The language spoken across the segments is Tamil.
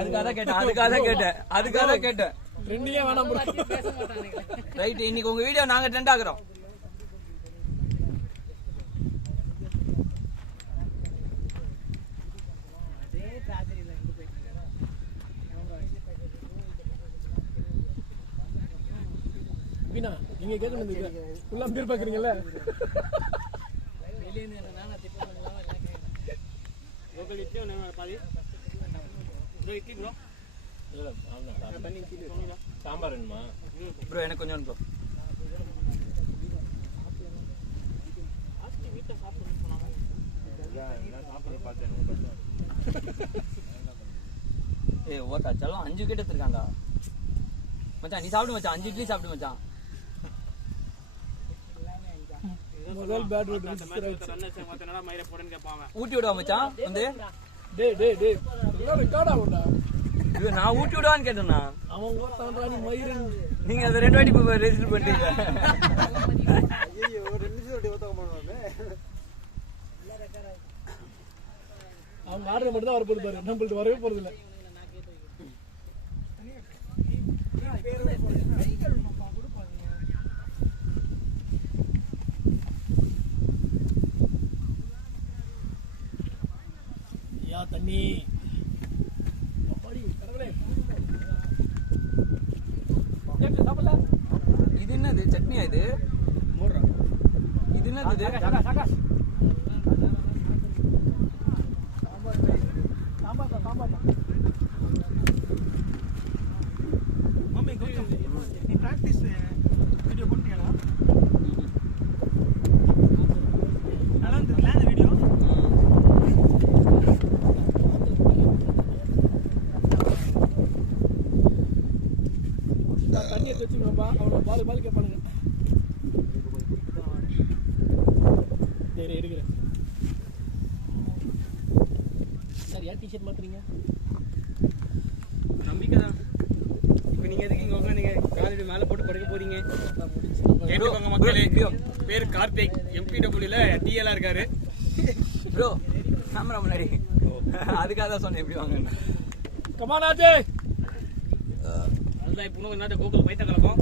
அதுக்காக கேட்டேன் ரெண்டுலயே வேணாம் ப்ரோ. ரைட், இன்னைக்கு உங்க வீடியோ நாங்க ட்ரெண்ட் ஆக்குறோம். வீணா நீங்க கேட்கணும் ஃபுல்லா பேர் பாக்குறீங்கல்ல. சாம்பார் வேணுமா ப்ரோ? எனக்கு கொஞ்சம் ப்ரோ. ஏய் ஓட்டா செல்லம் 5 விக்கெட் எடுத்துருக்காங்க மச்சான். நீ சாப்பிடு மச்சான், 5 இட்லி சாப்பிடு மச்சான். முதல் பேட் ஊட்டி விடுவா மச்சான் வந்து. டேய் டேய் டேய் எல்லாம் ரெக்கார்ட் ஆகும்டா. நான் ஊட்டி விடுவான்னு கேட்டேன்னா அவன் ஓட்டான்டா நீ மயிரன். நீங்க அதை 2 வாட்டி போய் ரெஜிஸ்டர் பண்ணிட்டீங்க. ஐயோ 2 நிமிஷம் ஓட்டி ஓட்ட பண்ணுவாங்க. அவங்க ஆர்டர் மட்டும் தான் வர போகுது பாரு, நம்மள்ட்ட வரவே போறது இல்ல. யா தண்ணி இது என்னது சட்னியா? இது இது என்னது? தண்ணியை வச்சுக்கோப்பா. அவனை பால் கேட்பானுங்க. சரி எடுக்கிறேன். சார் ஏன் டிஷர்ட் மாத்துறீங்க? நம்பிக்கை தான். இப்போ நீங்க எதுக்கு இங்க உட்காந்தீங்க? காலையில மேல போட்டு படுக்க போறீங்க. கேட்டுக்கோங்க மக்களே, பேர் கார்த்திக், எம்பிடபிள்யூல டிஎலா இருக்காரு. ப்ரோ கேமரா முன்னாடி அதுக்காக தான் சொன்னேன் எப்படி வாங்க. கமான் ஆஜே. அதுதான் இப்போ என்ன கோகுல் பைத்த கலக்கும்.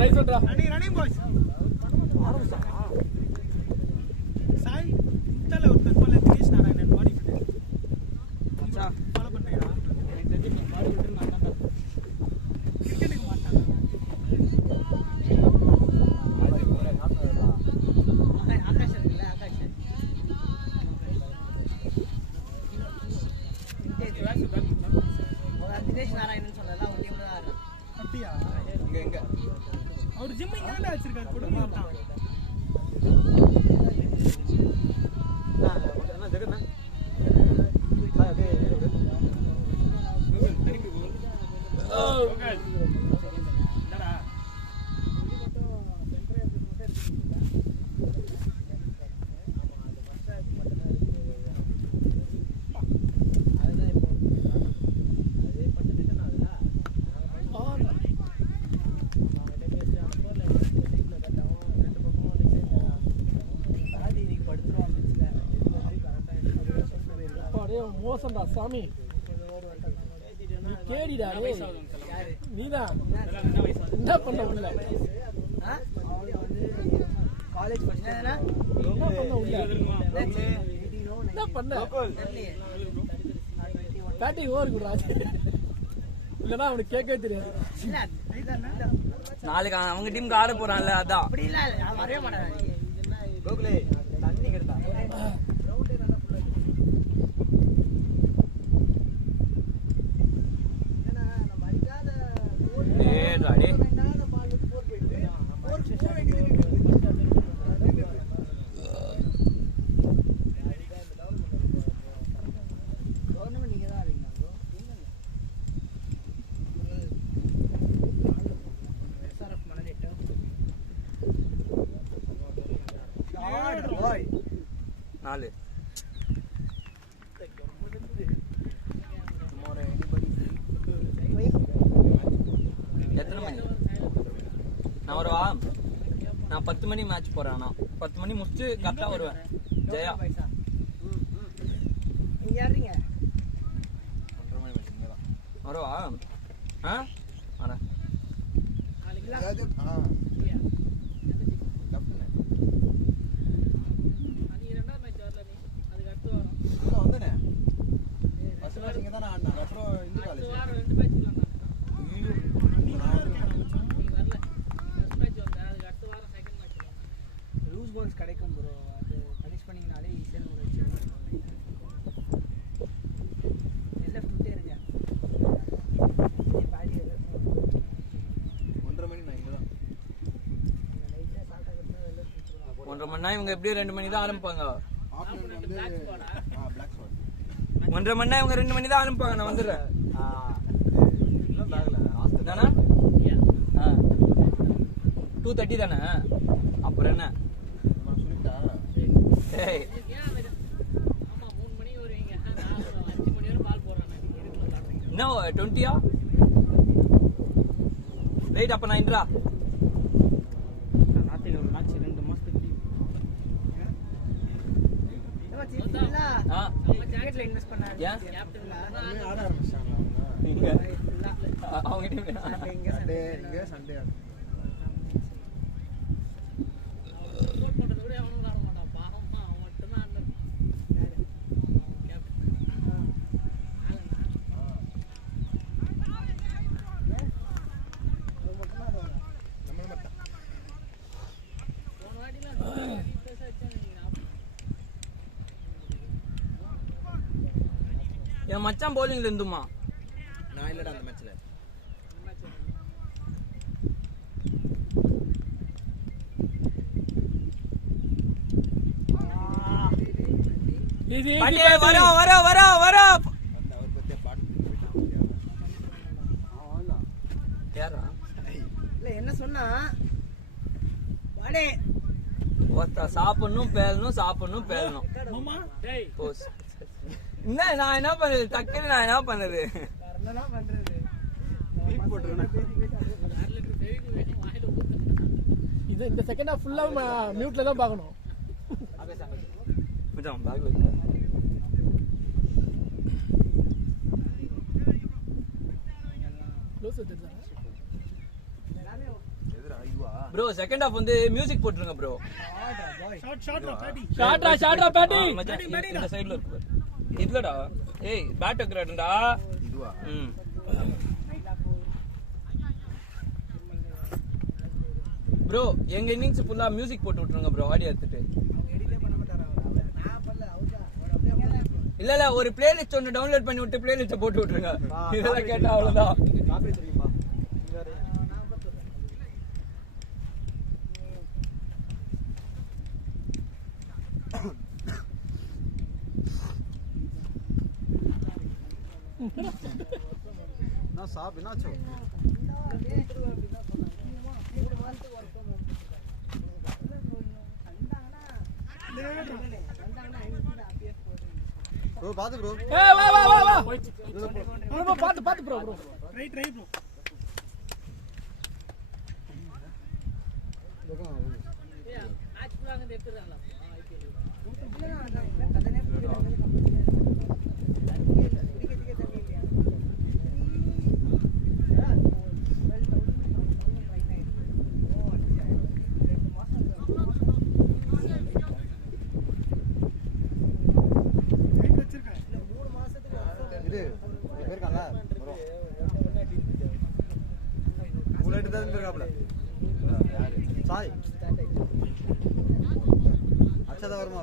நைஸ் ஒன்டா. ரன்னிங் பாய்ஸ் ஆரம்பிச்சா சாய் தல ஒரு போல கிரீஷ் நாராயணன் பாடி ஃபிட் மச்சான் ஃபாலோ பண்றீங்களா? எனக்கு தெரிஞ்சு பாடி ஃபிட் நான் தான் கிரிக்கெட்டுக்கு மாட்டாங்க. ஆகாஷ் இருக்குல்ல, ஆகாஷ் தினேஷ் நாராயணன் சொல்லலாம். ஒரு டீம்ல தான் ஆடுறான். அப்படியா? எங்க அவர் ஜிம் இங்க தான் வச்சிருக்காரு. கொடுங்க தான் என்ன ஜெகண்ணா மோசம்டா சாமி. நீ கேடிடா. நீதான் என்ன பண்ண உள்ள? காலேஜ் ஃபர்ஸ்ட் என்ன பண்ண உள்ள? என்ன பண்ண? பேட்டிங் ஓவர் குடுறாச்சு. இல்லனா அவனுக்கு கேட்கவே தெரியாது. நாளைக்கு அவங்க டீமுக்கு ஆட போறான்ல அதான். அப்படி இல்ல நான் வரவே மாட்டேன். கோகுலே தண்ணி கெடுத்தா. நாலு எத்தனை மணி? நான் வருவா? நான் 10 மணி மேட்ச் போறேன். நான் 10 மணி முடிச்சு கரெக்டா வருவேன். ஜெயா நீங்க யாருங்க 1:30 மணி மேட்ச் இங்க தான் வரவா ஆ வரேன் அதாவது லெஃப்ட்ல அன்னைக்கு 2வது மேட்ச் வரல நீ அதுக்கு அடுத்த வாரம் இல்ல வந்தனே ஃபர்ஸ்ட் மேட்ச் இங்க தான் ஆடுனாங்க அப்புறம் இந்த அடுத்த காலேஜ் வாரம் 2 மேட்ச் விளையாடலாம் நீ வரல ஃபர்ஸ்ட் மேட்ச் வந்த அதுக்கு அடுத்த வாரம் செகண்ட் மேட்ச் விளையாடலாம் லூஸ் பால்ஸ் கிடைக்கும் ப்ரோ அது பனிஷ் பண்ணீங்கனாலே ஈஸியாக ஒரு வச்சு எல்லாம் ஃபுட்டே இருங்க பாடி 1:30 மணி நான் இங்க தான் 1:30 மணி நேரம் இவங்க எப்படி 2 மணி தான் ஆரம்பிப்பாங்க ஆஃப்டர்நூன் வந்து பிளாக் ஸ்வாட் 1:30 மணி நேரம் இவங்க 2 மணி தான் ஆரம்பிப்பாங்க நான் வந்துடுறேன் இன்னும் தாகல ஹாஸ்டல் தானே 2:30 தானே அப்புறம் என்ன நான் சொல்லிட்டா ஏய் ஏன் ஆமா 3 மணி வருவீங்க நான் 5 மணி வரை பால் போடுறேன் நீங்க எதுக்கு விளையாடுறீங்க இன்னும் 20யா ரைட் அப்ப நான் இன்றா நாத்தில ஒரு மேட்ச் 2 மாசத்துக்கு ஆ நம்ம ஜாக்கெட்ல இன்வெஸ்ட் பண்ணாங்க ஏன் ஆட ஆரம்பிச்சாங்க நீங்க அவங்க டீம் இங்க சண்டே இங்க சண்டே சப்போர்ட் பண்றது கூட அவனும் விளையாட மாட்டான் பாவம் தான் அவன் மட்டும் தான் ஆடுறான் நம்ம மட்டும் போன வாட்டிலாம் ரீப்ளேஸ் ஆச்சு என் மச்சான் bowlingல இருந்துமா நான் இல்லடா அந்த மேட்ச்ல இது பாண்டியே வர அந்த அவர் பத்தியா பாட்டு போயிட்டான் அவன்தான் யாரா இல்ல என்ன சொன்னா வாடே ஒருத்தா சாப்பிடணும் பேலணும் மாமா டேய் ஓ என்ன நான் என்ன பண்ணுது டக்குன்னு நான் என்ன பண்ணுது என்னதான் பண்றது பீப் போட்டுருக்கேன் 1/2 லிட்டர் ஃபெவிக்கு வேணும் வாயில ஊத்து இது இந்த செகண்ட் ஹாஃப் ஃபுல்லா மியூட்ல தான் பார்க்கணும் மச்சான் பேக்ல இருக்கு க்ளோஸ் வச்சிருக்காங்க எதுடா ஐவா ப்ரோ செகண்ட் ஹாஃப் வந்து மியூசிக் போட்டுருங்க ப்ரோ ஷார்ட்ரா பேட்டி ஷார்ட்ரா பேட்டி மச்சான் இந்த சைடுல இருக்கு பாரு. இதுலடா ஏய் பேட் வைக்கறாடா இதுவா ம் ப்ரோ எங்க இன்னிங்ஸ் ஃபுல்லா மியூசிக் போட்டு விட்டுருங்க ப்ரோ ஆடியோ எடுத்துட்டு அவங்க எடிட்டே பண்ண மாட்டாரா நான் பண்ணல அவர்தான் அவர் அப்படியே இல்ல ஒரு பிளேலிஸ்ட் ஒன்னு டவுன்லோட் பண்ணி விட்டு பிளேலிஸ்ட போட்டு விட்டுருங்க இதெல்லாம் கேட்டா அவ்வளவுதான் காப்பி தெரியுமா நான் பார்த்துறேன் நான் சாப் என்னாச்சு ப்ரோ பாத்து ப்ரோ ஏய் வா ப்ரோ பாத்து ப்ரோ ரைட் ப்ரோ ஏய் மேட்ச் ஃபுல்லா அங்க எடுத்துறாங்களா ஐபிஎல் இது பேர்கான்ல ப்ரோ புல்லட் தான் இருக்காப்ல சாய் அச்சதா வருமா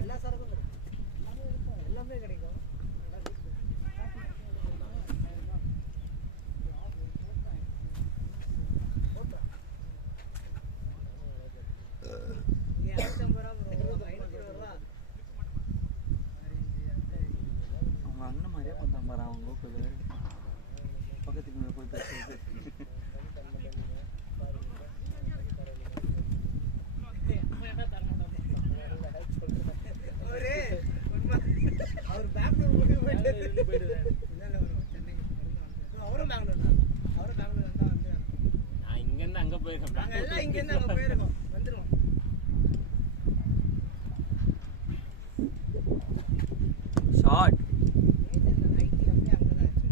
எல்லா சரக்கும் எல்லாமே கிடைக்கும் அவங்க அண்ணன் மாதிரியே பண்ணாம பாரு அவங்க லோக்கல் பக்கத்துக்கு போய் பேசுறது அவர் பேங்களூர் போயிட்டு இங்கேருந்து அங்கே போயிருக்கோம் வந்துடும். ஷார்ட் ஐடி அப்படியே அங்கே தான் ஆச்சு.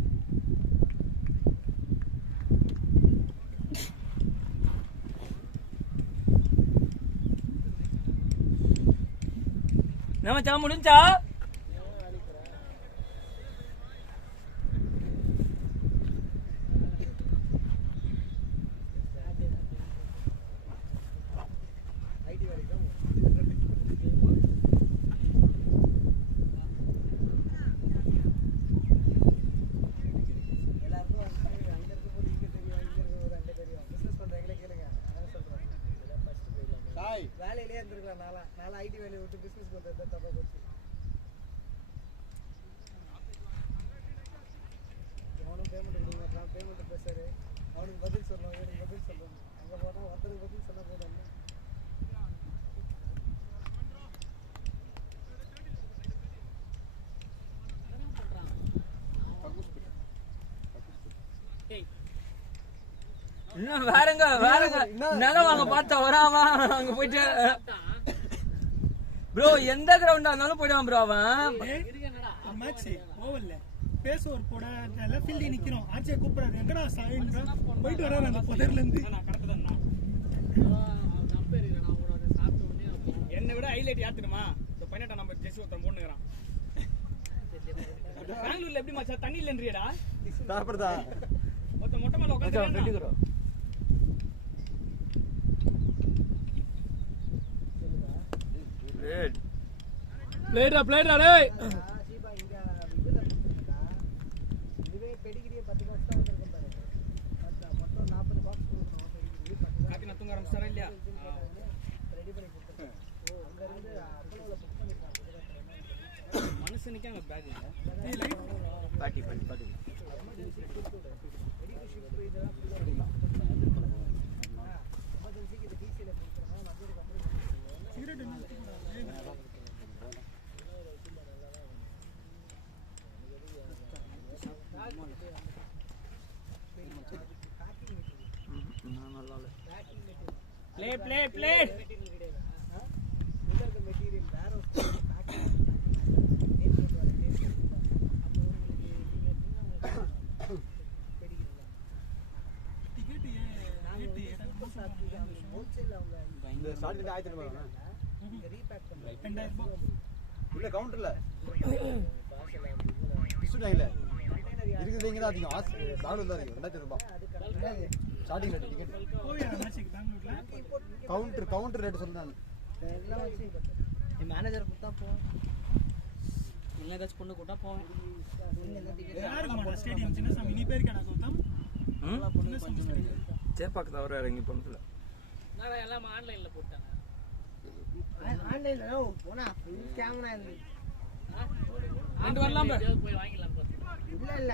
நம்ம மச்சான் முடிஞ்சா ஐடி வேலைக்கு தான் எல்லாருக்கும் அங்கே இருக்க போது இங்கே தெரியும், இங்கே இருக்க போது அங்கே தெரியும். பிஸ்னஸ் பண்ணுறவங்களே கேளுங்க, அதான் சொல்கிறேன். வேலையிலே இருந்திருக்கலாம். நாளா ஐடி வேலையை விட்டு பிஸ்னஸ் பண்ணுறது தான் தப்பாக போச்சு. அவனும் பேமெண்ட் கொடுக்க மாட்டான், பேமெண்ட் பேசுறாரு, அவனுக்கு பதில் சொல்லணும், இவனுக்கு பதில் சொல்லணும். அங்கே போனால் ஒருத்தருக்கு பதில் சொல்ல போதும். இன்னும் வேறங்க நிலம் வாங்க பார்த்தா வராம அங்க போயிட்டு ப்ரோ எந்த கிரவுண்டா இருந்தாலும் போயிடுவான் ப்ரோ அவன். மேட்ச் ஓவர்ல பேச ஒரு போட ஃபீல்டி நிக்கிறோம். ஆச்சே கூப்பிடாரு எங்கடா சாயின்றா போயிட்டு வராரு அந்த புதர்ல இருந்து. என்னை விட ஹைலைட் யார் தெரியுமா? இந்த 18 நம்பர் ஜெர்சி ஒருத்தன் போட்டுக்கிறான். பெங்களூர்ல எப்படி மச்சான் தண்ணி இல்லைன்றியடா? சாப்பிடுதா ஒருத்தன் மொட்டை மேல உட்காந்து பிளேடா டேய். சீபா இங்கே இதில் கொடுத்துருக்கா. இதுவே பெடிகிரியே 10 பாக்ஸ் தான் வந்திருக்கும் பாரு. மொத்தம் 40 பாக்ஸ் கொடுக்கணும். பெடிகிரி 10 காப்பி நான் தூங்க ஆரம்பிச்சாரா இல்லையா? ரெடி பண்ணி கொடுத்துருக்கேன். அங்கேருந்து அப்போல புக் பண்ணிருக்காங்க. மனுஷனுக்கே அங்கே பேக் இல்லை. பாட்டி பெடிகிரி ஷிஃப்ட் இதெல்லாம் ஃபுல்லாக எமர்ஜென்சிக்கு இது டிசியில் கொடுத்துருக்கோம். வந்ததுக்கு அப்புறம் சிகரெட் ப்ளே மெட்டீரியல் வேற ஹோல்சேல் அவங்க இந்த ஸ்டார்டிங் 1000 ரூபாய் இங்க ரீபேக் பண்றாங்க. 2000 ரூபாய் உள்ள கவுண்டர்ல டிஸ்ட்ரிக்ட்ல இருக்குது இங்க தான் அதிகம் பெங்களூர்ல தான் இருக்கு 2000 ரூபாய் ஸ்டார்டிங் ரேட் டிக்கெட் போவியா மேட்ச்க்கு பெங்களூர்ல கவுண்டர் ரேட் சொல்றேன் எல்லாம் வச்சு மேனேஜர் கொடுத்தா போவோம். இல்லை ஏதாச்சும் பொண்ணு கூட்டா போவேன். யாருக்கு ஸ்டேடியம் சின்னசாமி நீ பேருக்கடா கௌதம் சேப்பாக்கு தவிர இறங்கி போனதுல நான் எல்லாம் ஆன்லைன்ல போட்டாங்க. ஆன்லைன்ல போனா ஃபுல் கேமரா இருந்து 2 வரலாம் போய் வாங்கிடலாம். இல்ல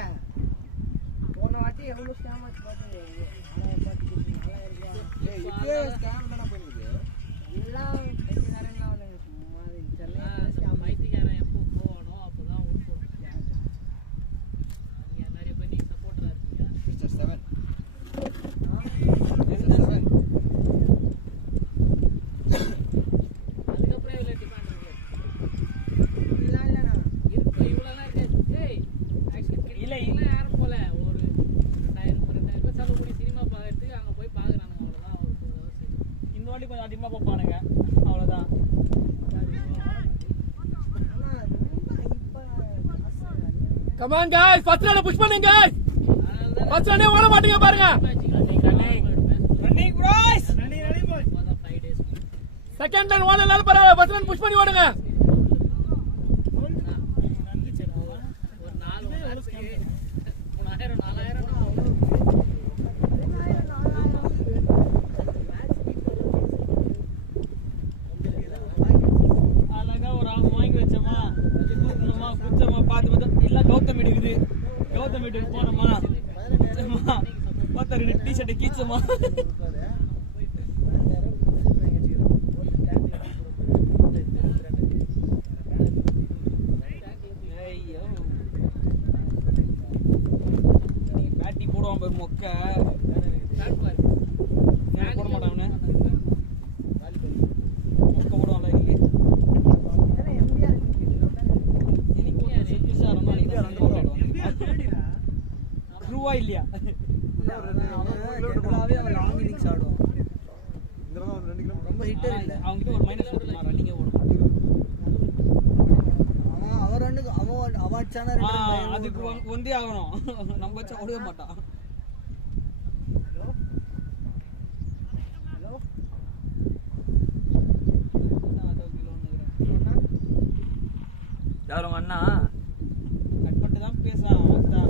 போன வாட்டி எவ்வளவு ஸ்கேம் ஆச்சு பாத்தீங்க. 4000 ரூபாய் ஏய் இப்பவே ஸ்கேம் தான போயிருக்கு எல்லாம் பைத்தியக்காரங்க அவனுங்க சும்மா சென்னை ஸ்கேம் பைத்தியக்காரன் எப்போ போவானோ அப்பதான் ஓடுவோம். நீங்க நிறைய பேர் நீங்க சப்போர்ட்டரா இருக்கீங்க. மிஸ்டர் 7 அதுக்கப்புறம் இவ்வளோ டிமாண்ட் இருக்கு. இல்ல இருக்கு இவ்வளோலாம் இருக்கு. ஏய் ஆக்சுவலி இல்லை யாரும் போல ஒரு 2000 ரூபாய் செலவு பண்ணி சினிமா பார்க்கறதுக்கு அங்கே போய் பார்க்குறானுங்க. அவ்வளோதான் ஒரு 2 hours. இந்த வாட்டி கொஞ்சம் அதிகமாக பார்ப்பானுங்க. அவ்வளோதான். Come on guys, first run push பண்ணுங்க guys. First run ஓட மாட்டீங்க பாருங்க. Running bros. Ready boy 5 days. Second run ஓடலாம் பரவாயில்ல. first run push பண்ணி ஓடுங்க. ஒரு 4 வாரத்துக்கு 4000 அழகா ஒரு ஆள் வாங்கி வச்சோமா, தூக்கணுமா, குச்சமா, பார்த்து எல்லாம் கௌதம் எடுக்குது. கௌதம் வீட்டுக்கு போனோமா, பார்த்தா 2 டிஷர்ட் கீச்சமா. ஐயோ நீ பேட்டி போடுவான் பாரு மொக்க. போட மாட்டான் அவனு போடுவான்ல இன்னைக்கு க்ரூவா இல்லையா லாங் இன்னிங்ஸ் ஆடுவான். இந்த தடவை ஒரு 2 கிலோ ரொம்ப ஹிட்டர் இல்ல. அவன்கிட்ட ஒரு மைனஸ் போட்டுமா ரன்னிங்கே ஓடும் அவன் ரன்னுக்கு அவன் அடிச்சானா 2 ரன் அதுக்கு ஒந்தே ஆகணும் நம்ம வச்சா ஓடவே மாட்டான் யாரும் அண்ணா கட் பண்ணிட்டு தான் பேசுறான்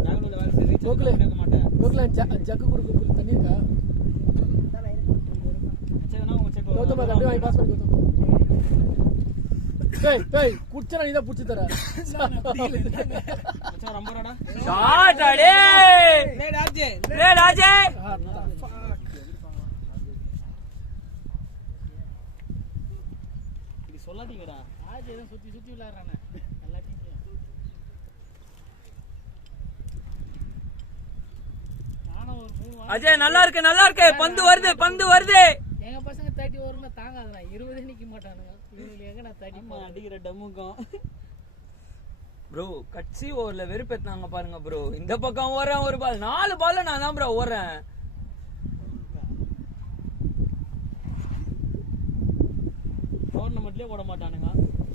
பெங்களூர்ல வேலை செய்ய கோகுலே. கேட்க மாட்டேன் கோகுல ஜக்கு குடுக்கு தண்ணி இருக்கா சரினா உங்க செக் கௌதம் அப்படியே வாங்கி பாஸ் பண்ணி கௌதம் டேய் குச்சனா நீ தான் புடிச்சு தர மச்சான் ரம்பறடா ஷாட் அடே ரே ராஜே இது சொல்லாதீங்கடா ராஜே ஏதோ சுத்தி சுத்தி விளையாடுறானே எல்லாத்தையும் நானும் ஒரு 3 அஜய் நல்லா இருக்கு பந்து வருது எங்க பசங்க 30 ஓவர்னா தாங்காதுடா 20 நிக்க மாட்டானுங்க இவங்க எங்க நான் 30 அடிக்கிற டம்முக்கும் ப்ரோ கட்சி ஓவர்ல வெறுப்பேத்துனாங்க பாருங்க ப்ரோ. இந்த பக்கம் ஓடுறேன் ஒரு பால் 4 பால்ல நான் தான் ப்ரோ ஓடுறேன். டோர்னமெண்ட்லயே ஓட மாட்டானுங்க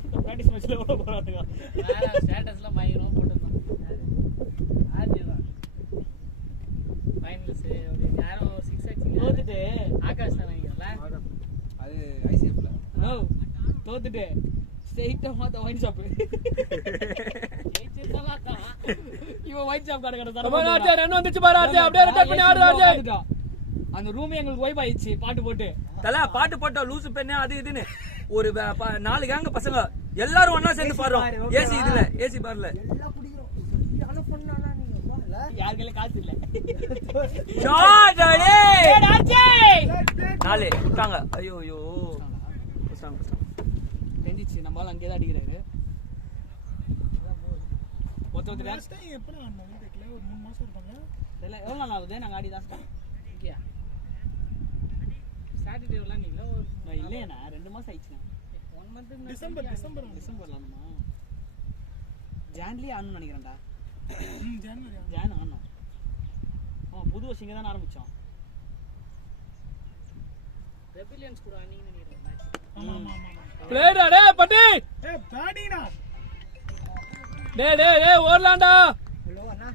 இந்த பிராக்டிஸ் மேட்ச்ல ஓட போறானுங்க வேற ஸ்டேட்டஸ்ல பயங்கரமா போட்டுருந்தான் ஆஜிதான் ஃபைனல்ஸ் யாரோ 6 அடிச்சு தோத்துட்டு ஆகாஷ் தான் நினைக்கிறல அது ஐசிஎஃப்ல நோ தோத்துட்டு ஸ்ட்ரைட்டா மாத்த வைன் ஷாப் இவன் வைன் ஷாப் கடை ராஜே ரன் வந்துச்சு பாரு ராஜே அப்படியே ரிட்டர்ன் பண்ணி ஆடு ராஜே அந்த ரூம் எங்களுக்கு வைப் ஆயிடுச்சு பாட்டு போட்டு தல பாட்டு போட்டோம் லூசு பெண்ணே அது இதுன்னு ஒரு 4 கேங்க பசங்க எல்லாரும் ஒண்ணா சேர்ந்து பாடுறோம். ஏசி இதுல ஏசி பார்ல எல்லாம் குடிக்கிறோம் யாரும் பண்ணானா நீங்க போல யாருக்கே காசு இல்ல ஷாட் அடே ராஜே 4 விட்டாங்க. ஐயோ புடிச்சாங்க தெரிஞ்சிச்சு நம்மால அங்கே தான் அடிக்கிறாரு ஒருத்தர் லாஸ்ட் டைம் எப்போ ஆடுனாங்க தெரியல ஒரு 3 மாசம் இருப்பாங்க இல்ல எவ்வளவு நாள் ஆகுது நாங்க ஆடி தான் இங்கயா சாட்டர்டே விளையாண்டீங்களா ஒரு இல்லையா 2 மாசம் ஆயிடுச்சுண்ணா 1 மந்த் டிசம்பர்ல ஆனமா ஜான்லயே ஆடணும்னு நினைக்கிறேன்டா ஜான் ஆடணும் புது வருஷம் இங்க தான் ஆரம்பிச்சோம் ரெபிலியன்ஸ் கூட ஆனீங்கன்னு நினைக்கிறேன் மேட்ச் ஆமா பிளேடா டேய் பட்டி ஏய் பேடினா டேய் ஓடலாம்டா ஹலோ அண்ணா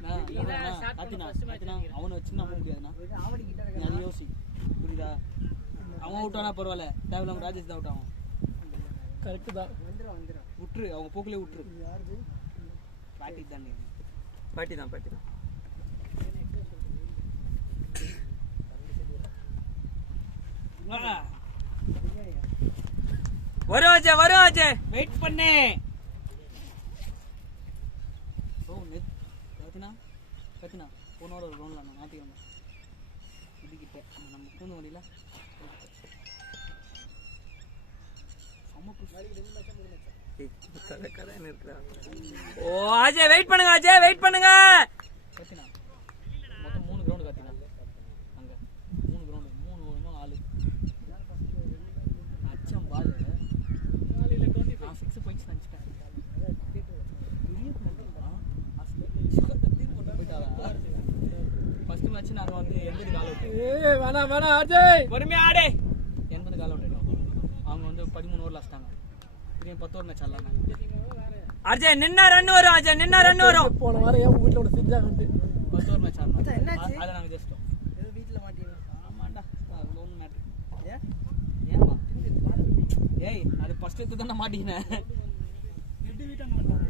அவனை வச்சு நம்ப முடியாதுண்ணா நீ அதை யோசி புரியுதா அவன் அவுட் ஆனா பரவாயில்ல தேவையில்லாம ராஜேஷ் தான் அவுட் ஆகும் கரெக்ட் தான் விட்டுரு அவங்க போக்குலயே விட்டுரு பாட்டி தானே பாட்டி தான் வரும் அஜய் வெயிட் பண்ணு ஓ நெட் கத்தினா போனோட ஒரு ரவுண்ட்ல நான் ஞாயிற்றுக்கிழமை இதுக்கிட்ட நம்ம பூந்து வண்டியில ஓ அஜய் வெயிட் பண்ணுங்க கத்தினா மொத்தம் 3 கிரவுண்ட் கத்தினா அங்க 3 கிரவுண்ட் 3 4 அச்சம் பால் நாலில 20 நான் 6 பாயிண்ட்ஸ் நினைச்சிட்டேன் ஃபர்ஸ்ட் மேட்ச் நாங்க வந்து 80 கால் அவுட் ஏய் வேணா அஜய் பொறுமையா ஆடு 80 கால் அவுட் அவங்க வந்து 13 ஓவர் லாஸ்டாங்க திரும்பி 10 ஓவர் மேட்ச் ஆடலாம் அஜய் நின்னா ரன் வரும் போன வாரம் என் வீட்ல ஒரு செஞ்சாங்க 10 ஓவர் மேட்ச் ஆடலாம் என்னாச்சு? அத நாங்க ஜெயிச்சிட்டோம் ஏதோ வீட்ல மாட்டீங்க ஆமாடா அது லோன் மேட்டர் ஏன் ஏமா ஏய் அது ஃபர்ஸ்ட் எடுத்து தான் மாட்டீனே எப்படி வீட்டான வந்தாங்க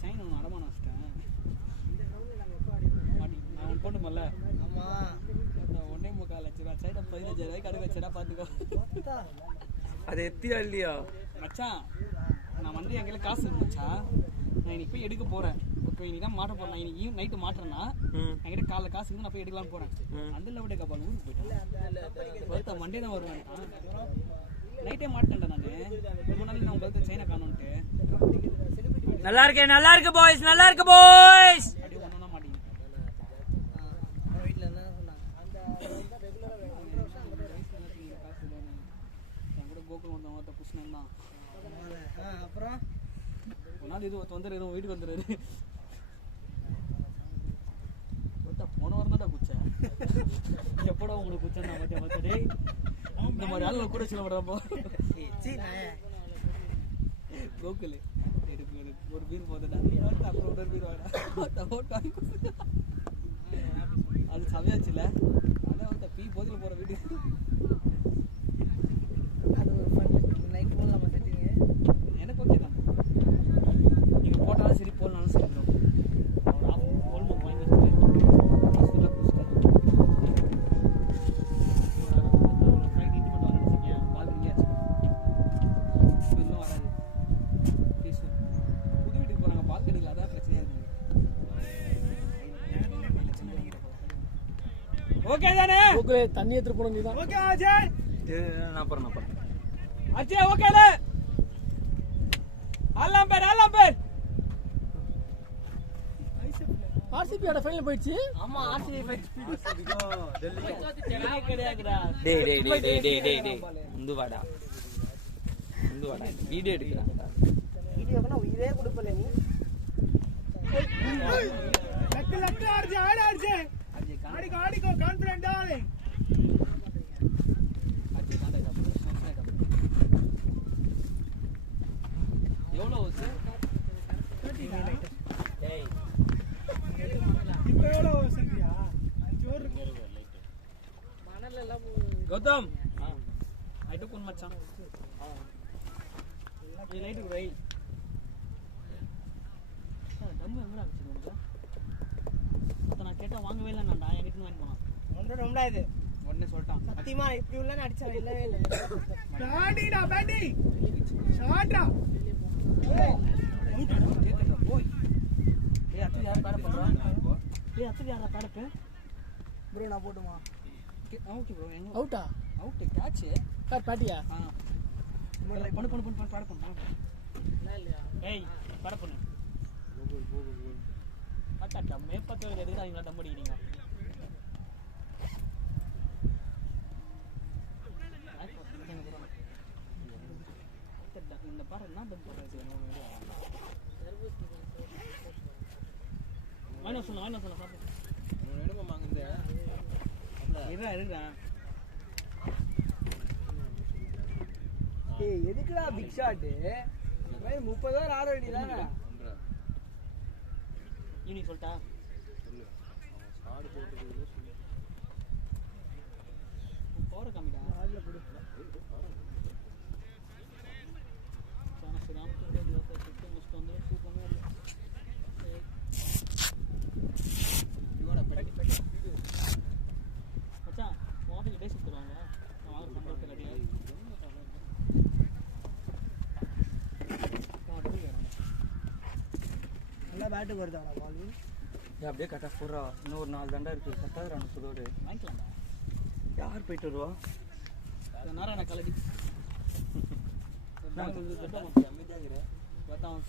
சைன் ஒன்று அடமானம் வச்சிட்டேன் மாட்டி நான் ஒன்று போட்டுமல்ல ஆமா 1.25 லட்ச ரூபா சைட 15,000 ரூபாய்க்கு அடகு வச்சா பாத்துக்கோ அது எத்தியா இல்லையா மச்சான் நான் வந்து என் கையில காசு இருக்கு மச்சான் நான் இன்னைக்கு போய் எடுக்க போறேன் இப்போ இன்னைக்கு தான் மாட்ட போறேன் நான் இன்னைக்கு நைட்டு மாட்டுறேன்னா என்கிட்ட காலைல காசு இருந்து நான் போய் எடுக்கலாம் போறேன் அந்த லெவலுக்கு கப்பால் ஊருக்கு போயிட்டேன் மண்டே தான் வருவேன் நைட்டே மாட்டேன்டா நான் ரொம்ப நாள் நான் உங்களுக்கு சைனா காணுன்ட்டு நல்லா இருக்கு பாய்ஸ் அப்படியே ஒன்றா மாட்டேங்க அப்புறம் ஒரு நாள் இது வந்துரு எதுவும் வீட்டுக்கு வந்துரு போன வாரம் தான்டா குச்சேன் எப்படா உங்களுக்கு குச்சேன் நான் மத்திய டேய் இந்த மாதிரி ஆளுங்க கூட சொல்ல விடுறப்போ கோகுல் எனக்கு ஒரு பீர் போதுடா அப்புறம் ஒரு பீர் வாடா அது சமையாச்சுல அதான் வந்து பீ போதில் போகிற வீட்டுக்கு அது ஒரு ஃபன் நைட் போடலாமா செட்டிங்க எனக்கு ஓகே தான் நீங்கள் போட்டாலும் சரி போடனாலும் சரி ப்ரோ அவர் ஆல்மோஸ்ட் வாங்கி வச்சுட்டு ஹாஸ்பிட்டலாக குடிச்சிட்டாரு ஃப்ளைட் இன்டிமெண்ட் வாங்கி வச்சுக்கேன் பால்கனியாச்சு இன்னும் வராது ப்ளீஸ் புது வீட்டுக்கு போகிறாங்க பால்கனியில் அதான் பிரச்சனையாக இருக்குது ஓகே தானே ஓகே தண்ணி எடுத்துட்டு போன நீதான் ஓகே அஜய் நான் போறேன் அஜய் ஓகேல ஆலாம் பேர் ஆர்சிபியோட ஃபைனல் போயிடுச்சு ஆமா ஆர்சிபி ஃபைட் டெல்லி கிடையாதுடா டேய் இந்து வாடா வீடியோ எடுக்கிறாங்கடா வீடியோக்கு உயிரே கொடுப்பல நீ லக்கு அஜய் ஆடிக்கோ கான்ஃபிடென்ட் ஆளு எவ்வளோ வருது இப்போ எவ்வளோ சென்றியா 5 ஓவர் மணல்ல எல்லாம் கௌதம் ஐட்டு கொண்டு மச்சான் இது லைட்டு ரயில் டம்மு எங்கடா வச்சிருக்கோம் நான் கேட்டா வாங்கவே இல்லை நான்டா என்கிட்ட வாங்கி போனான் ஒன்றரை ரொம்ப இது உடனே சொல்லிட்டான் சத்தியமா இப்படி உள்ள அடிச்சா இல்லவே இல்லை பேட்டி ஷாட்ரா கேட்கல போய் ஏய் அத்து யார் பேட பண்றான் ஏய் அத்து யாரா பேடப்பு ப்ரோ நான் போட்டுமா ஓகே ப்ரோ எங்க அவுட்டா அவுட் கேட்ச் சார் பேட்டியா பண்ணு பேட பண்ணு ஏய் பேட பண்ணு அட்டா மேப்பத்தோட எதுக்கு அவங்க டம் அடிக்கிறீங்க இந்த பாரு என்ன பண்றது வாங்க சொல்ல சாப்பிடு இருடா ஏய் எதுக்குடா பிக் ஷாட் 30 ஓவர் ஆட வேண்டியதானே ஈவினிங் சொல்லிட்டா போற காமிடா ஆடல கொடு மச்சான் மார்னிங் டே ஷிஃப்ட் தருவாங்க நான் வாங்க பண்றது நல்லா பேட்டுக்கு வருதாடா பால் அப்படியே கரெக்டா போறா இன்னும் ஒரு 4 தண்டா இருக்கு கரெக்டா சொல்லுவாரு வாங்கிக்கலாம்டா யார் போயிட்டு வருவா நாராயண கலடி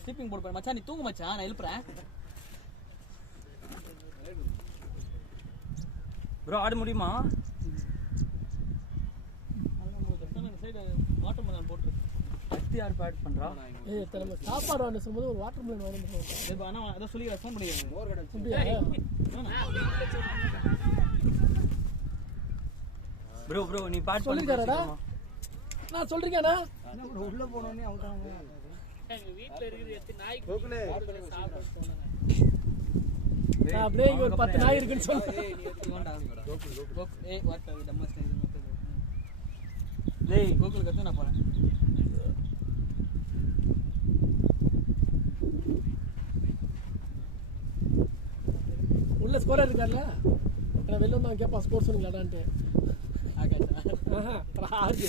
ஸ்லீப்பிங் போர்டு போய் மச்சான் நீ தூங்கு மச்சான் நான் எழுப்புறேன் ப்ரோ ஆட முடியுமா இந்த சைடு வாட்டர் மெலன் போட்டு அடுத்து யார் பேட் பண்றா ஏய் நம்ம சாப்பாடு வாங்க சொல்லும்போது ஒரு வாட்டர் மெலன் வாங்க இப்போ ஆனால் அதை சொல்லி ஃபோன் பண்ணிடுறேன் அப்படியா ப்ரோ நீ பேட் சொல்லிருக்காரடா நான் சொல்றீங்கண்ணா உள்ள போனோடனே அவுட் ஆகும் எங்க வீட்ல இருக்குது எத்தனை நாய்க்கு கோகுலே சாப்பிட நான் அப்படியே இங்க ஒரு 10 நாய் இருக்குன்னு சொல்றேன் ஏய் நீ எடுத்துக்கோண்டா ஏய் வாட் டம்ம ஸ்டைல் டேய் கோகுல் கத்து நான் போறேன் உள்ள ஸ்கோரர் இருக்கார்ல நான் வெளில வந்து கேட்பான் ஸ்கோர் சொன்னீங்களாடான்ட்டு ஆறு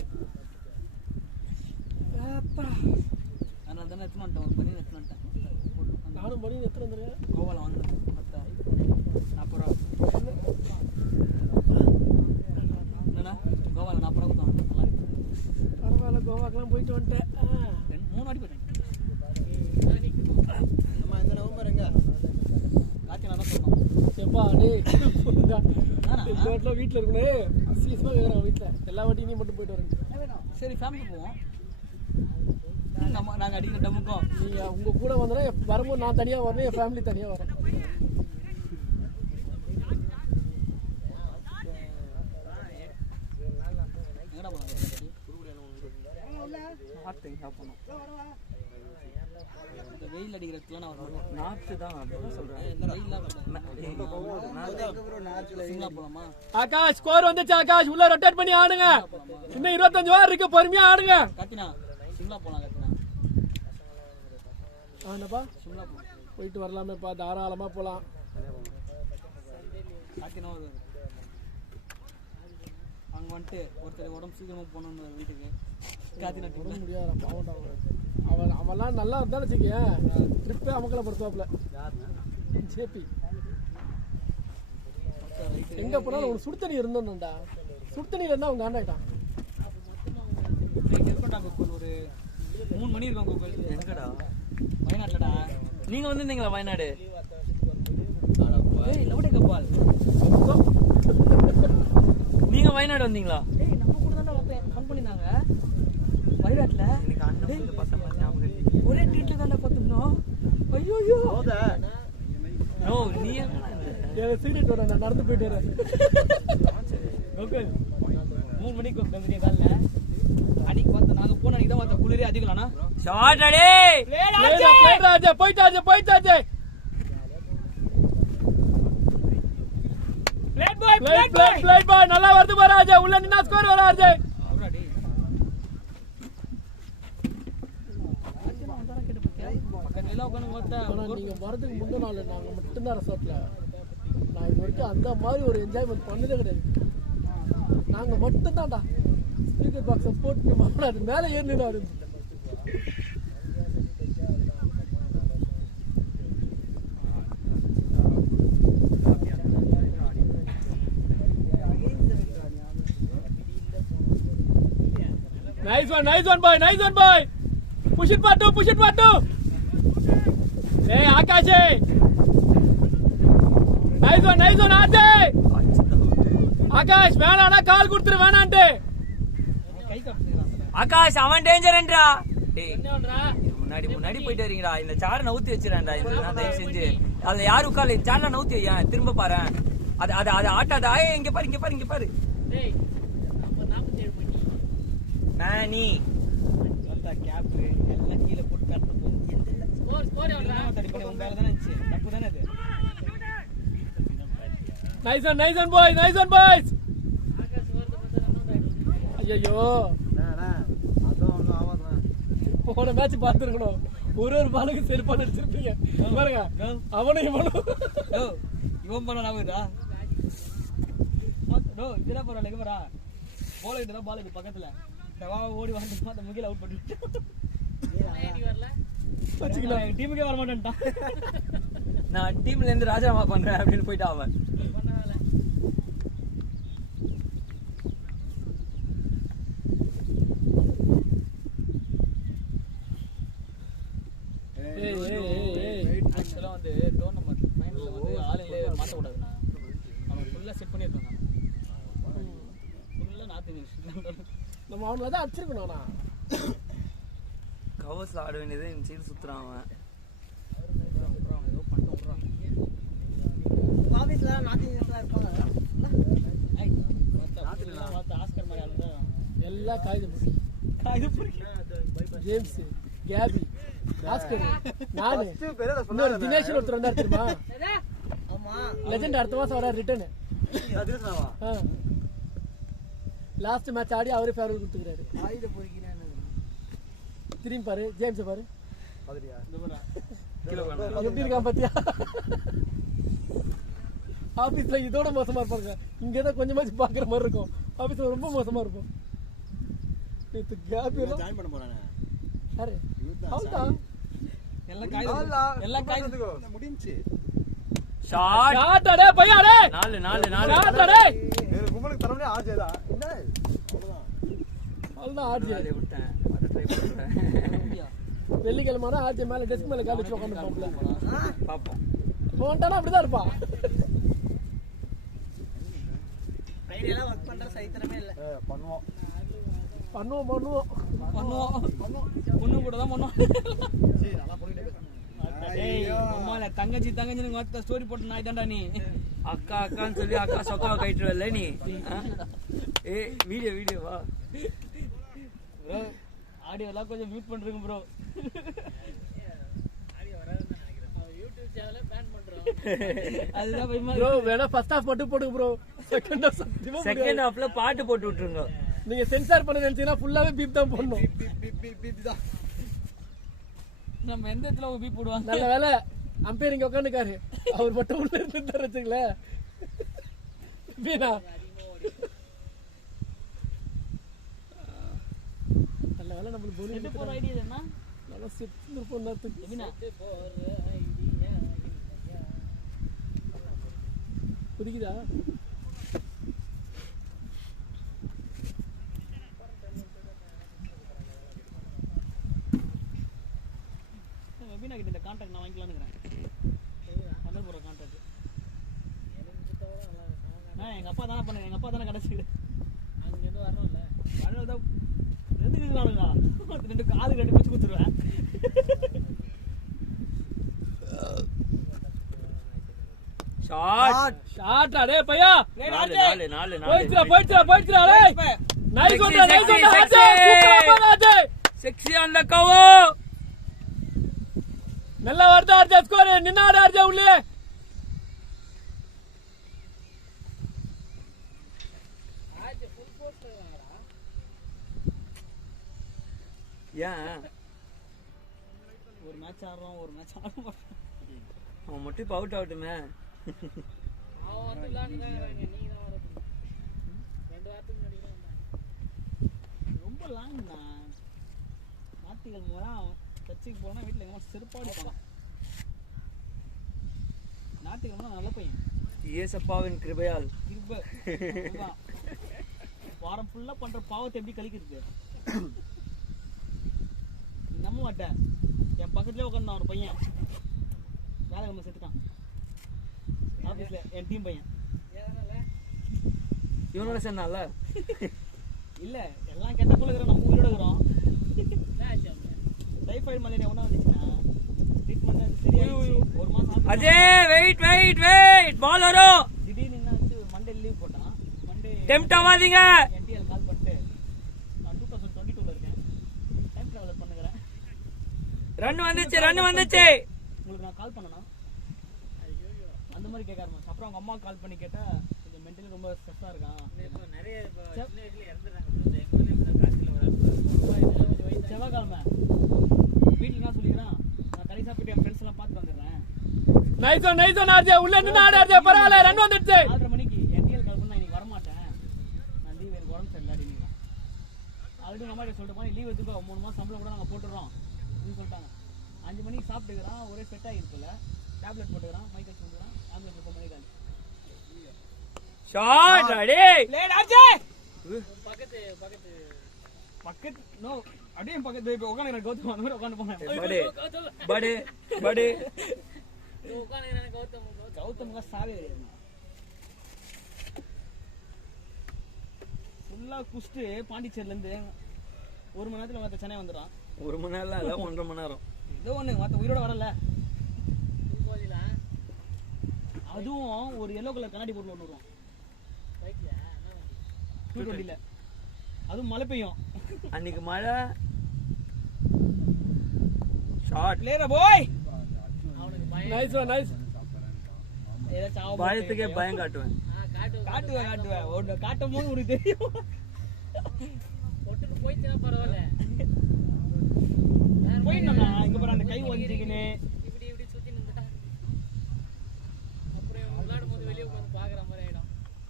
அதனால தானே எடுத்துன்னு வந்துட்டேன் ஒரு பண்ணி எடுத்துன்னு வந்துட்டேன் நானும் பண்ணி எத்தனை வந்துருக்கேன் கோவாவில் வாங்கினேன் 40 ரூபா என்னண்ணா கோவாவில் 40 ரூபா கொடுத்தாங்க நல்லா இருக்கு பரவாயில்ல கோவாக்கெல்லாம் போயிட்டு வந்துட்டேன் 3 வாட்டி போயிட்டேன் நம்ம இந்த நவம்பர் எங்க கார்த்தி நான் தான் சொல்லணும் எப்பா டேய் இந்த வாட்டில் வீட்டில் இருக்கணும் சீசமாக கேட்குறான் வீட்டில் எல்லா வாட்டியும் நீ மட்டும் போயிட்டு வரேன் சரி ஃபேமிலி போவோம் நாங்க அடிக்கிற டம்முக்கும் நீங்க உங்க கூட வந்தா வரும்போது நான் தனியா வரணும், என் ஃபேமிலி தனியா வரேன். எங்கடா போலாம் இந்த வெயில் அடிக்கிற இடத்துல நான் வரணும். நாத்து தான் அப்படிதான் சொல்றேன். இந்த வெயில்லாம் சிம்லா போலாமா? ஆகாஷ் ஸ்கோர் வந்துச்சு. ஆகாஷ் உள்ள ரொட்டேட் பண்ணி ஆடுங்க. இன்னும் 25 ஓவர் இருக்கு, பொறுமையா ஆடுங்க. கத்தினா சிம்லா போலாம். கத்தினா ஆனப்பா சிம்லா போலாம். போயிட்டு வரலாமேப்பா, தாராளமா போலாம். கத்தினா ஒரு அங்க வந்துட்டு ஒருத்தர் உடம்பு சீக்கிரமா போகணும் வீட்டுக்கு. காத்தினா போட முடியாது, பாவண்டா அவன். அவெல்லாம் நல்லா இருந்தாலும் வச்சுக்கேன் ட்ரிப்பே அமக்கல படுத்துவாப்ல. ஜேபி எங்க போனாலும் உனக்கு சுடு தண்ணி இருந்தோம்டா. சுடு தண்ணியில இருந்தா அவங்க ஆண்டாயிட்டான். ஒரு 3 மணி இருக்கும் கோகுல். எங்கடா? வயநாட்டுலடா. நீங்க வந்திருந்தீங்களா வயநாடு? ஏய் லவுடே கபால். நீங்க வயநாடு வந்தீங்களா? ஏய் நம்ம கூட தான ஃபன் பண்ணினாங்க வயநாட்டுல. எனக்கு அண்ணன் பசங்க ஞாபகம் இருக்கு. ஒரே டீட்ல தான பாத்துனோம். ஐயோ ஐயோ நோ நீ எங்கடா? எனக்கு சீரியட் வர, நான் நடந்து போயிட்டு வரேன். கோகுல் 3 மணிக்கு வந்துட்டீங்க காலைல. அன்னைக்கு பார்த்து நாங்க போன அன்னைக்கு தான் பார்த்த குளிரே அதிகம்லானா. ஷாட் அடி. ராஜா போயிட்டாச்சு. பிளேட் பாய் நல்லா வருது பாரு ராஜா. உள்ள நின்னா ஸ்கோர் வர ராஜா. அவராடி பக்கத்துல எல்லாம் உட்கார்ந்து பார்த்தா ஆனா நீங்க வரதுக்கு முந்தின நாள் நாங்க மட்டும்தான் ரெசார்ட்ல. நான் இது வரைக்கும் அந்த மாதிரி ஒரு என்ஜாய்மெண்ட் பண்ணதே கிடையாது. நாங்க மட்டும்தான்டா ஸ்பீக்கர் பாக்ஸை போட்டு மாட்டாது மேலே ஏறினாரு. Nice one boy. Push it part two. Hey Akash. Nice one Ajay. Akash வேணாடா, கால் கொடுத்துரு வேணான்ட்டு. கை காட்டுறாங்க. ஆகாஷ் அவன் டேஞ்சர் என்றா. டேய் என்னடா முன்னாடி போயிட்டு வரீங்கடா. இந்த சாரை நவுத்தி வச்சிரேன்டா. இதெல்லாம் தயவு செஞ்சு அதுல யாரு உட்கார்ல சாரை நவுத்தி வையேன். திரும்ப பாரு. அது ஆட்டாத. இங்க பாரு. டேய் நம்ம 47 மணி நானி வந்தா கேப் எல்லாம் கீழ போட்டு கட்ட போகும். ஸ்கோர் எவ்வளவுடா? தடி பண்ணி உங்க மேல தான இருந்துச்சு. தப்பு தானே அது. Nice one boys. ஆகாஷ் வரது பார்த்தா நம்ம தான். ஐயோ அதான் ஒன்றும் ஆகாதுண்ணா. போன மேட்ச் பார்த்துருக்கணும். ஒரு பாலுக்கு செருப்பால் அடிச்சிருப்பீங்க பாருங்க. அவனும் இவனும் ஓ இவன் பண்ண நாவுதா. டோ இதெல்லாம் பரவாயில்ல. எங்க வரா போல கிட்ட தான் பால் இது பக்கத்துல. டவா ஓடி வந்து அந்த முகில அவுட் பண்ணிட்டு. நீ வரல வச்சுக்கலாம். டீமுக்கே வர மாட்டேன்ட்டான். நான் டீம்ல இருந்து ராஜினாமா பண்றேன் அப்படின்னு போயிட்டு அவன். ஆக்சுவலா வந்து டோர்னமெண்ட் ஃபைனல்ல வந்து ஆளுங்களே மாத்த கூடாதுண்ணா. அவன் ஃபுல்லா செட் பண்ணிருக்காங்க. ஃபுல்லா நாத்து நம்ம அவனை தான் அடிச்சிருக்கணும்ண்ணா. கவர்ஸ்ல ஆட வேண்டியது இந்த சைடு சுத்துறான் அவன். ஏதோ பண்ணிட்டு விடுறான். ஆபீஸ்ல நாத்திங்களா இருப்பாங்க. ஆஸ்கர் மாதிரி ஆளுங்க எல்லாம் காகிதம். இது புரியுது. ஜேம்ஸ், கேபி, ஆஸ்கர், நானு, பெரிய இன்னொரு தினேஷ் ஒருத்தர் வந்தார் தெரியுமா? ஆமா லெஜெண்ட் அடுத்த மாசம் வர ரிட்டர்ன். அதிர்ஷ்டமா லாஸ்ட் மேட்ச் ஆடி அவரே ஃபேவரட் கொடுத்துக்கிறாரு. ஆயுத பொறுக்கிறேன். திரும்பி பாரு, ஜேம்ஸ் பாரு மாதிரியா எப்படி இருக்கான் பாத்தியா? ஆபீஸ்ல இதோட மோசமா இருப்பாங்க. இங்கதான் கொஞ்சமாச்சும் பாக்குற மாதிரி இருக்கும். ஆபீஸ்ல ரொம்ப மோசமா இருக்கும். ஜாயின் பண்ண போறானே. யாரு? அவன்தான். எல்லாம் காய்து முடிஞ்சு ஷாட் ஷாட் அடே பையா அடே. 4 ஷாட் அடே. வேற கும்பலுக்கு தரமே ஆஜேதா. என்ன? அவ்வளவுதான் ஆர்ஜி. அதை விட்டேன். அதை ட்ரை பண்றேன். வெள்ளிக்கிழமை ஆர்ஜி மேல டெஸ்க் மேல கால் வச்சு உட்காந்துருப்பாப்ல. பாப்போம். போன்ட்டானா அப்படிதான் இருப்பான். கையில ஒர்க் பண்ற சரித்திரமே இல்ல. பண்ணுவோம். பண்ணுவோம் பண்ணுவோம் பொண்ணு கூட தான் பண்ணுவோம். சரி நல்லா போயிட்டே பேசுறேன். ஏய் அம்மால தங்கச்சி தங்கச்சின்னு வார்த்தை ஸ்டோரி போட்டு நாய் தான்டா நீ. அக்கா அக்கான்னு சொல்லி அக்கா சொக்காவை கயிட்டுருவல்ல நீ. ஏ வீடியோ வா ப்ரோ ஆடியோ எல்லாம் கொஞ்சம் மியூட் பண்றீங்க ப்ரோ. யூடியூப் சேனலை பேன் பண்றோம். அதுதான் பயமா ப்ரோ வேணா ஃபர்ஸ்ட் ஹாஃப் மட்டும் போடுங்க ப்ரோ. செகண்ட் ஹாஃப் சத்தியமா செகண்ட் ஹாஃப்ல பாட்டு போட்டு விட்டுருங்க. நீங்க சென்சார் பண்ண நினைச்சீங்கன்னா ஃபுல்லாவே பீப் தான் போடணும். இதுதான் நம்ம எந்த இடத்துல பீ போடுவாங்க. நல்ல வேலை அம்பேர் இங்க உட்காந்துக்காரு. அவர் மட்டும் உள்ள இருந்து வச்சுங்களேன். நல்ல வேலை நம்மளுக்கு போலி செட்டு போற ஐடியா என்ன? நல்லா செட்டு இருப்போம் நேரத்துக்கு. எமினா குதிக்குதா? எமினா கிட்ட இந்த கான்டாக்ட் நான் வாங்கிக்கலாம்னு இருக்கேன். பந்தல் போற கான்டாக்ட் எங்க அப்பா தானே பண்ணுங்க. எங்க அப்பா தானே கடைசி அங்க இருந்து வரணும்ல. வரதான் எதுக்கு இருக்கிறானுங்க? 2 காது 2 பிச்சு குத்துருவேன். ஷாட் ஷாட் அடே பையா. நாலு போயிடுச்சுடா டேய். நைஸ் ஒன் ஆச்சே. சூப்பரா ஆச்சே. செக்ஸி ஆன் த கவோ. நல்லா வருதா ஆச்சே ஸ்கோர். நின்னாடா ஆச்சே உள்ளே. ஏன் ஒரு மேட்ச் ஆடுறோம் ஒரு மேட்ச் ஆட மாட்டோம். அவன் மட்டும் இப்போ அவுட் ஆகட்டுமே. அவன் வந்து விளையாடுறாங்க. நீ தான் வரது 2 வாரத்துக்கு முன்னாடி தான் வந்தாங்க. ரொம்ப லாங்ண்ணா. ஞாயிற்றுக்கிழமை போனால் சர்ச்சுக்கு போனால் வீட்டில் எங்கே செருப்பாடு போகலாம். ஞாயிற்றுக்கிழமை நல்ல பையன். இயேசப்பாவின் கிருபையால் வாரம் ஃபுல்லாக பண்ணுற பாவத்தை எப்படி கழிக்கிறது? நம்ப மாட்டேன். என் பக்கத்துலேயே உட்காந்தான் ஒரு பையன். வேலை நம்ம செத்துட்டான் ஆஃபீஸில். என் டீம் பையன் இவனோட சேர்ந்தான்ல. இல்லை எல்லாம் கெட்ட போல இருக்கிறோம். நம்ம உயிரோட இருக்கிறோம். டைஃபாய்டு மலேரியா ஒன்றா வந்துச்சுன்னா ட்ரீட்மெண்ட் சரியாயிடுச்சு. ஒரு மாதம் அஜய் வெயிட் பால் வரும். திடீர்னு என்னாச்சு? மண்டே லீவ் போட்டான். மண்டே டெம்ப்ட் ஆகாதீங்க. என்டிஎல் கால் பண்ணிட்டு நான் 2022 இருக்கேன். டைம் ட்ராவலர் பண்ணுகிறேன். ரன் வந்துச்சு. உங்களுக்கு நான் கால் பண்ணனா அந்த மாதிரி கேட்க ஆரம்பிச்சு. அப்புறம் அவங்க அம்மா கால் பண்ணி கேட்டா கொஞ்சம் மென்டலி ரொம்ப ஸ்ட்ரெஸ்ஸாக இருக்கான். நிறைய செவ்வாய்க்கிழமை வீட்டில் என்ன சொல்லிக்கிறேன், நான் கடைசியாக போயிட்டு என் ஃப்ரெண்ட்ஸ் எல்லாம் பார்த்து வந்துடுறேன். நைஸ் ஒன் ஆச்சே. உள்ள நின்னு ஆடாதே. பரவாயில்ல ரன் வந்துடுச்சு. 4:30 மணிக்கு என்டிஎல் கால் பண்ணி நான் இன்னைக்கு வரமாட்டேன். நான் லீவ் எனக்கு உடம்பு சரியில்லை அப்படின்னு. ஆல்ரெடி அம்மா கிட்ட சொல்லிட்டு போனேன். லீவ் எடுத்துக்கோ 3 மாதம் சம்பளம் கூட நாங்கள் போட்டுடுறோம் அப்படின்னு சொல்லிட்டாங்க. 5 மணிக்கு சாப்பிட்டுக்கிறான். ஒரே செட் ஆகிருக்குல்ல. டேப்லெட் போட்டுக்கிறான். மைக்கல் சொல்லுறான். ஆம்புலன்ஸ் 10 மணிக்கு காலி. ஷாட் அடே. லேட் ஆச்சு. பக்கத்து நோ அப்படியே பக்கத்து இப்போ உட்காந்து கௌதம் அந்த மாதிரி உட்காந்து போனேன். படு கௌதம் சாவே கிடையாது. ஃபுல்லாக குஸ்ட்டு பாண்டிச்சேரிலேருந்து 1 மணி நேரத்தில் மற்ற சென்னை வந்துடும். 1 மணி நேரம் இல்லை 1.5 மணி நேரம். ஏதோ ஒன்று மற்ற உயிரோட வரல. அதுவும் ஒரு எல்லோ கலர் கண்ணாடி போட்டு ஒன்று வருவோம் 220. அதுவும் மழை பெய்யும் அன்னைக்கு மழை. ஷாட் லேரா போய். நைஸ் ஏதாச்சும் பயத்துக்கே பயம் காட்டுவேன். காட்டுவேன் ஒன்று காட்டும் போது உனக்கு தெரியும். போயிடுச்சுன்னா பரவாயில்ல. போயிடணும்ண்ணா. இங்கே பாரு அந்த கை வந்துச்சுக்கின்னு இப்படி சுற்றி நின்றுட்டா அப்புறம் விளையாடும் போது வெளியே உட்காந்து பார்க்குற மாதிரி ஆகிடும்.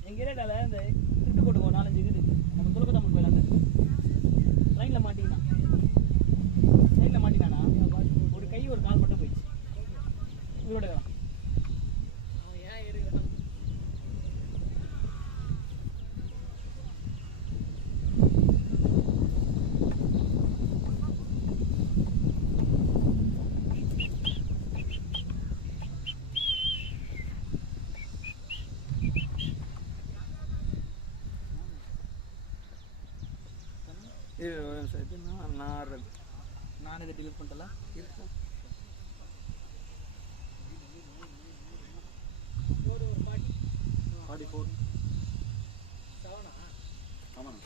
எங்கள் ஏரியாவில் இந்த திருட்டு போட்டு 4-5 இருக்குது. நம்ம துளக்கத்தாமல் போயிடலாம். லைனில் மாட்டிக்கினான். ஒரு கை ஒரு கால் மட்டும் போயிடுச்சு. உயிரோட இருக்கலாம். ஏன் இருக்கிறான்? நானே இதை delete பண்ணிட்டேன்ல. போடு ஒரு 44 ஆமாண்ணா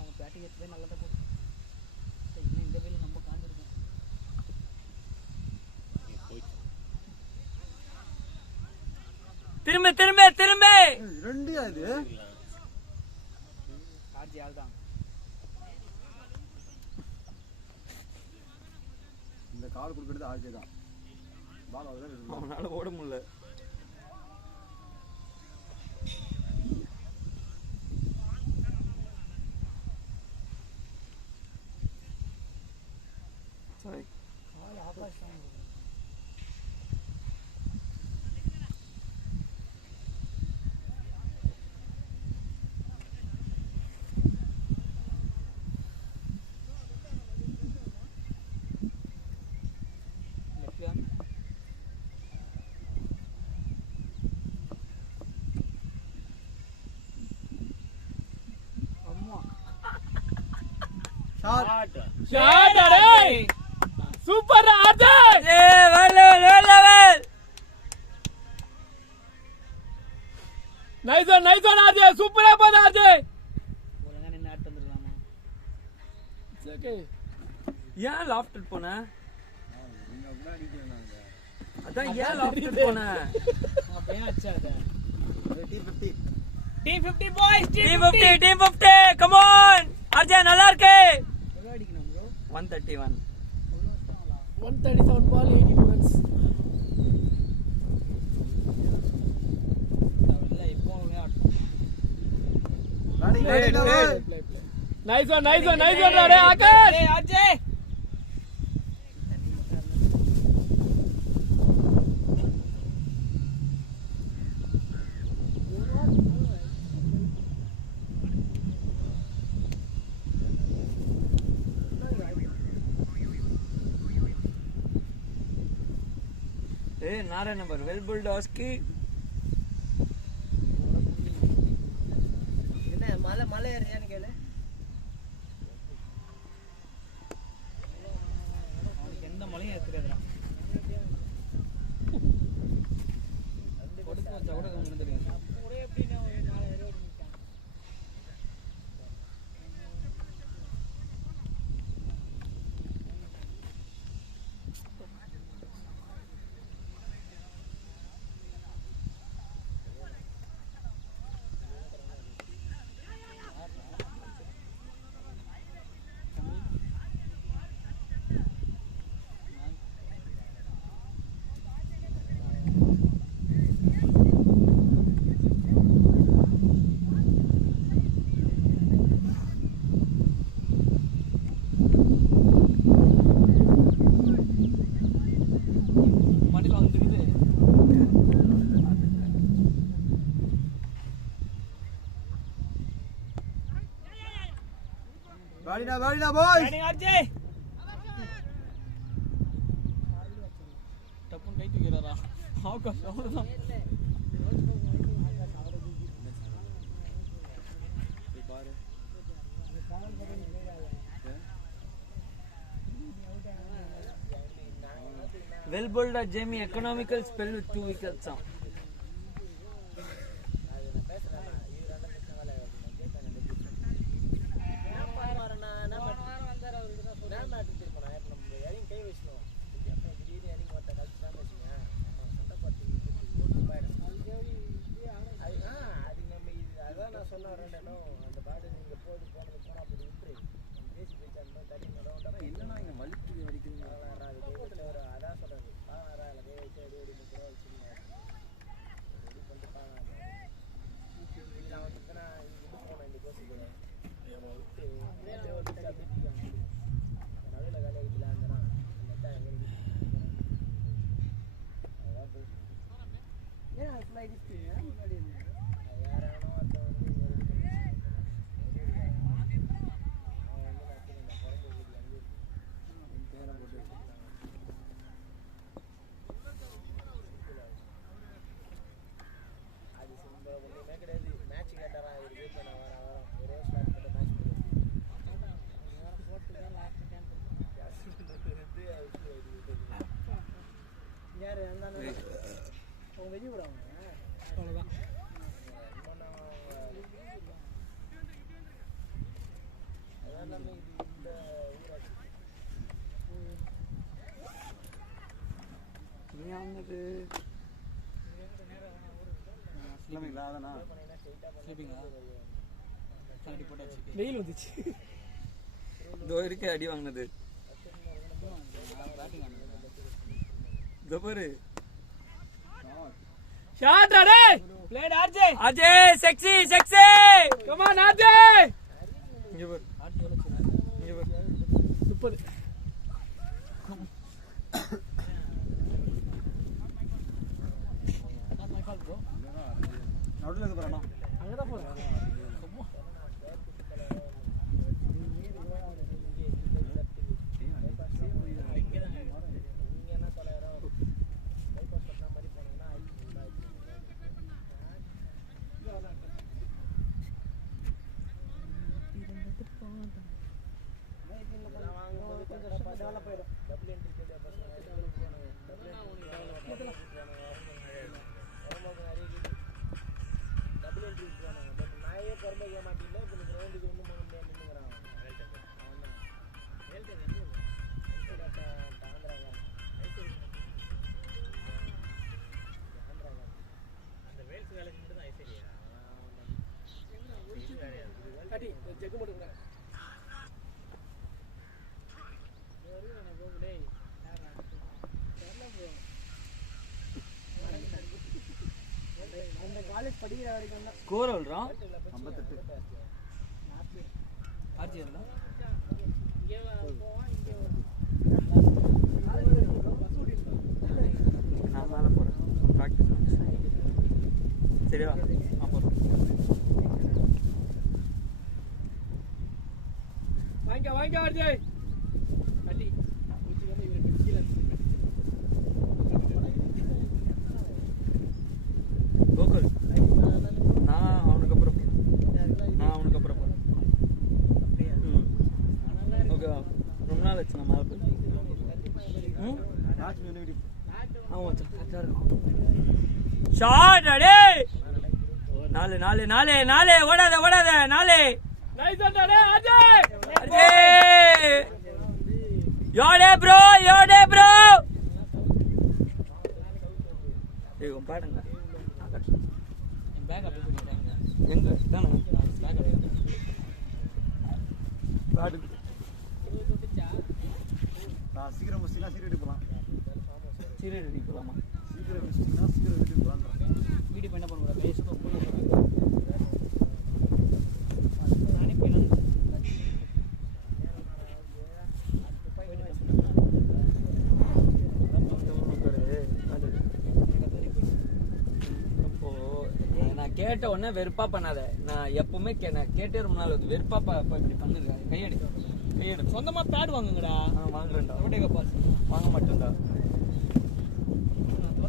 அவன் பேட்டிங் எடுத்து நல்லா தான் போட்டு இன்னும் இந்த வேலை நம்ம காஞ்சிருக்கோம். திரும்ப திரும்ப திரும்ப ரெண்டு இது காட்சி ஆள் தான். இந்த கால் கொடுக்கறது ஆர்ஜே தான் பால் அதுதான் அவனால ஓட முடியல. சரி லெஃப்ட்ல அம்மா ஷாட் ஷாட் அடே சூப்பர் அஜய் வேற லெவல். நைஸ் ஒன் அஜய் சூப்பரா போதா அஜய் ஒழுங்கா நின்று ஆட்டு வந்துடலாமா? ஓகே ஏன் லாஃப்ட் போன? நீங்க முன்னாடி நாங்க அதான் ஏன் லாஃப்ட் போன? அப்ப ஏன் அடிச்சா அதை? T50 T50 boys, T50 T50 come on Arjan நல்லா இருக்கு. எவ்வளோ அடிக்கணும் ப்ரோ? 131 137 ball 82 runs இல்ல இப்போ அவனே ஆட்டும். நைஸ் ஒன் அடே ஆகாஷ் ஏய் அஜய் நார நம்பர் வெல் புல்டாஸ்கி. என்ன மலை ஏறியான்னு கேளு. அவனுக்கு எந்த மலையும் ஏத்துறதுடா. கொடுத்து வச்சா கூட கம்முனு தெரியாது. ஒரே எப்படின்னா ஒரு 4 ஏறி நிக்கான். மண்ணில் வந்துருக்குது. வாடினா பாய்ஸ் Batting அஜய். டப்புன்னு கை தூக்கிறாரா? ஆகாஷ் அவ்வளவுதான். Well bowled Jamie, economical spell with 2 wickets. அது ஒண்ணுமே கிடையாது. மேட்ச் கேட்டாரா பெரியவரா அவ்வளோதான். வெயில் வந்துச்சு. இதோ இருக்கு அடி வாங்கினது. இதோ பாரு. Shot ready. Played RJ. RJ sexy sexy. Come on RJ. இங்க பாரு. இங்க பாரு. சூப்பர். நடுவில் இருக்கு பாருண்ணா. அங்கதான் போறேன். கட்டி ஜெக்கு மட்டும் கூட. அந்த காலேஜ் படிக்கிற வரைக்கும் தான். ஸ்கோர் எவ்வளோறான்? 58. ஆர்ஜி எவ்வளோ? நான் மேலே போகிறேன். ப்ராக்டிஸ் சரியா? அப்புறம் வாங்க ஆர்ஜே. கட்டி முடிச்சு வந்து இவரு கீழே கோகுல் நான் அவனுக்கு அப்புறம் போகிறேன். ஓகேவா? ரொம்ப நாள் ஆச்சு நான் மேலே போய். மேட்ச் மினிவிடி. ஆமாம் கரெக்டாக இருக்கும். Shot ready. 4 4 4 4 ஓடாத 4. நைஸ் அண்டே ஆர்ஜே. அர்ஜே யோடே ப்ரோ ஏய் உன் பாடுங்க. என் பேக் அப்படியே பண்ணிட்டாங்க. எங்க தானே பேக் அப்படியே பாடு. நான் சீக்கிரம் முடிச்சினா சீக்கிரம் போகலாம். சீரியல் ரெடி போகலாமா? சீக்கிரம் முடிச்சினா சீக்கிரம் வீட்டுக்கு போகலாம். வீடியோ என்ன பண்ணுறா பேஸ்புக் போட போகிறேன். நானே போயிடலாம். அப்போ நான் கேட்ட உடனே வெறுப்பா பண்ணாத. நான் எப்பவுமே நான் கேட்டே ரொம்ப நாள் வந்து வெறுப்பா இப்படி பண்ணிருக்கேன். கையெடு சொந்தமா பேட் வாங்குங்கடா. வாங்குறேன்டா. ரோட்டேக பாஸ் வாங்க மாட்டேன்டா.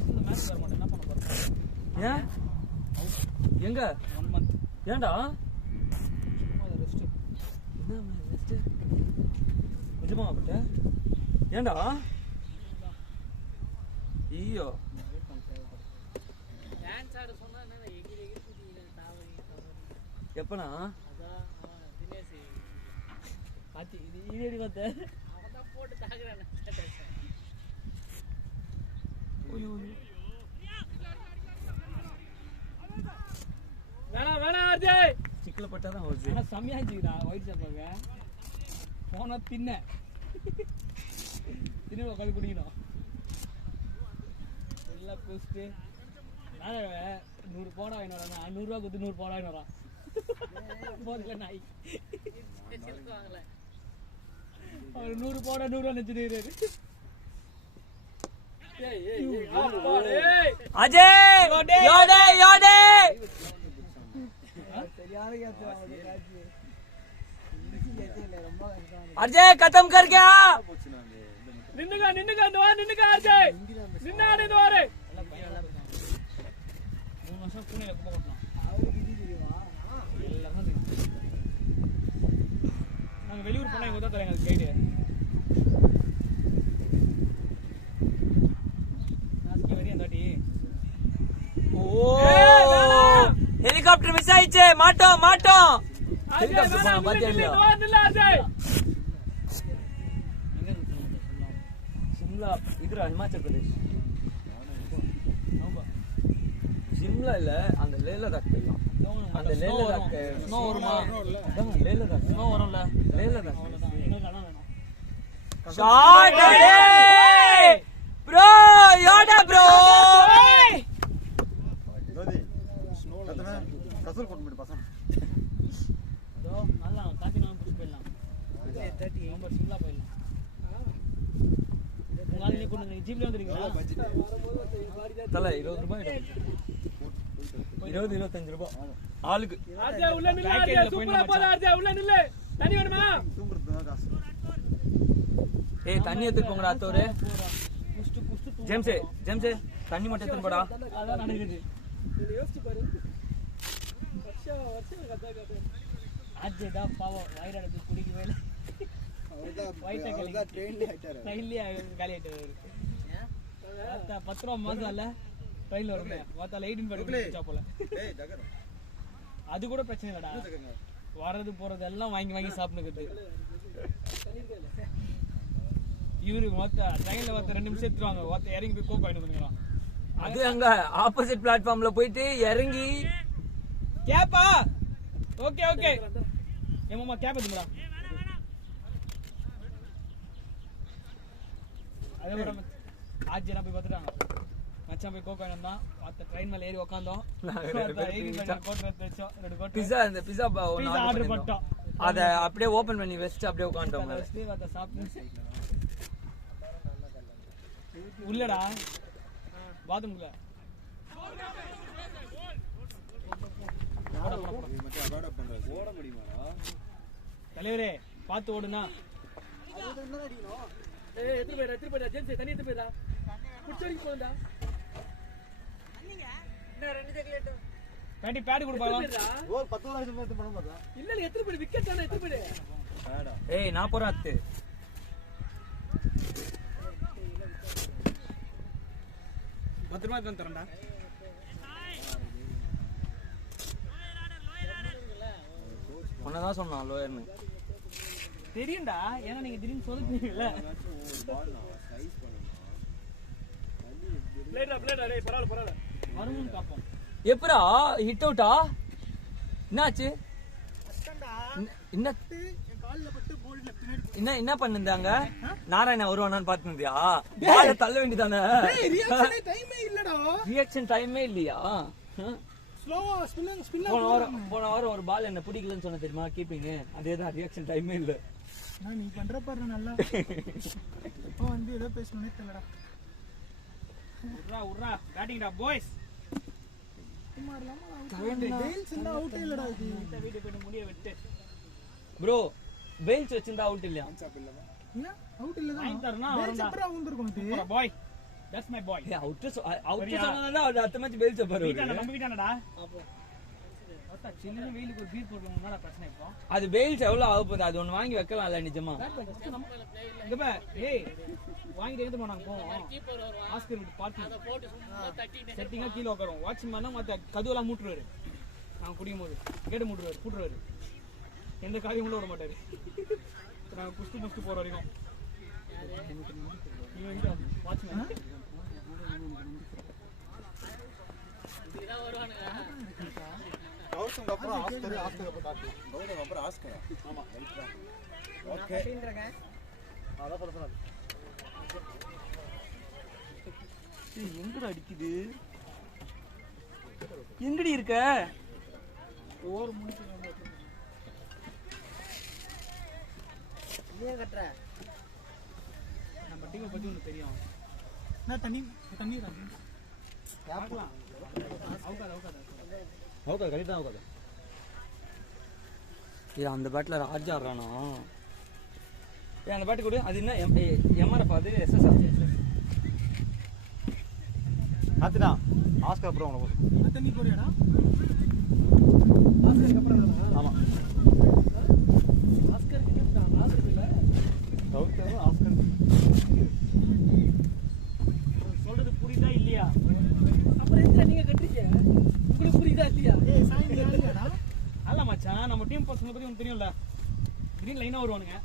இந்த மேட்ச் வர மாட்டேன். என்ன பண்ண போறேன்? ஏன் எங்க 1 month ஏன்டா? சும்மா ரெஸ்ட். என்ன ரெஸ்ட்? கொஞ்சமா பட்ட ஏன்டா? ஐயோ டான்ஸ் ஆட சொன்னா என்ன எகிரி குதியில தாவரி எப்பனா? அதான் தினேஷ் பாத்தி இது ஏடி பார்த்த அவன் தான் போட்டு தாக்குறானே. ஐயோ வேணா அர்ஜய். சிக்கல பட்டாதான் வருது. ஆனா செம்மையா இருந்துச்சுடா ஒயிட் சாப்பாங்க. போனா தின்ன உட்காந்து குடிக்கணும். எல்லாம் குடிச்சிட்டு 100 போடா வாங்கினோம். 100 ரூபா கொடுத்து 100 போடா வாங்கினோம். போதுல நாய் வாங்கல. அவர் 100 போடா 100 ரூபா நினைச்சிட்டு அஜய் யோடே अजय खत्म कर गया. निन्नुगा अजय निन्नाडे द्वारे 3 வருஷம் புனேல குப்பை கொட்டலாம். நாங்க வெளியூர் போனா இங்க தான் தரங்க கைடு. நாஸ்கி வரி அந்தாட்டி ஹெலிகாப்டர் போனா பாத்தியா இல்லையா? சிம்லா இதுரா ஹிமாச்சல் பிரதேஷ். சிம்லா இல்ல, அந்த லே லடாக் போயிடலாம். அந்த லே லடாக் ஸ்னோ வருமா? லே லடாக் ஸ்னோ வரும்ல, லே லடாக். ஷாட் ப்ரோ, யோடா ப்ரோ. ஜோதி கத்தனா கசூல் போட்டு போடு பசங்க. நல்லா காத்தினாலும் புடிச்சு போயிடலாம். 30 நம்பர் சிம்லா போயிடலாம். உங்களால நீ கொண்டு ஜீப்ல வந்துறீங்களா? தல 20 ரூபாய் 20-25 ரூபாய் ஆளுக்கு. ஆர்ஜே உள்ள நில்லு, ஆர்ஜே சூப்பரா போற, ஆர்ஜே உள்ள நில்லு. தண்ணி வேணுமா? தூங்குறதுக்கு காசு. ஏய் தண்ணி எடுத்து போங்கடா தோரே. ஜேம்ஸ் ஜேம்ஸ் தண்ணி மட்டும் எடுத்து போடா. அதான் நடக்குது. நீ யோசிச்சு பாரு. வருஷம் கதை ஆர்ஜே தான் பாவம் வயிறடத்து குடிக்கவே இல்லை. அவர்தான் ட்ரெயின்ல ஆயிட்டாரு. ட்ரெயின்லயே காலி ஆயிட்டாரு. 10 ரூபா மாசம் இல்ல ட்ரெயின்ல வருமே. வாத்தால 18 படிச்சா போல. ஏய் ஜகர் அது கூட பிரச்சனை இல்லடா. வரது போறது எல்லாம் வாங்கி வாங்கி சாப்பிடுறது. இவரு மொத்த ட்ரெயின்ல ஒருத்த 2 நிமிஷம் எடுத்துருவாங்க. ஒருத்த இறங்கி போய் கோக் வாங்கிட்டு வந்துக்கலாம். அது அங்க ஆப்போசிட் பிளாட்ஃபார்ம்ல போயிட்டு இறங்கி கேப்பா. Okay okay. ஏமாமா கேப் எடுங்கடா. அதே மாதிரி ஆஜி நான் போய் பார்த்துட்டாங்க. மச்சான் போய் கோக் வாங்கிட்டு வந்தான். மொத்த ட்ரெயின் மேல ஏறி உட்காந்தோம். பிஸா இந்த பிஸா ஒன்னு ஆர்டர் ஆர்டர் பண்ணிட்டோம். பண்ணிட்டோம். அத அப்படியே ஓபன் பண்ணி வச்சிட்டு அப்படியே உட்கார்ந்தோம். உள்ளடா பாத்ரூம்ல ஓட முடியுமாடா? தலைவரே பார்த்து ஓடுனா. ஏய் எடுத்து போயிடா ஜேம்ஸ், தண்ணி எடுத்து போயிடா. குடிச்சடிக்கு போடா. பேட்டி பேட் கொடுப்பாங்க. ஒரு 10 வருஷம் எடுத்து பண்ண மாட்டா. இல்ல இல்ல எடுத்து போயிடு, விக்கெட் தானே எடுத்து போயிடு. வேடா. ஏய் நான் போறேன் அத்து. பத்திரமா தான் தரேன்டா. உன்னதான் சொன்னான் லோயர்னு. தெரியும்டா, ஏன்னா நீங்க திடீர்னு சொல்லுவீங்கல்ல. பிளேடா டேய் பரவாயில்லை. வரும்னு பாப்போம். எப்பரா ஹிட் அவுட்டா? என்னாச்சு? என்ன என்ன என்ன பண்ணுந்தாங்க? நாராயணா வருவானான்னு பாத்துந்தியா? பால தள்ள வேண்டியதானே. டைமே இல்லடா. ரியாக்ஷன் டைமே இல்லையா? ஸ்லோவா ஸ்பின் போன வாரம் ஒரு பால் என்ன பிடிக்கலன்னு சொன்ன தெரியுமா? கீப்பிங் அதேதான், ரியாக்ஷன் டைமே இல்ல. நீ பண்ற பாரு நல்லா. இப்போ வந்து ஏதோ பேசணும்னே தெரியலடா. உர்ரா பேட்டிங்டா பாய்ஸ். டெயில்ஸ் என்ன அவுட் இல்லடா இது. வீட்டு போய் முடிய விட்டு ப்ரோ பெஞ்ச் வச்சிருந்தா அவுட் இல்லையா? இல்ல அவுட் இல்லடா. வாங்கி தரனா பெல் வரடா. சப்பரா வந்திருக்கும் இது. பாய் தட்ஸ் மை பாய். அவுட் சொன்னா அது அடுத்த மேட்ச் பெஞ்ச் பாரு. வீட்டான நம்ம வீட்டானடா. அப்போ அத்தா சின்ன வெயிலுக்கு ஒரு பீர் போடுறதுனால பிரச்சனை இப்போ. அது பெயில்ஸ் எவ்வளவு ஆக போகுது? அது ஒன்னு வாங்கி வைக்கலாம்ல நிஜமா. இங்க பா ஏய் வாங்கிட்டு எங்க போனாங்க போவோம். ஆஸ்கர் வீட்டு பார்ட்டி அத போட்டு சும்மா தட்டினே செட்டிங்கா கீழ உட்காரும். வாட்ச்மேன் மத்த கதுவெல்லாம் மூட்றுவாரு. நான் குடிக்கும் போது கேட் மூட்றுவாரு, கூட்றுவாரு. எந்த காரியம் உள்ள விட மாட்டாரு. நான் குஸ்து போற வரைக்கும் இவங்க வாட்ச்மேன் இதெல்லாம் வருவானுங்க. கௌதம் அப்புறம் ஆஸ்கர் அப்புறம் டாக்டர். கௌதம் அப்புறம் ஆஸ்கர். ஆமா ஓகே அப்படிங்கறங்க. அத சொல்றேன். எங்கடா அடிக்குது? எங்கடி இருக்க? ஓர் மூஞ்சி நீயே கட்டற. நம்ம டீமை பத்தி உங்களுக்கு தெரியும். நான் தண்ணி பார்க்கலாம். அவுக்காத ஓகே கரெக்ட்டா ஓகே. ஏய் அந்த பேட்ல ராஜா ஆடுறானா? ஏய் அந்த பேட் கொடு. அது என்ன எம்ஆர்எஃப் அது எஸ்எஸ்ஆர்? ஆத்துடா ஆஸ்கர் அப்புறம் உனக்கு தண்ணி போறியாடா? ஆஸ்கருக்கு அப்புறம் ஆமா ஆஸ்கருக்கு இல்ல கௌதம் ஆஸ்கர். சொல்றது புரியுதா இல்லையா? அப்புறம் எதுக்கு நீங்க கட்டுறீங்க? உங்களுக்கு புரியுதா இல்லையா? ஏய் சாயங்காலம் யாருடா? அல்ல மச்சான் நம்ம டீம் பர்சன் பசங்க பத்தி உனக்கு தெரியும்ல, திடீர்னு லைனா வருவானுங்க.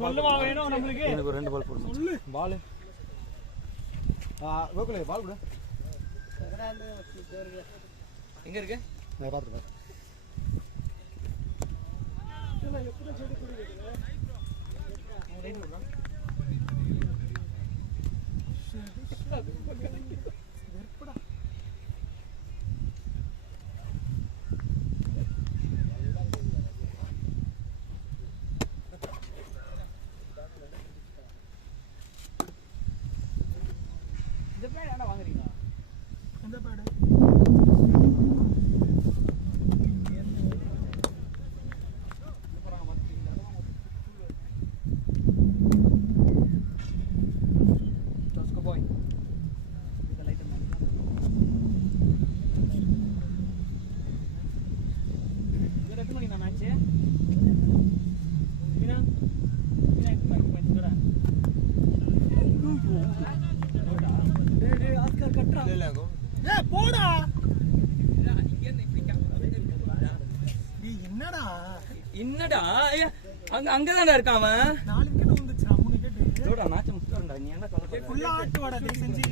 சொல்லுவா வேணும் நம்மளுக்கு. எனக்கு ஒரு 2 பால் போடுங்க. சொல்லு. பால் கோகுலே பால் கொடு. எங்க இருக்கு? நான் பாத்துறேன். இந்த பேட் ஏன்டா வாங்குறீங்களா? எந்த பேடு? Tosco boy. இந்த லைட் இதில் எத்தனை மணிக்கு நான் மேட்ச்சு? மீனா எத்தனை மணிக்கு மேட்ச் கூட? ஆஸ்கர் கட்றா. ஏய் போடா. என்னடா என்னடா அங்கதான்டா இருக்கான் அவன். 4 விக்கெட் வந்துச்சு, 3 விக்கெட். இதோட மேட்ச் முடிச்சிட்டோம்டா. நீ என்ன சொல்ல? ஃபுல்லா ஆட்டு வாடா தயவு செஞ்சு.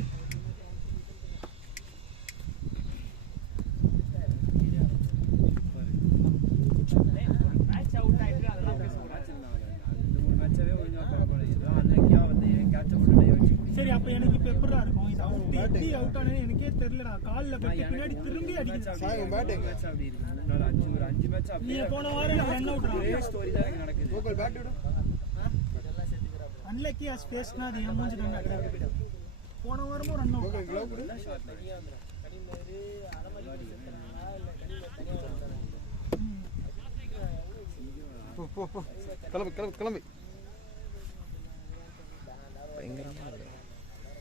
மேட்ச் அவுட் ஆயிட்டு அதெல்லாம் பேசக்கூடாது. சரி அப்ப எனக்கு இப்ப எப்படிடா இருக்கும்? இது அவுட் எப்படி அவுட் ஆனேன்னு எனக்கே தெரியலடா. கால்ல பட்டு பின்னாடி திரும்பி அடிக்குது. சாய் பேட்டிங். நீ போன வாரம் ரன் அவுட் கோகுல் பேட் விடு. அன்லக்கி ஆஸ் ஃபேஸ்னா அது ஏன் மூஞ்சி தான் அடிக்குது. போன வாரமும் ரன் அவுட். கோகுல் க்ளோவ் கொடு. போ கிளம்பு.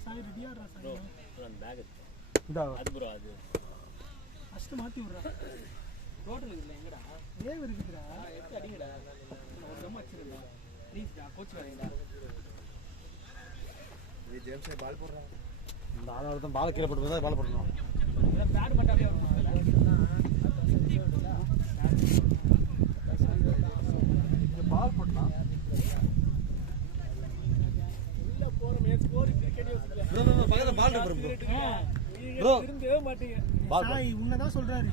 சாய் ரெடியா இருக்கா சாய்? இந்தா ஃபர்ஸ்ட் மாத்தி விடுறா. டோட்டல் இருக்குல்ல எங்கடா? வேவ் இருக்குதுடா. எடுத்து அடிங்கடா. ஒரு கம் அடிச்சிருந்தா. ப்ளீஸ்டா கோச் வரேன்டா. ஜேம்ஸ் பால் போடுறான். இந்த ஆளோட தான் பால் கீழ போட்டு பால் போடணும். இத பேட் மட்டும் அப்படியே வரும்ல. பால் போடலாம். உள்ள போற மேட்ச் ஸ்கோர் கிரிக்கெட் யோசிக்கல. ப்ரோ பக்கத்துல பால் இருக்கு ப்ரோ. திரும்பவே மாட்டீங்க. பால் சாய் உன்னதான் சொல்றாரு.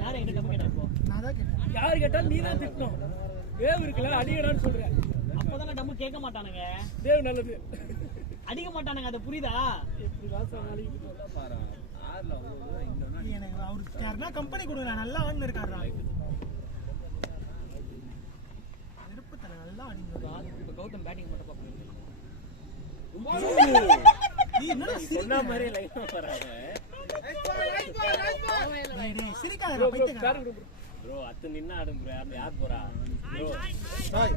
யாரை என்ன தப்பு கேட்டா இப்போ? நான் தான் கேட்டேன். யார் கேட்டாலும் நீ தான் திட்டணும். வேவ் இருக்குல்ல அடிக்கடான்னு சொல்றேன். அப்பதானே டம்மு கேட்க மாட்டானுங்க. வேவ் நல்லது. அடிக்க மாட்டானுங்க, அது புரியுதா? எப்படி ராசா நாளைக்கு போறா. எனக்கு அவருக்கு யாருன்னா கம்பெனி கொடுங்க, நல்லா ஆன் இருக்காருடா. நெருப்பு தலை நல்லா ஆடிங்க. இப்போ கௌதம் பேட்டிங் மட்டும் பார்க்கணும். நீ என்னடா சொன்ன மாதிரி லைனா வராங்க. சிரிக்காதடா பைத்தியக்காரா. ப்ரோ அத்து நின்னா ஆடும் ப்ரோ. யார் போறா ப்ரோ? சாய்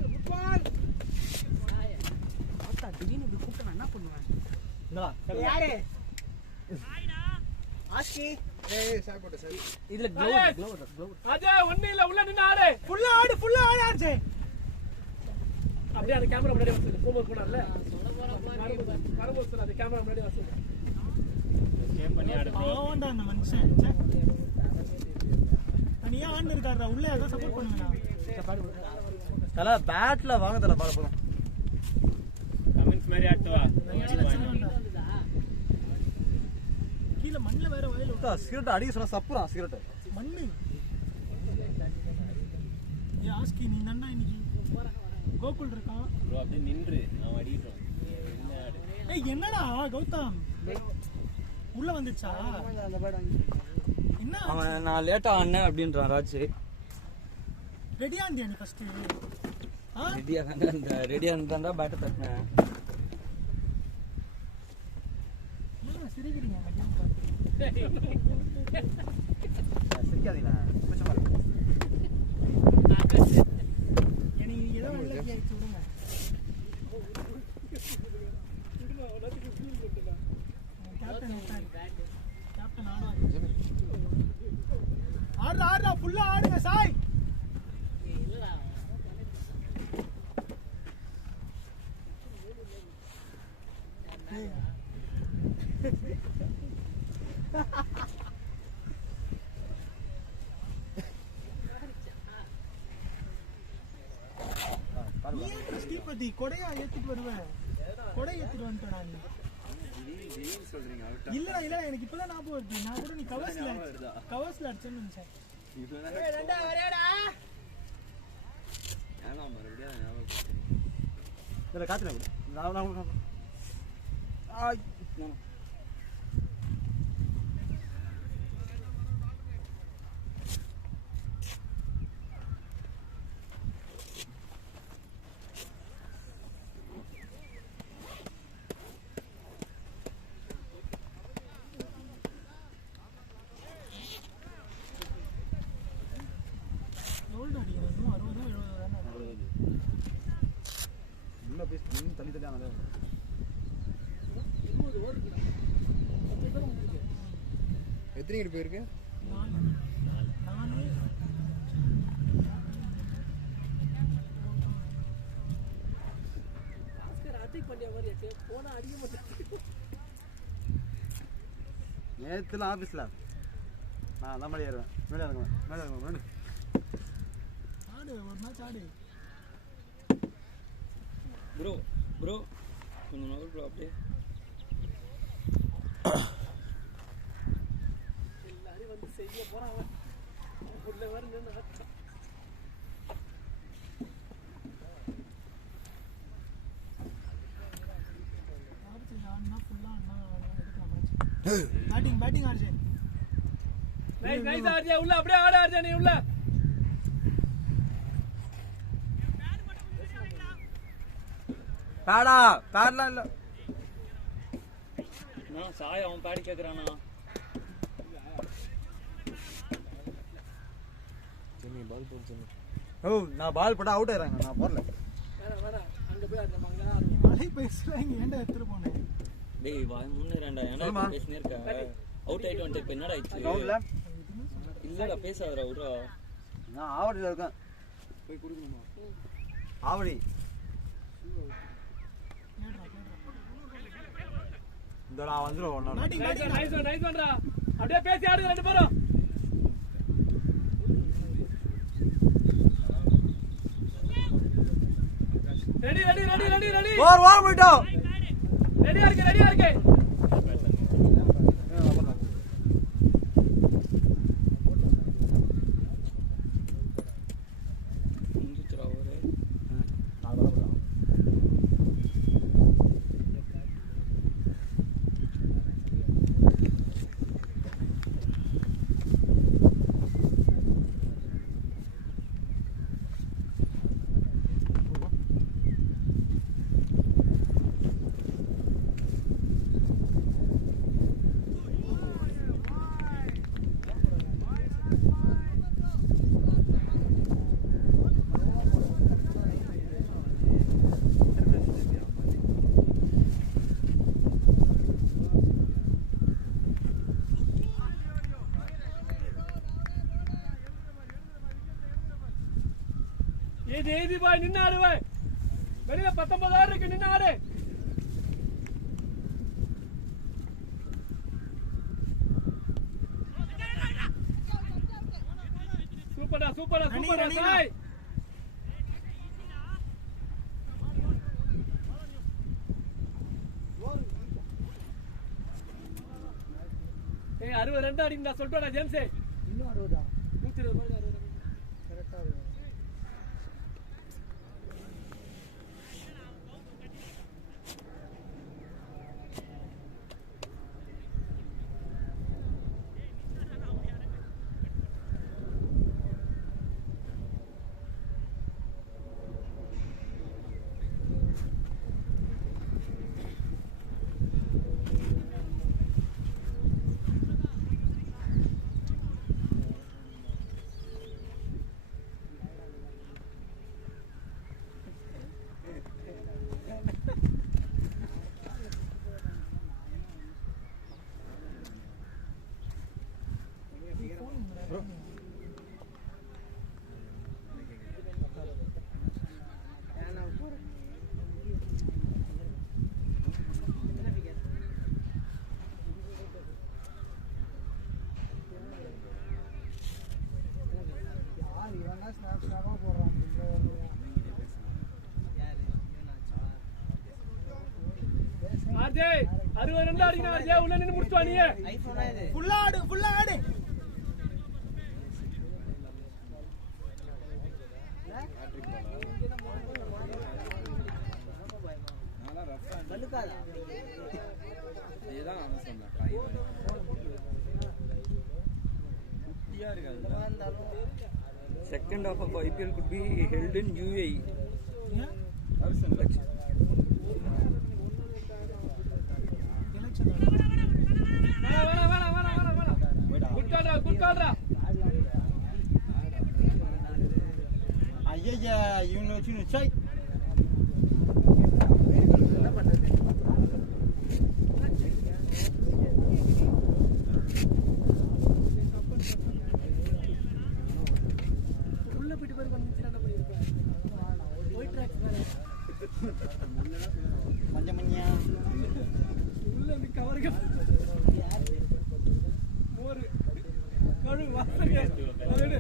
அத்தா திடீர்னு இப்படி கூப்பிட்டா நான் என்ன பண்ணுவேன்? இந்தா யாரு ஆஸ்கி ஏய் சாய் போடு சாய். இதுல க்ளோவ் அதே ஒண்ணு இல்ல உள்ள நின்னு ஆடு. ஃபுல்லா ஆடு ஆர்ஜே. அப்படியே அந்த கேமரா முன்னாடி வந்து போமோ போனார்ல. வரும்போது சொல்ல அந்த கேமரா முன்னாடி வந்து. கேம் பண்ணி ஆடு ப்ரோ. பாவம்டா அந்த மனுஷன். தனியா ஆன் இருக்காருடா. உள்ள ஏதோ சப்போர்ட் பண்ணுங்கடா. தல பேட்ல வாங்க தல பால் போலாம். கமெண்ட்ஸ் மாதிரி ஆட்டு வா. கீழ மண்ணுல வேற வயல் விட்டா. சிகரெட் அடிக்க சொன்னா சப்புறான் சிகரெட். மண்ணு. ஏ ஆஸ்கி நீ நன்னா இன்னைக்கு கோகுல் இருக்கான். ப்ரோ அப்படியே நின்று நான் அடிட்டோம். என்ன ஆடு? ஏய் என்னடா கௌதம் உள்ள வந்துச்சா? என்ன அவன் நான் லேட்டா ஆனேன் அப்படின்றான் ராஜ். ரெடியா இருந்தியா நீ ஃபர்ஸ்ட்? ரெடியா தான்டா இந்த ரெடியா இருந்தா பேட் தட்டினேன். என்ன சிரிக்கிறீங்க? சிரிக்காதீங்களா கொஞ்சமா எனக்கு ஏதோ நல்ல கேட்ச் விடுங்க. கேப்டன் ஆடுறா ஃபுல்லா ஆடுங்க சாய். பத்தி கொடையா ஏத்திட்டு வருவேன். கொடை ஏத்திட்டு வந்துட்டேன் நான். இல்ல இல்ல எனக்கு இப்பதான் ஞாபகம் வருது. நான் கூட நீ கவர்ஸ்ல அடிச்சேன்னு நினைச்சேன். ரெண்டா வரேடா. ஏன்னா மறுபடியும் ஞாபகம் இல்ல காத்துல நான் ஆய் ரோல்டு அடிக்கிறேன். இன்னும் 60 70 தானே. இன்னும் பேசி இன்னும் தள்ளி தள்ளி ஆனது 20 ஓவர் இருக்குடா. 10 பேர் முடிஞ்சிருக்கு. எத்தனை கிட்ட போயிருக்கு நானே ஆஸ்கர் அடிக் பண்ணிய மாதிரி இருக்கு. போனா அடிக்க மாட்டேங்குது. நேத்துல ஆபீஸ்ல நான் அந்த மாதிரி ஏறுவேன் மேலே இறங்குவேன் ஆடு ஒரு மேட்ச் ஆடு. ப்ரோ கொஞ்சம் நகர் ப்ரோ அப்படியே. எல்லாரும் வந்து செய்ய போறான் அவன். உள்ள வர நின்னு ஆட்டம். ஆபத்து ஆடுனா ஃபுல்லா அண்ணா எடுக்கலாம் மேட்ச். பேட்டிங் ஆடுச்சே. நைஸ் ஆர்ஜே உள்ள அப்படியே ஆடு ஆர்ஜே நீ உள்ள. பேடா பேடலாம் இல்ல. நான் சாய் அவன் பேடி கேக்குறானா. ஓ நான் பால் போட்டா அவுட் ஆயிராங்க நான் போறல வேணா அங்க போய் அந்த மங்கனா மழை பேசுறாங்க. ஏன்டா எடுத்துட்டு போனேன்? டேய் வாய் முன்னேறடா. ஏன்டா பேசினே இருக்க? அவுட் ஆயிட்டு வந்து இப்ப என்னடா ஆயிச்சு? கிரவுண்ட்ல இல்லடா பேசாதடா விட்றா. நான் ஆவடியில இருக்கேன். போய் குடுக்கணுமா? ஆவடி இந்த நான் வந்துறேன் ஒண்ணா. நைஸ் ஒன்டா. அப்படியே பேசி ஆடுங்க ரெண்டு பேரும். ரெடி ஓவர் போய்ட்டோம். ரெடியா இருக்கு. முடிஞ்சிச்சுடா ஒரு. ஏதி பாய் நின்னு ஆடு பாய். வெளியில 19 ஆடு இருக்கு நின்னு ஆடு. சூப்பரா சாய். ஏய் 60 ரன் அடிங்கடா சொல்றடா ஜேம்ஸ். இன்னும் 60 120 மாதிரி 60 கரெக்டா இருக்கு. அஜய் 60 ரன் அடிக்கணும் அஜய் உள்ள நின்னு முடிச்சு வா நீ ஐபோனா இது ஃபுல்லா ஆடு வலுக்காதா இதுதான் நான் சொன்னேன் கை குட்டியா இருக்காது. Second half of IPL could be held in UAE. அரசன் லட்சம் வேணா குட் கால்ரா ஐயா இவனை வச்சு சை உள்ள போயிட்டு பாரு வந்துச்சு என்ன பண்ணிருப்பேன் ஒயிட் ட்ராக்ஸ் மேல மஞ்ச மணியா உள்ள அந்த கவருக்கு மோர் கழு வாசங்க அதோட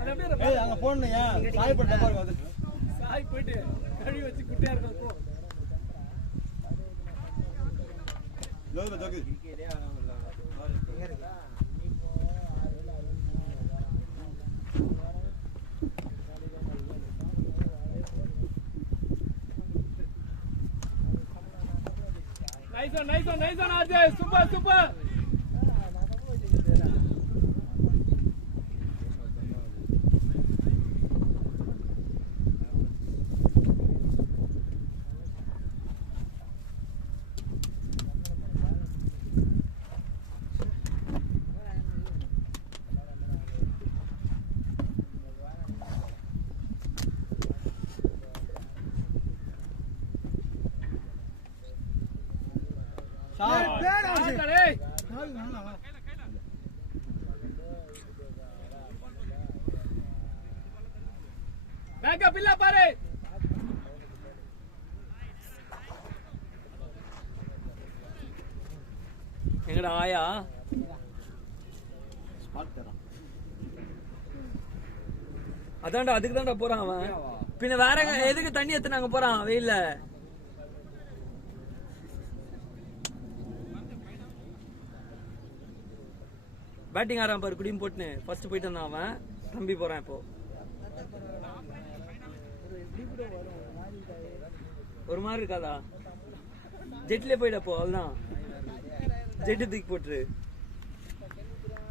அத அப்படியே ஏய் அங்க போன்னியா சாய் போட்ட பாருங்க அது சாய் போயிட்டு கழி வச்சு குட்டியா இருக்கும் போ லோது தக்கு nice one Ajay super Backup இல்ல பாரு எங்கடா ஆயா ஸ்பாட் தரா அதான்டா அதுக்கு தான்டா போறான் அவன் பின்ன வேற எதுக்கு தண்ணி எத்தனாங்க போறான் வெயில்ல பேட்டிங் ஆறான் பாரு குடியும் போட்டுன்னு ஃபர்ஸ்ட் போயிட்டு வந்தான் அவன் தம்பி போறான் இப்போ ஒரு மாதிரி இருக்காதா ஜெட்ல போயிடப்போ அதுதான் ஜெட்டு தூக்கி போட்டுரு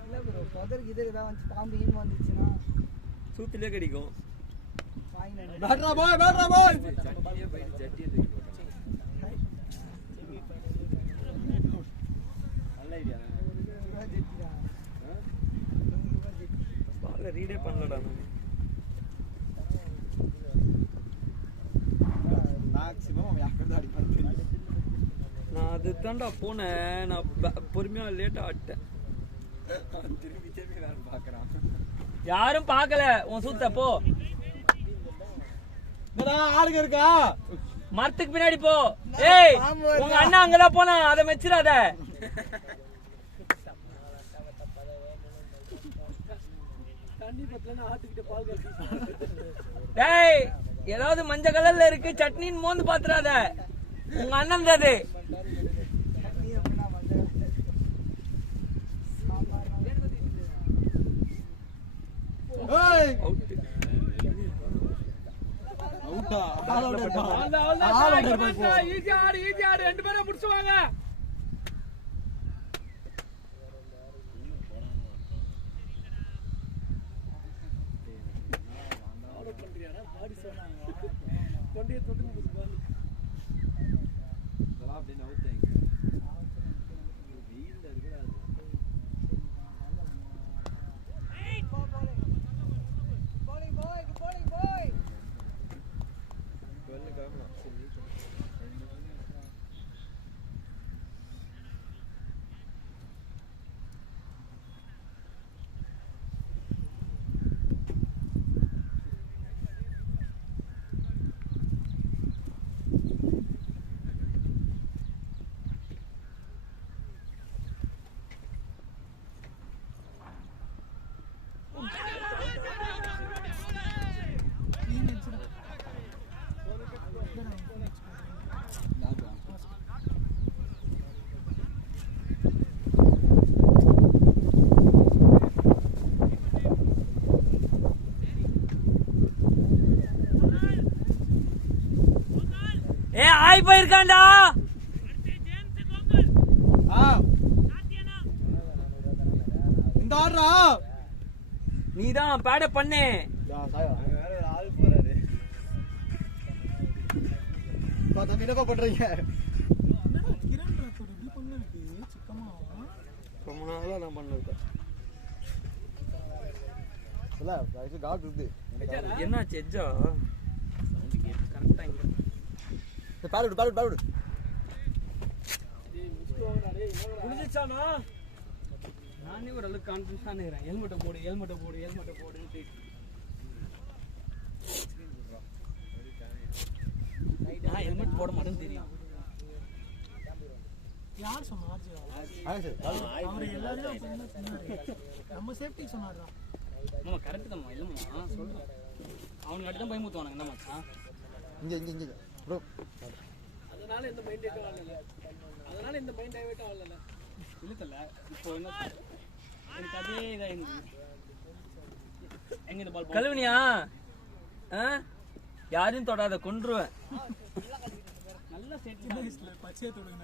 இல்ல ப்ரோ பதருக்கு இதுக்கு தான் வந்து பாம்பு கீம்பு வந்துச்சுன்னா சூத்திலே கிடைக்கும் வாங்கினேன் பேட்ரா பாய் ஜட்டியே போயிட்டு ஜட்டியே தூக்கி போட்டான் நல்ல ஐடியா பால ரீடே பண்ணலடா மேக்ஸிமம் அவன் யாருக்கு அடிப்பான்னு தெரியும் நான் அது தான்டா போனேன் நான் பொறுமையா லேட்டா ஆட்டேன் திரும்பி நான் பாக்குறான் யாரும் பார்க்கல உன் சூத்த போ ஆளுங்க இருக்கா மரத்துக்கு பின்னாடி போ ஏய் உங்க அண்ணா அங்கதான் போனா அதை மெச்சிடாத தண்ணி பத்தலன்னா ஆத்துக்கிட்ட பால் கட்டி டேய் ஏதாவது மஞ்சள் கலர்ல இருக்கு சட்னின்னு மோந்து பாத்துறாத உங்க அண்ணன் அது ஏய் அவுட் அவுட்டா ஈஸி ஆடு ரெண்டு பேரும் முடிச்சுவாங்க கொண்டே தொட்டு அப்படின்னு அவுட்டேங்க வெயில்ல இருக்கக்கூடாது சாய் போயிருக்காண்டா. இந்த ஆடுறா நீதான் பேட பண்ணு. வேற ஒரு ஆள் போறாரு. தம்பி என்னப்பா பண்றீங்க? என்னடா கிரண் ராத்தோட இப்படி பண்ணிருக்கு சிக்கமா ரொம்ப நாளா நான் பண்ணிருக்கேன். இல்ல இது காட் இருக்கு. என்னாச்சு எஜ்ஜா? கரெக்டா இங்க பாடு முடிஞ்சிச்சானா? நானே ஒரு அளவுக்கு கான்ஃபிடன்ஸா இருக்கிறேன். ஹெல்மெட்டை போடுன்னு நான் ஹெல்மெட் போட மாட்டேன்னு தெரியும். யார் சொன்னா அவர் எல்லாரும் அப்படிதான் சொன்னாரு. நம்ம சேஃப்டி சொன்னாரா? நம்ம கரெக்ட் தான் இல்லம்மா சொல்றேன். அவனுக்கு தான் பயமுத்துவானுங்க என்ன மச்சான். இங்க ப்ரோ அதனால இந்த மைண்ட் டைவர்ட் ஆகல. இல்ல இப்போ என்ன எனக்கு அதே இதாக எங்க இந்த பால் கழுவுனியா? யாரையும் தொடாத, கொன்றுவேன். நல்லா செட் பச்சையை தொடுங்க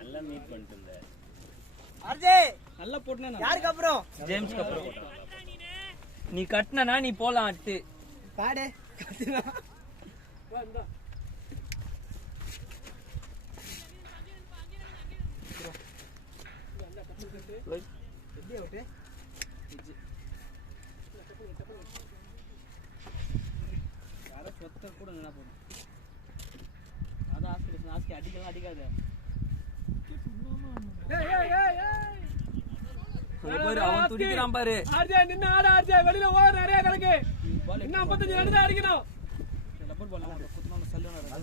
நல்லா மீட் பண்ணிட்டு இருந்தேன். ஆர்ஜே நல்லா போட்டுனே யாருக்கு அப்புறம் ஜேம்ஸ்க்கு அப்புறம் நீ கட்டினா நீ போலாம். அட்டு பாடு கத்துனா எப்படி அவுட்டு யாரோ சொத்த கூட என்ன போடும். அதான் ஆஸ்கி அடிக்கலாம் அடிக்காது. அவன் துடிக்கிறான் பாரு. நின்னு ஆட ஆர்ஜே, வெளியில ஓட நிறைய கணக்கு. இன்னும் 55 ரன் தான் அடிக்கணும். டபுள் பால் குத்துனா சல்லுனா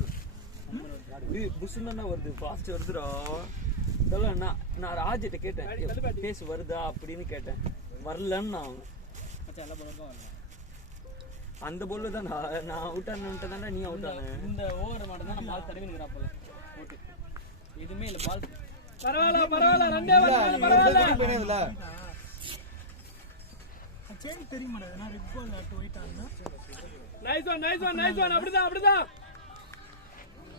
புஷ்னா வருது, ஃபாஸ்ட் வருதுடா. நான் ராஜிட்ட கேட்டேன் பேசு வருதா அப்படின்னு கேட்டேன். வரலன்னு நான் மச்சான் எல்லா பாலும் வரல. அந்த போல தான் நான் அவுட் ஆனேன். நீ அவுட் ஆன இந்த ஓவர் மாட்ட தான் நம்ம பால் தடவி நிக்கறாப்பல. ஓகே எதுமே இல்ல பால். பரவாயில்ல ரெண்டே பரவாயில்ல. சேஞ்ச் தெரியுமா? நான் ரெட் பால் ஆட் ஒயிட் ஆனா நைஸ் ஒன் அப்படிதான்.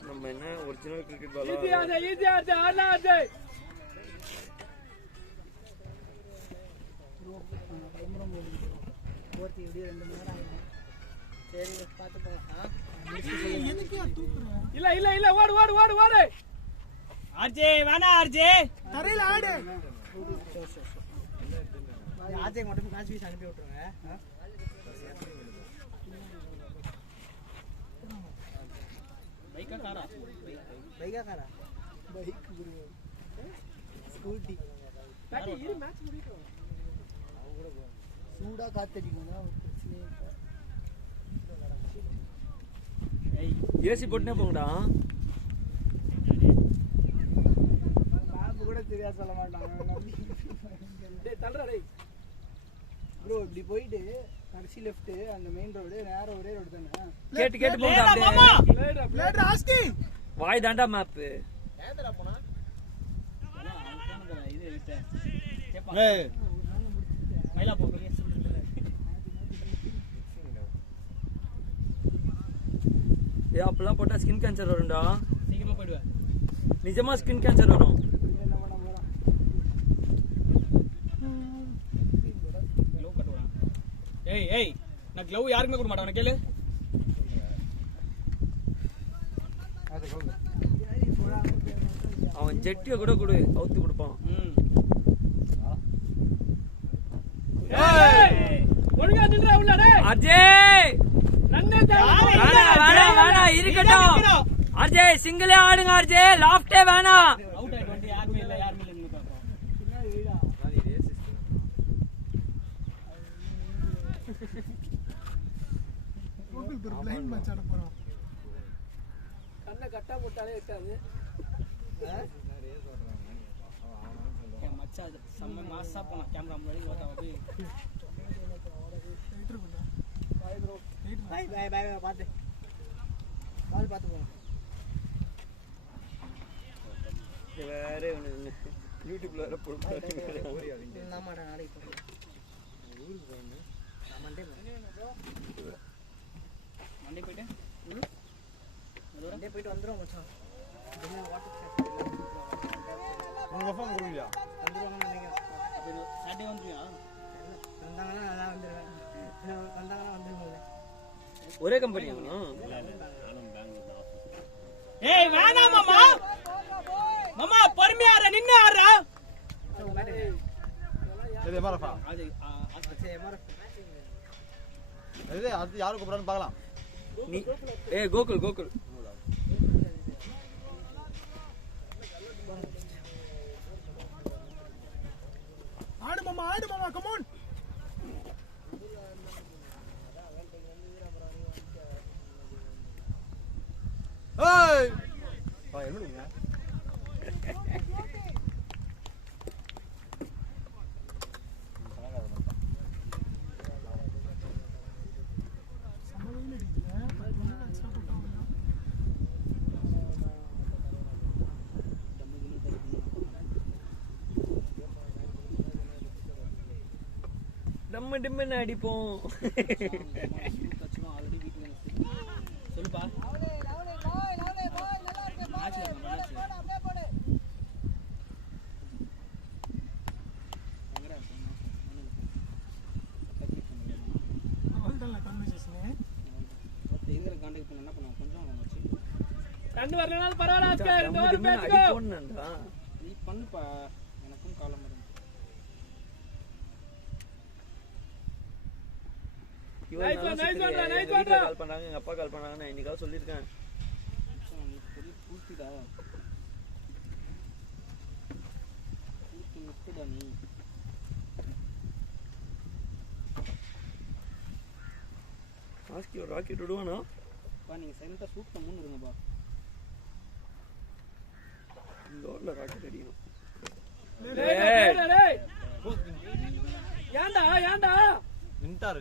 நம்ம என்ன original cricket ball easy RJ ஆடலாம் ஆர்ஜே. போர்த்தி இப்படி 2 மணி நேரம் ஆகும். சரி பார்த்து போங்க. எனக்கு தூக்குறேன். இல்ல ஓடு. ஆர்ஜே வேணா ஆர்ஜே தரையில ஆடு. ஆர்ஜே மட்டும் மேட்ச் வீஸ் அனுப்பி விட்டுருங்க. பைக்கா காரா பைக்கா காரா பைக் ஸ்கூட்டி இரு மேட்ச் முடியட்டும். சூடா காத்தடிக்கும்னா பிரச்சனையே இல்லை. ஏசி போட்டுனே போங்கடா. பாம்பு கூட தெரியாது சொல்ல மாட்டாங்க. ப்ரோ இப்படி போயிட்டு கடைசி லெஃப்ட் அந்த மெயின் ரோடு நேரா ஒரே ரோடு தானே. கேட்டு போங்கடா. லேட் ஆஸ்கி வாய் தாண்டா மேப். ஏதடா போனா இது விட்ட கேப்பா மயிலா போ வெளிய அப்பெல்லாம் போட்டா ஸ்கின் கேன்சர் வரும்டா. சீக்கிரமா போய்டுவேன். நிஜமா ஸ்கின் கேன்சர் வரும். என்ன பண்ண போறான்? க்ளவ் கட்டுவான். ஏய் நான் க்ளவ் யாருக்குமே கொடுக்க மாட்டேன். கேளு அவன் ஜெட்டிய கூட கொடு, அவுத்து கொடுப்பான். ஒழுங்கா நின்றா உள்ளடே. அஜய் நன்னே வேணா இருக்கட்டும். அஜய் சிங்கிளே ஆடுங்க. அஜய் லாஃப்டே வேணா. அவுட் ஆயிட்டு வந்து யாருமே இல்ல நின்னு பாப்போம். கோகுல் ப்ரோ ப்ளைண்ட் மேட்ச் ஆட போறோம். கண்ணை கட்டா போட்டாலே எட்டாது. மச்சான் செம்ம மாசா போனா கேமரா முன்னாடி ஓட்டா போய் பை பாத்து பால் பாத்து போ. வேற யூடியூப்ல வேற போடுறாங்க. நாமாடா நாளைக்கு போறோம். மண்டே போயிட்டு மண்டே போயிட்டு வந்துடும் மச்சான். உங்க ஃபோன் கொடுங்கயா வந்துருவாங்கன்னு நினைக்கிறேன். சாட்டே வந்துருவியா? வந்தாங்கன்னா நல்லா வந்துடுவேன். வந்தாங்கன்னா வந்துருவேன். ஒரே கம்பெனி ஏய் வேணாம் மாமா. மாமா பொறுமையா ஆற நின்னு ஆறா. இது எம்ஆர்எஃப் அது MRF. இது அது யாரு கூப்பிடுறான்னு பார்க்கலாம். நீ கோகுல் கோகுல் ஆடு மாமா கமான். ஏய் என்ன நீங்க நம்ம டிம்மன்னு அடிப்போம். ஆல்ரெடி வீட்டுல சொல்லுப்பா. ரெண்டு வரலனாலும் பரவாயில்ல ஆஸ்கர். இந்த ஒரு பேச்சுக்கோ நீ பண்ணுப்பா. எனக்கும் காலம் வரும். கால் பண்ணாங்க, எங்க அப்பா கால் பண்ணாங்க. நான் இன்னைக்காவது சொல்லியிருக்கேன். பூர்த்திடா பூர்த்தி நீ ஆஸ்கி ஒரு ராக்கெட் விடுவானா? நீங்க சைலண்டா சூப்பரா மூணு இருங்கப்பா. இந்த ஓடல ராக்கெட் அடிக்கணும். ஏன்டா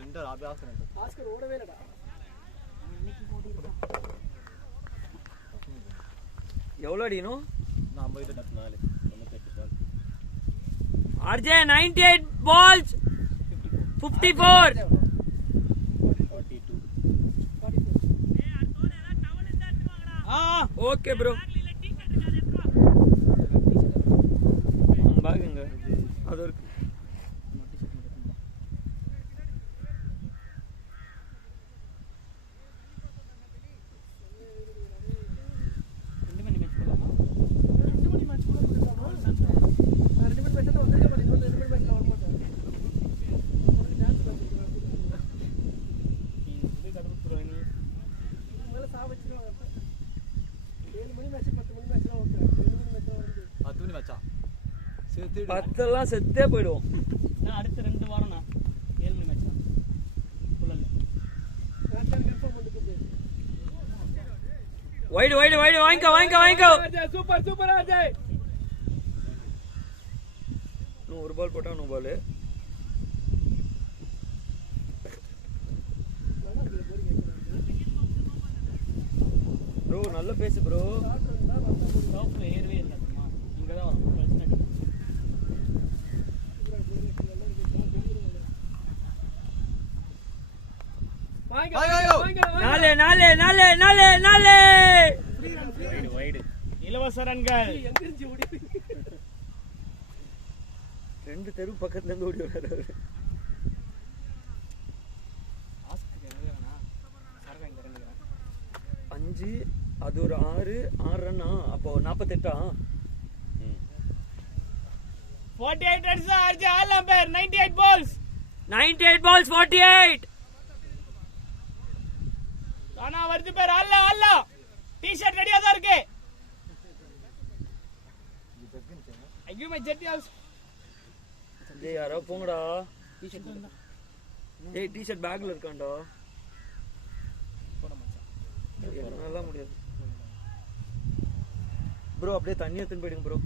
நின்ட்டாரு அப்படியே ஆஸ்கர் ஓடவே இல்லடா. எவ்வளோ அடிக்கணும்? நான் 54 RJ 98 balls 54 ஓகே ப்ரோ. பாருங்க அது ஒரு பத்தெல்லாம் செத்தே போயிடுவோம். அடுத்த 2 வாரம் 7 மணி மேட்ச் தான். வைடு வாங்கிக்கோ. சூப்பர் அஜய். இன்னும் ஒரு பால் போட்டா 1 பால். ப்ரோ நல்ல பேசு ப்ரோ. டாப்ல ஏறவே இல்ல. இங்க தான் வரும் பிரச்சனை. நாலே இலவச ரன்கள். 2 தெரு பக்கத்துல இருந்து ஓடி வராரு. அஞ்சு அது ஒரு 6 ரன்னா. அப்போ 48. 48 runs RJ all umpire 98 balls 48. ஆனா வருது பேர் அல்ல டி-ஷர்ட் ரெடியா தான் இருக்கு. ஐயோ மை ஜெட்டி ஹவுஸ். டேய் யாரோ போங்கடா. டி-ஷர்ட் டேய் டி-ஷர்ட் பேக்ல இருக்கான்டா. போட மச்சான். என்னால முடியாது ப்ரோ. அப்படியே தண்ணி எடுத்துன்னு போயிடுங்க ப்ரோ.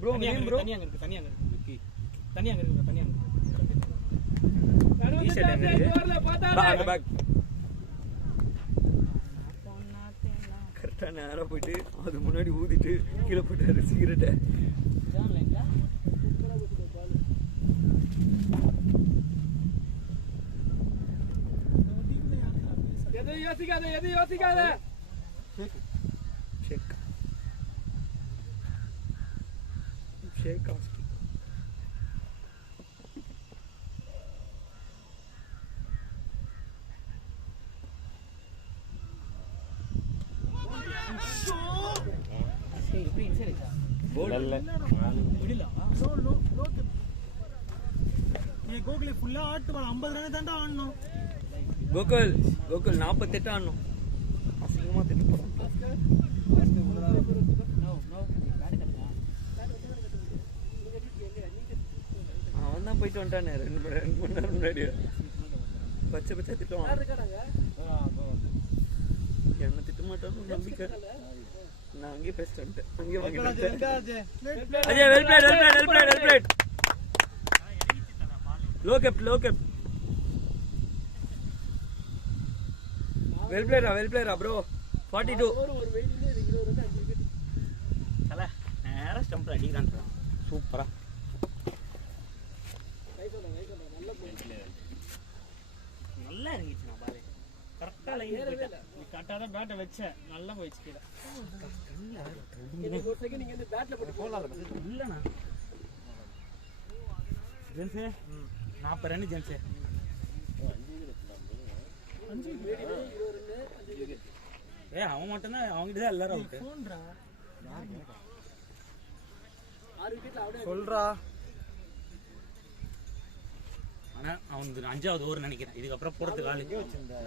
ப்ரோ மீன் ப்ரோ. தண்ணி அங்க இருக்கு. டி-ஷர்ட் எங்க இருக்கு? அந்த பேக் கரெக்டா நேரா போயிட்டு அது முன்னாடி ஊதிட்டு கீழே போட்டாரு சிகரெட்டை. எதுவும் யோசிக்காத ஷேக் ஆஸ்கி எப்படி இன்சைட் கோகுலே ஃபுல்லா ஆட்டு 50 ரன் தான்டா ஆடணும். கோகுல் 48 ஆடணும். அசிங்கமா திட்டு போறான். அவன் தான் போயிட்டு வந்துட்டானே 2 மணி நேரம் முன்னாடி. பச்சை திட்டுவான். என்ன திட்ட மாட்டான்னு நம்பிக்கை. நான் அங்கேயே பேசிட்டு வந்துட்டேன். அங்கேயே வாங்கிட்டேன். Ajay well played. லோ கேப் வெல் பிளேயரா ப்ரோ 42 ஒரு வெயிட்டிலே இருக்கு 20 ரன் 5 விக்கெட். தல நேரா ஸ்டம்ப்ல அடிக்கிறான்டா. சூப்பரா நல்லா இருந்துச்சு நான் பாரு. கரெக்டா லைன் போயிட்டேன். நீ கரெக்டா தான் பேட்டை வச்ச. நல்லா போயிச்சு கீழ. எனக்கு ஒரு செகண்ட் நீங்க இந்த பேட்ல போட்டு போலாம். இல்லண்ணா. Gents 40 run gents. 5 wicket 20 run 5 wicket. அவன் மட்டும் தான் அவங்கிட்ட தான் எல்லாரும் அவுட். 6 விக்கெட்ல அப்படியே சொல்றா. ஆனா அவனுக்கு 5வது ஓவர் நினைக்கிறேன். இதுக்கப்புறம் போறதுக்கு ஆளு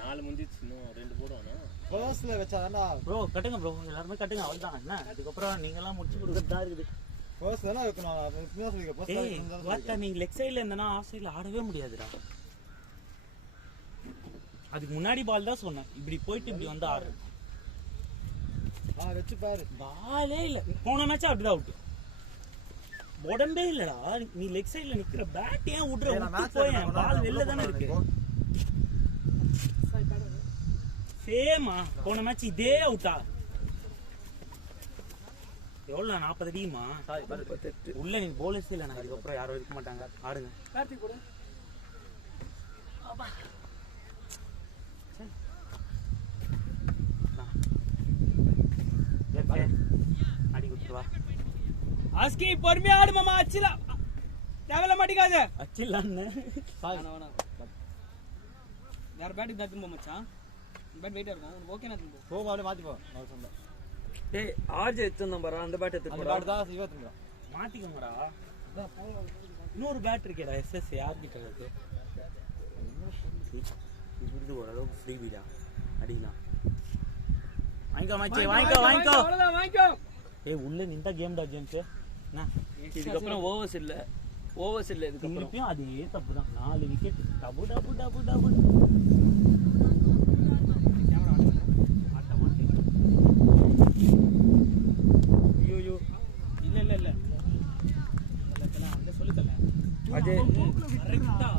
4 முடிஞ்சிச்சு இன்னும் 2 போடுவானா. ஃபர்ஸ்ட்ல வச்சானா ப்ரோ கட்டுங்க ப்ரோ எல்லாரும் கட்டுங்க அவ்வளவுதான் என்ன இதுக்கப்புறம் நீங்க எல்லாம் முடிச்சு கொடுக்கறதா இருக்குது. ஃபர்ஸ்ட் தான வைக்கணும். நான் சொல்லிக்க ஏய் வாட்டா நீ லெக் சைடுல இருந்தனா ஆஃப் சைடுல ஆடவே முடியாதுடா. அதுக்கு முன்னாடி பால் தான் சொன்னேன். இப்படி போயிட்டு இப்படி வந்து ஆடு. வெச்சு பாரு. பாலே இல்ல. போன மேட்ச் அப்படிதான் அவுட். உடம்பே இல்லடா. நீ லெக் சைடுல நிக்கிற பேட் ஏன் விடுற? போய் பால் வெளில தானே இருக்கு. சேமா போன மேட்ச் இதே அவுட்டா? எவ்வளவு 40 அடியுமா? உள்ள நீ போலர்ஸ் இல்ல. நான் இதுக்கப்புறம் யாரும் இருக்க மாட்டாங்க. ஆடுங்க. கார்த்திக் போடு. அடி குத்துவா. ஆஸ்கி பொறுமையா ஆடு மாமா. அச்சிலா தேவல மாட்டிக்காத. அச்சிலான்னு வேணாம் வேற பேட்டுக்கு தான் திரும்ப மச்சான். பேட் வெயிட்டா இருக்கும். உனக்கு ஓகே நான் திரும்ப போமா அப்படியே மாத்தி போ. நான் சொன்னேன். டேய் ஆர்ஜ் எடுத்துறேன் பாரு அந்த பேட் எடுத்து அந்த போடா. பேட் தான் சிவா திரும்ப. மாத்திக்கங்கடா. இன்னொரு பேட் இருக்கேடா. எஸ்எஸ் யார் கிட்ட இருக்கு? இது ஓரளவுக்கு ஃப்ரீ வீடா. அடிக்கலாம். வாங்கிக்கோ மச்சி வாங்கிக்கோ. அவ்வளவுதான் வாங்கிக்கோ. ஏய் உள்ள நின்றா கேம்டா ஜேம்ஸ். என்ன இதுக்கப்புறம் ஓவர்ஸ் இல்ல இதுக்கப்புறம். திருப்பியும் அதே தப்பு தான். 4 விக்கெட். டபு. ஐயோ இல்ல அங்க சொல்லுதல. அஜய் கரெக்ட்டா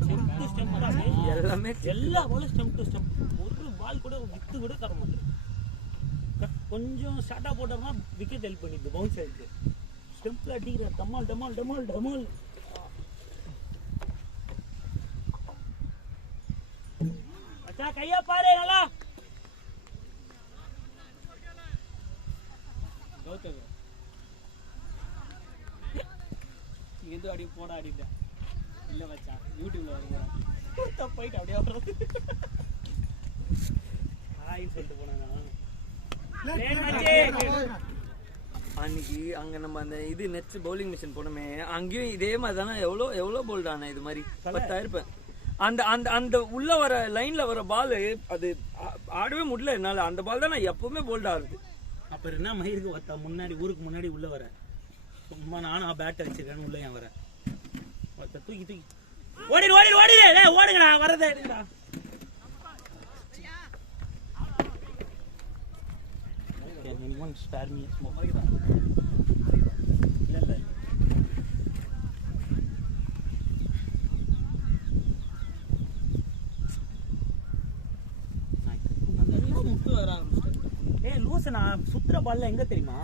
ஸ்டெம்ப் டு ஸ்டெம்ப் தான். எல்லாமே எல்லா பாலும் ஸ்டெம்ப் டு ஸ்டெம்ப். ஒரு பால் கூட வித்து கூட தர மாட்டேன். கொஞ்சம் ஷார்ட்டா போட்டோம்னா விக்கெட் ஹெல்ப் பண்ணிடுது. பவுன்ஸ் ஆயிடுது. ஸ்டெம்ப்ல அடிக்கிற டமால். அச்சா கையா பாரு நல்லா. கௌதம் நீ எந்த அடி போட அடிப்பா இல்ல மச்சான். யூடியூப்ல வருங்க போயிட்டு அப்படியே வர்றது. ஹாய் சொல்லிட்டு போனாங்க. அன்னைக்கு அங்க நம்ம அந்த இது நெட்ஸ் பவுலிங் மிஷின் போனோமே அங்கேயும் இதே மாதிரி தானே. எவ்வளோ போல்ட் ஆனா இது மாதிரி 10 இருப்பேன். அந்த அந்த அந்த உள்ள வர லைன்ல வர பால் அது ஆடவே முடியல என்னால. அந்த பால் தான் நான் எப்பவுமே போல்ட் ஆகுது. அப்புறம் என்ன மயிருக்கு வத்தா முன்னாடி ஊருக்கு முன்னாடி உள்ள வர சும்மா நானும் பேட் வச்சிருக்கேன்னு உள்ள ஏன் வர தூக்கி ஓடுங்கடா வரதே எடுங்கடா. Can anyone spare me a smoke? இல்ல முட்டு வர ஆரம்பிச்சிட்டேன். ஏய் லூஸ் நான் சுத்துற பால்ல எங்க தெரியுமா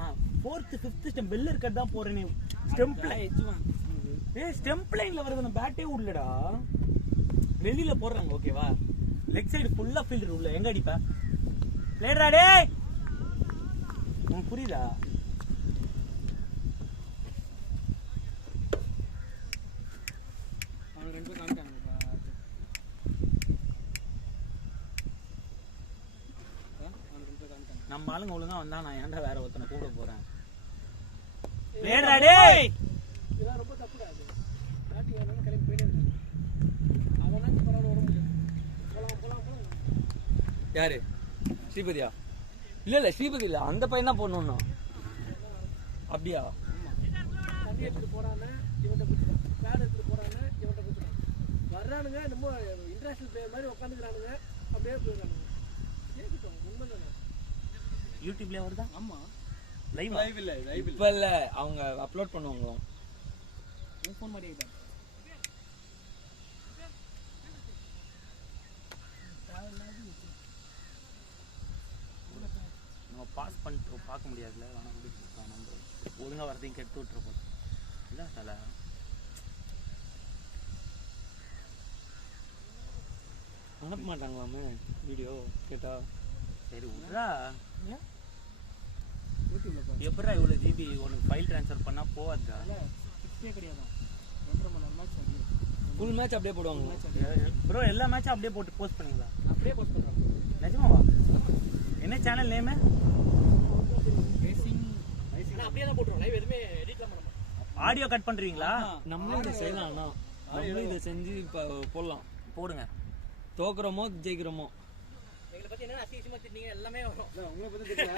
4th 5th ஸ்டெம்ப் பெல்ல இருக்கறது தான் போறேனே. ஸ்டெம்ப்ல ஏய் ஸ்டெம்ப் லைன்ல வரது நான் பேட்டே விடலடா. வெளியில போடுறாங்க ஓகேவா. லெக் சைடு ஃபுல்லா ஃபீல்டர் உள்ள எங்க அடிப்ப பிளேடரா டேய் உனக்கு புரியுதா அவனுக்கு 2 பேர் காமிட்டானுங்கப்பா அவனுக்கு 2 பேர் காமிட்டாங்க நம்ம ஆளுங்க ஒழுங்கா வந்தா நான் ஏன்டா வேற ஒருத்தனை கூட போறேன் பிளேடரா டேய் இதெல்லாம் ரொம்ப தப்புடா அது பேட்டிங் வரணும் கிளம்பி போயிட்டே இருக்காங்க அவனாச்சும் பரவாயில்ல வர முடியும் போலாம் யாரு ஸ்ரீபதியா இல்ல ஸ்ரீபதி இல்ல அந்த பையன் தான் போடணும்னா அப்படியா தண்ணி எடுத்துட்டு போறானே இவன்கிட்ட குடிச்சிட்டான் பேட் எடுத்துட்டு போறானே இவன்கிட்ட குடிச்சிட்டான் வர்றானுங்க நம்ம இன்டர்நேஷனல் பிளேயர் மாதிரி உட்காந்துக்கிறானுங்க அப்படியே போயிடுறானுங்க கேட்கட்டும் உண்மைதானே யூடியூப்ல வருதா ஆமா லைவ் இப்ப இல்ல அவங்க அப்லோட் பண்ணுவாங்க உன் ஃபோன் மாதிரி ஆயிட்டான் நம்ம பாஸ் பண்ணிட்டு பார்க்க முடியாதுல வேணா நம்ம ஒழுங்கா வரதையும் கெடுத்து விட்டுருப்போம் இல்ல தல அனுப்ப மாட்டாங்களாமே வீடியோ கேட்டா சரி விட்றா யூடியூப்ல பாரு எப்படா இவ்வளோ ஜிபி உனக்கு ஃபைல் ட்ரான்ஸ்ஃபர் பண்ணா போவாதா சிக்ஸே கிடையாது 2.5 மணி நேரம் மேட்ச் ஆகுது ஃபுல் மேட்ச் அப்படியே போடுவாங்க ப்ரோ எல்லா மேட்சும் அப்படியே போட்டு போஸ்ட் பண்ணீங்களா அப்படியே போஸ்ட் பண்றாங்க நிஜமாவா என்ன சேனல் நேமு ரேசிங் ஆனா அப்படியே தான் போட்டுறோம் லைவ் எதுமே எடிட்லாம் பண்ண மாட்டோம் ஆடியோ கட் பண்றீங்களா நம்மளும் இதை செய்யலாம் அண்ணா நம்மளும் இதை செஞ்சு இப்போ போடலாம் போடுங்க தோக்குறோமோ ஜெயிக்கிறோமோ எங்களை பத்தி என்ன அசிங்கமா திட்டீங்க எல்லாமே வரும்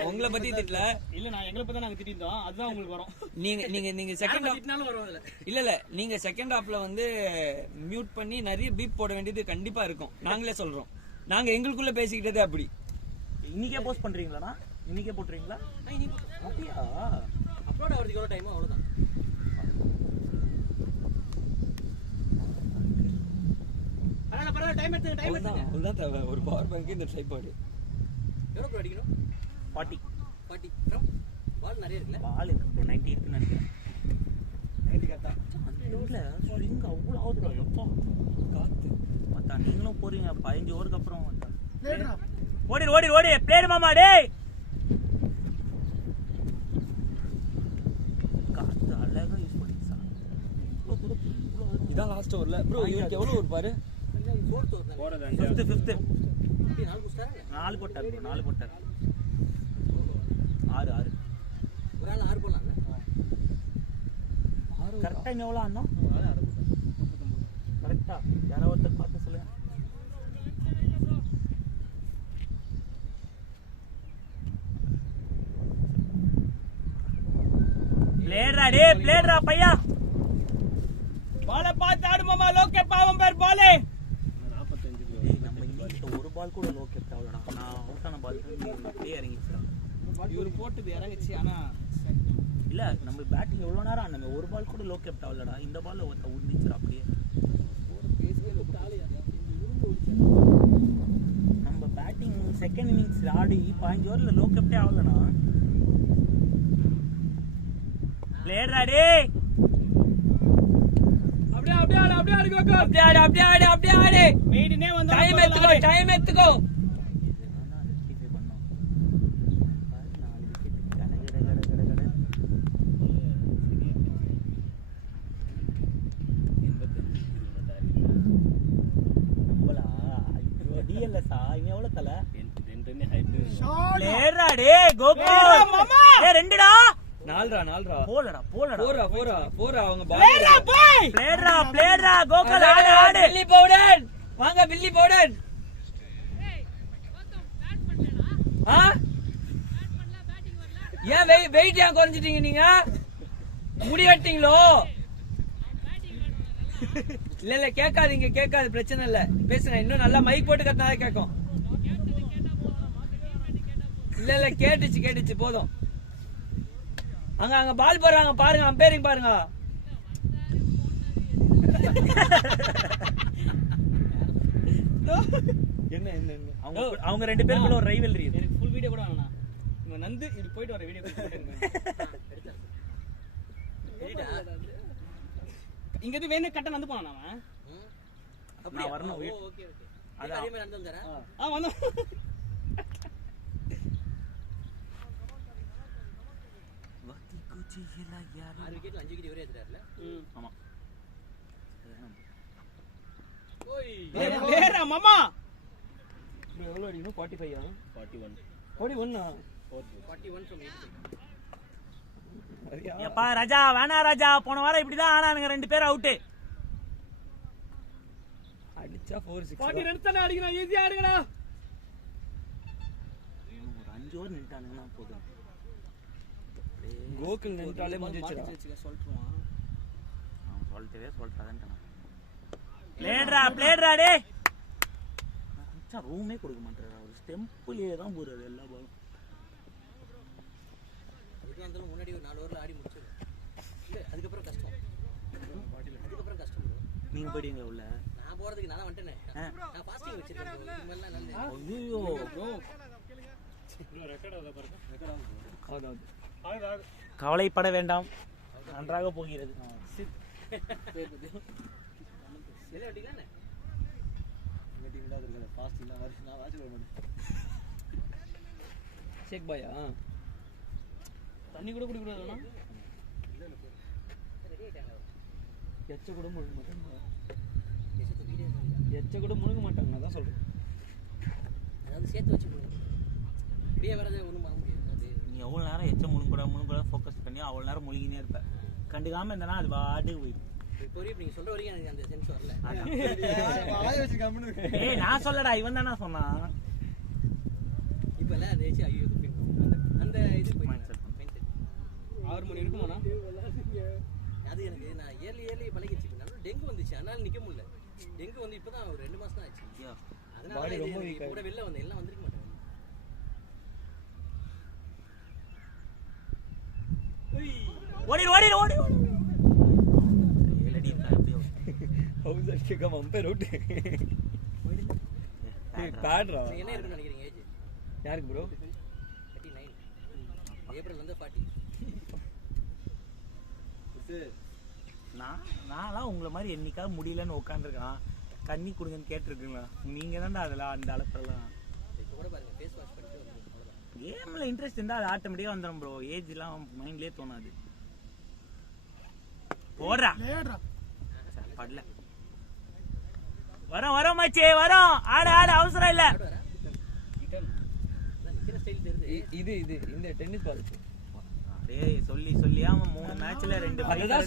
உங்களை பத்தி திட்டல இல்ல நான் எங்களை பத்தி நாங்க திட்டிருந்தோம் அதுதான் உங்களுக்கு வரும் நீங்க செகண்ட் திட்டினாலும் வரும் அதுல இல்ல நீங்க செகண்ட் ஹாஃப்ல வந்து மியூட் பண்ணி நிறைய பீப் போட வேண்டியது கண்டிப்பா இருக்கும் நாங்களே சொல்றோம் நாங்க எங்களுக்குள்ள பேசிக்கிட்டதே அப்படி இன்னைக்கே போஸ்ட் பண்றீங்களாண்ணா இன்னைக்கே போட்டுறீங்களா அப்படியா அப்லோட் ஆகிறதுக்கு எவ்வளோ டைம் அவ்வளோதான் பரவாயில்ல பரவாயில்ல டைம் எடுத்துங்க அவ்வளவுதான் தேவை ஒரு பவர் பேங்க் இந்த ட்ரைபாடு எவ்வளோ ப்ரோ அடிக்கணும் 40 40 ஃப்ரம் பால் நிறைய இருக்குல்ல பால் இருக்கு ப்ரோ 90 இருக்குன்னு நினைக்கிறேன் 90 கரெக்டா அந்த ஊர்ல ஸ்விங் அவ்வளோ ஆகுதுடா எப்பா காத்து பார்த்தா நீங்களும் போறீங்க 15 ஓவருக்கு அப்புறம் வந்தா பிளேடரா ஓடி பிளேடு மாமா டேய் காத்து அழகா யூஸ் பண்ணிச்சா இதான் லாஸ்ட் ஓவர்ல ப்ரோ இவருக்கு எவ்வளவு ஒரு பாரு ஃபோர்த் ஓவர் போறது ஃபிஃப்த் அப்படி 4 குஸ்டாரங்க 4 போட்டார் bro 4 போட்டார் 6 ஒரு ஆள் 6 போடலாம்ல கரெக்டா இன்னும் எவ்வளோ ஆனோம் கரெக்டா யாரோ ஒருத்தர் பார்த்து சொல்லுங்க பிளேடரா பையா பாலை பார்த்து ஆடு மாமா லோக்கே பாவம் பேர் பாலே 45 நம்ம இன்னைக்கு ஒரு பால் கூட லோ கேப்ட் ஆகலடா நான் அவுட் ஆன பால் அப்படியே இறங்கிடுச்சு இவர் போட்டது இறங்கிச்சு ஆனா இல்ல நம்ம பேட்டிங் எவ்வளவு நேரம் ஆனமே ஒரு பால் கூட லோ கேப்ட் ஆகலடா இந்த பால்ல ஒருத்த உண்டிச்சுடா அப்படியே நம்ம பேட்டிங் செகண்ட் இன்னிங்ஸ் ஆடி 15 ஓவர்ல லோ கேப்டே ஆகலடா பிளேடரா டேய் அப்படியே ஆடு வெயிட்னே வந்து டைம் எடுத்துக்கோ நாலுடா போலடா போறா அவங்க பிளேடரா கோகுல் ஆடு பில்லி பவுடன் வாங்க பில்லி பவுடன் ஏன் வெயிட் ஏன் குறைஞ்சிட்டீங்க நீங்க முடி வெட்டீங்களோ இல்ல கேட்காது பிரச்சனை இல்ல பேசுங்க இன்னும் நல்லா மைக் போட்டு கத்தினாலே கேட்கும் இல்ல கேட்டுச்சு போதும் அங்க பால் போடுறாங்க பாருங்க அம்பேரிங் பாருங்க என்ன அவங்க ரெண்டு பேருக்குள்ள ஒரு ரைவல்ரி இருக்கு எனக்கு ஃபுல் வீடியோ கூட வேணாம் இவங்க நந்து இது போயிட்டு வர வீடியோ இங்க இருந்து வேணும் கட்ட நந்து போனான் அவன் நான் வரணும் ஓகே அதே மாதிரி நடந்து வந்தாரா வந்தோம். ஆறு விக்கெட்ல 5 விக்கெட் இவரே எடுத்துறாருல ஆமா. ஓய் பிளேயரா மாமா bro எவ்வளவு அடிக்கணும்? 45 ஆ? 41 41 from 85. எப்பா ராஜா வேணா ராஜா, போன வாரம் இப்படிதான் ஆனானுங்க 2 பேர் அவுட்டு. அடிச்சா 4-6 40 ரன்ஸ் தான அடிக்கணும், ஈஸியா அடிக்கடா. ஒரு 5 ஓவர் நின்னுட்டானுங்கன்னா போதும். கோகுல் நின்றாலே முடிஞ்சிச்சுடா. அவன் சொல்லிட்டாதான் பிளேட்ரா டே. கொஞ்சம் ரூமே கொடுக்க மாட்டாரு, அவர் ஸ்டெம்பிலேயே தான் போறாரு எல்லா பாலும். அதுக்கு வந்தாலும் முன்னாடி ஒரு 4 ஓவர்ல ஆடி முடிச்சிடும். இல்ல அதுக்கப்புறம் கஷ்டம். அதுக்கப்புறம் கஷ்டம் bro. நீங்க போயிடுங்க உள்ள. நான் போறதுக்கு நான் வந்துட்டேனே. நான் ஃபாஸ்டிங் வச்சிருக்கேன் bro. இது மாதிரிலாம் நல்ல. ஐயோ bro ரெக்கார்ட் ஆகுதா பாருங்க. ஆகுது. கவலைப்பட வேண்டாம், நன்றாக போகிறது. செல்ல அடிக்கலானே. ஷேக் பாயா தண்ணி கூட குடிக்க கூடாதுனா ரெடி ஆயிட்டாங்க. எச்ச கூட முழுங்க மாட்டாங்க. எச்சத்து வீடியோ எடுங்க. எச்ச கூட முழுங்க மாட்டாங்க, அதான் சொல்றேன். அதாவது சேர்த்து வச்சு போடுங்க. அப்படியே வரது ஒண்ணும் பண்ண முடியாது. அது நீ எவ்வளோ நேரம் எச்சம் முழுங்க கூட ஃபோக்கஸ் பண்ணி அவ்வளோ நேரம் முழுகினே இருப்ப. கண்டுக்காம இருந்தனா அது பாட்டுக்கு போயிடும். இப்போ நீங்க சொல்ற வரைக்கும் எனக்கு அந்த சென்ஸ் வரல. ஏய் நான் சொல்லடா, இவன் தானே சொன்னான். இப்போ எல்லாம் அதை வச்சு ஐயோ அந்த இது போய் Mindset. 6 மணி இருக்குமாண்ணா? அது எனக்கு நான் ஏர்லி பழகிடுச்சு. இப்போ நல்லா டெங்கு வந்துச்சு, அதனால நிக்க முடியல. டெங்கு வந்து இப்பதான் ஒரு 2 மாசம் தான் ஆச்சு. ஐயோ அதனால Body ரொம்ப இது weak கூட வெளில வந்து எல்லாம் வந்திருக்க மாட்டாங்க. ஓடி ஹவுஸ் அடிச்சு கம் அம்பேர் அவுட். பேட்ரா நீங்க என்ன இருக்குன்னு நினைக்கிறீங்க ஏஜ்? யாருக்கு ப்ரோ? 39. ஏப்ரல் வந்து 40. நான்லாம் உங்களை மாதிரி என்னைக்காவது முடியலன்னு உட்காந்துருக்கான் கண்ணி கொடுங்கன்னு கேட்டிருக்குங்களா? நீங்க தான்டா அதெல்லாம் அந்த அளப்புலாம். இப்போ கூட பாருங்க ஃபேஸ் வாஷ் பண்ணிட்டு வந்து அவ்வளவுதான். கேம்ல இன்ட்ரெஸ்ட் இருந்தா அது ஆட்டோமேட்டிக்கா வந்துடும் ப்ரோ. ஏஜ் எல்லாம் மைண்ட்லயே தோணாது. போடுறா படல. வரோம் மச்சே வரோம். ஆடு அவசரம் இல்ல. வரா நிக்கிற ஸ்டைல் தெரியுது. இது இந்த டென்னிஸ் பால். டேய் சொல்லியா 3 மேட்ச்ல 2 அததான்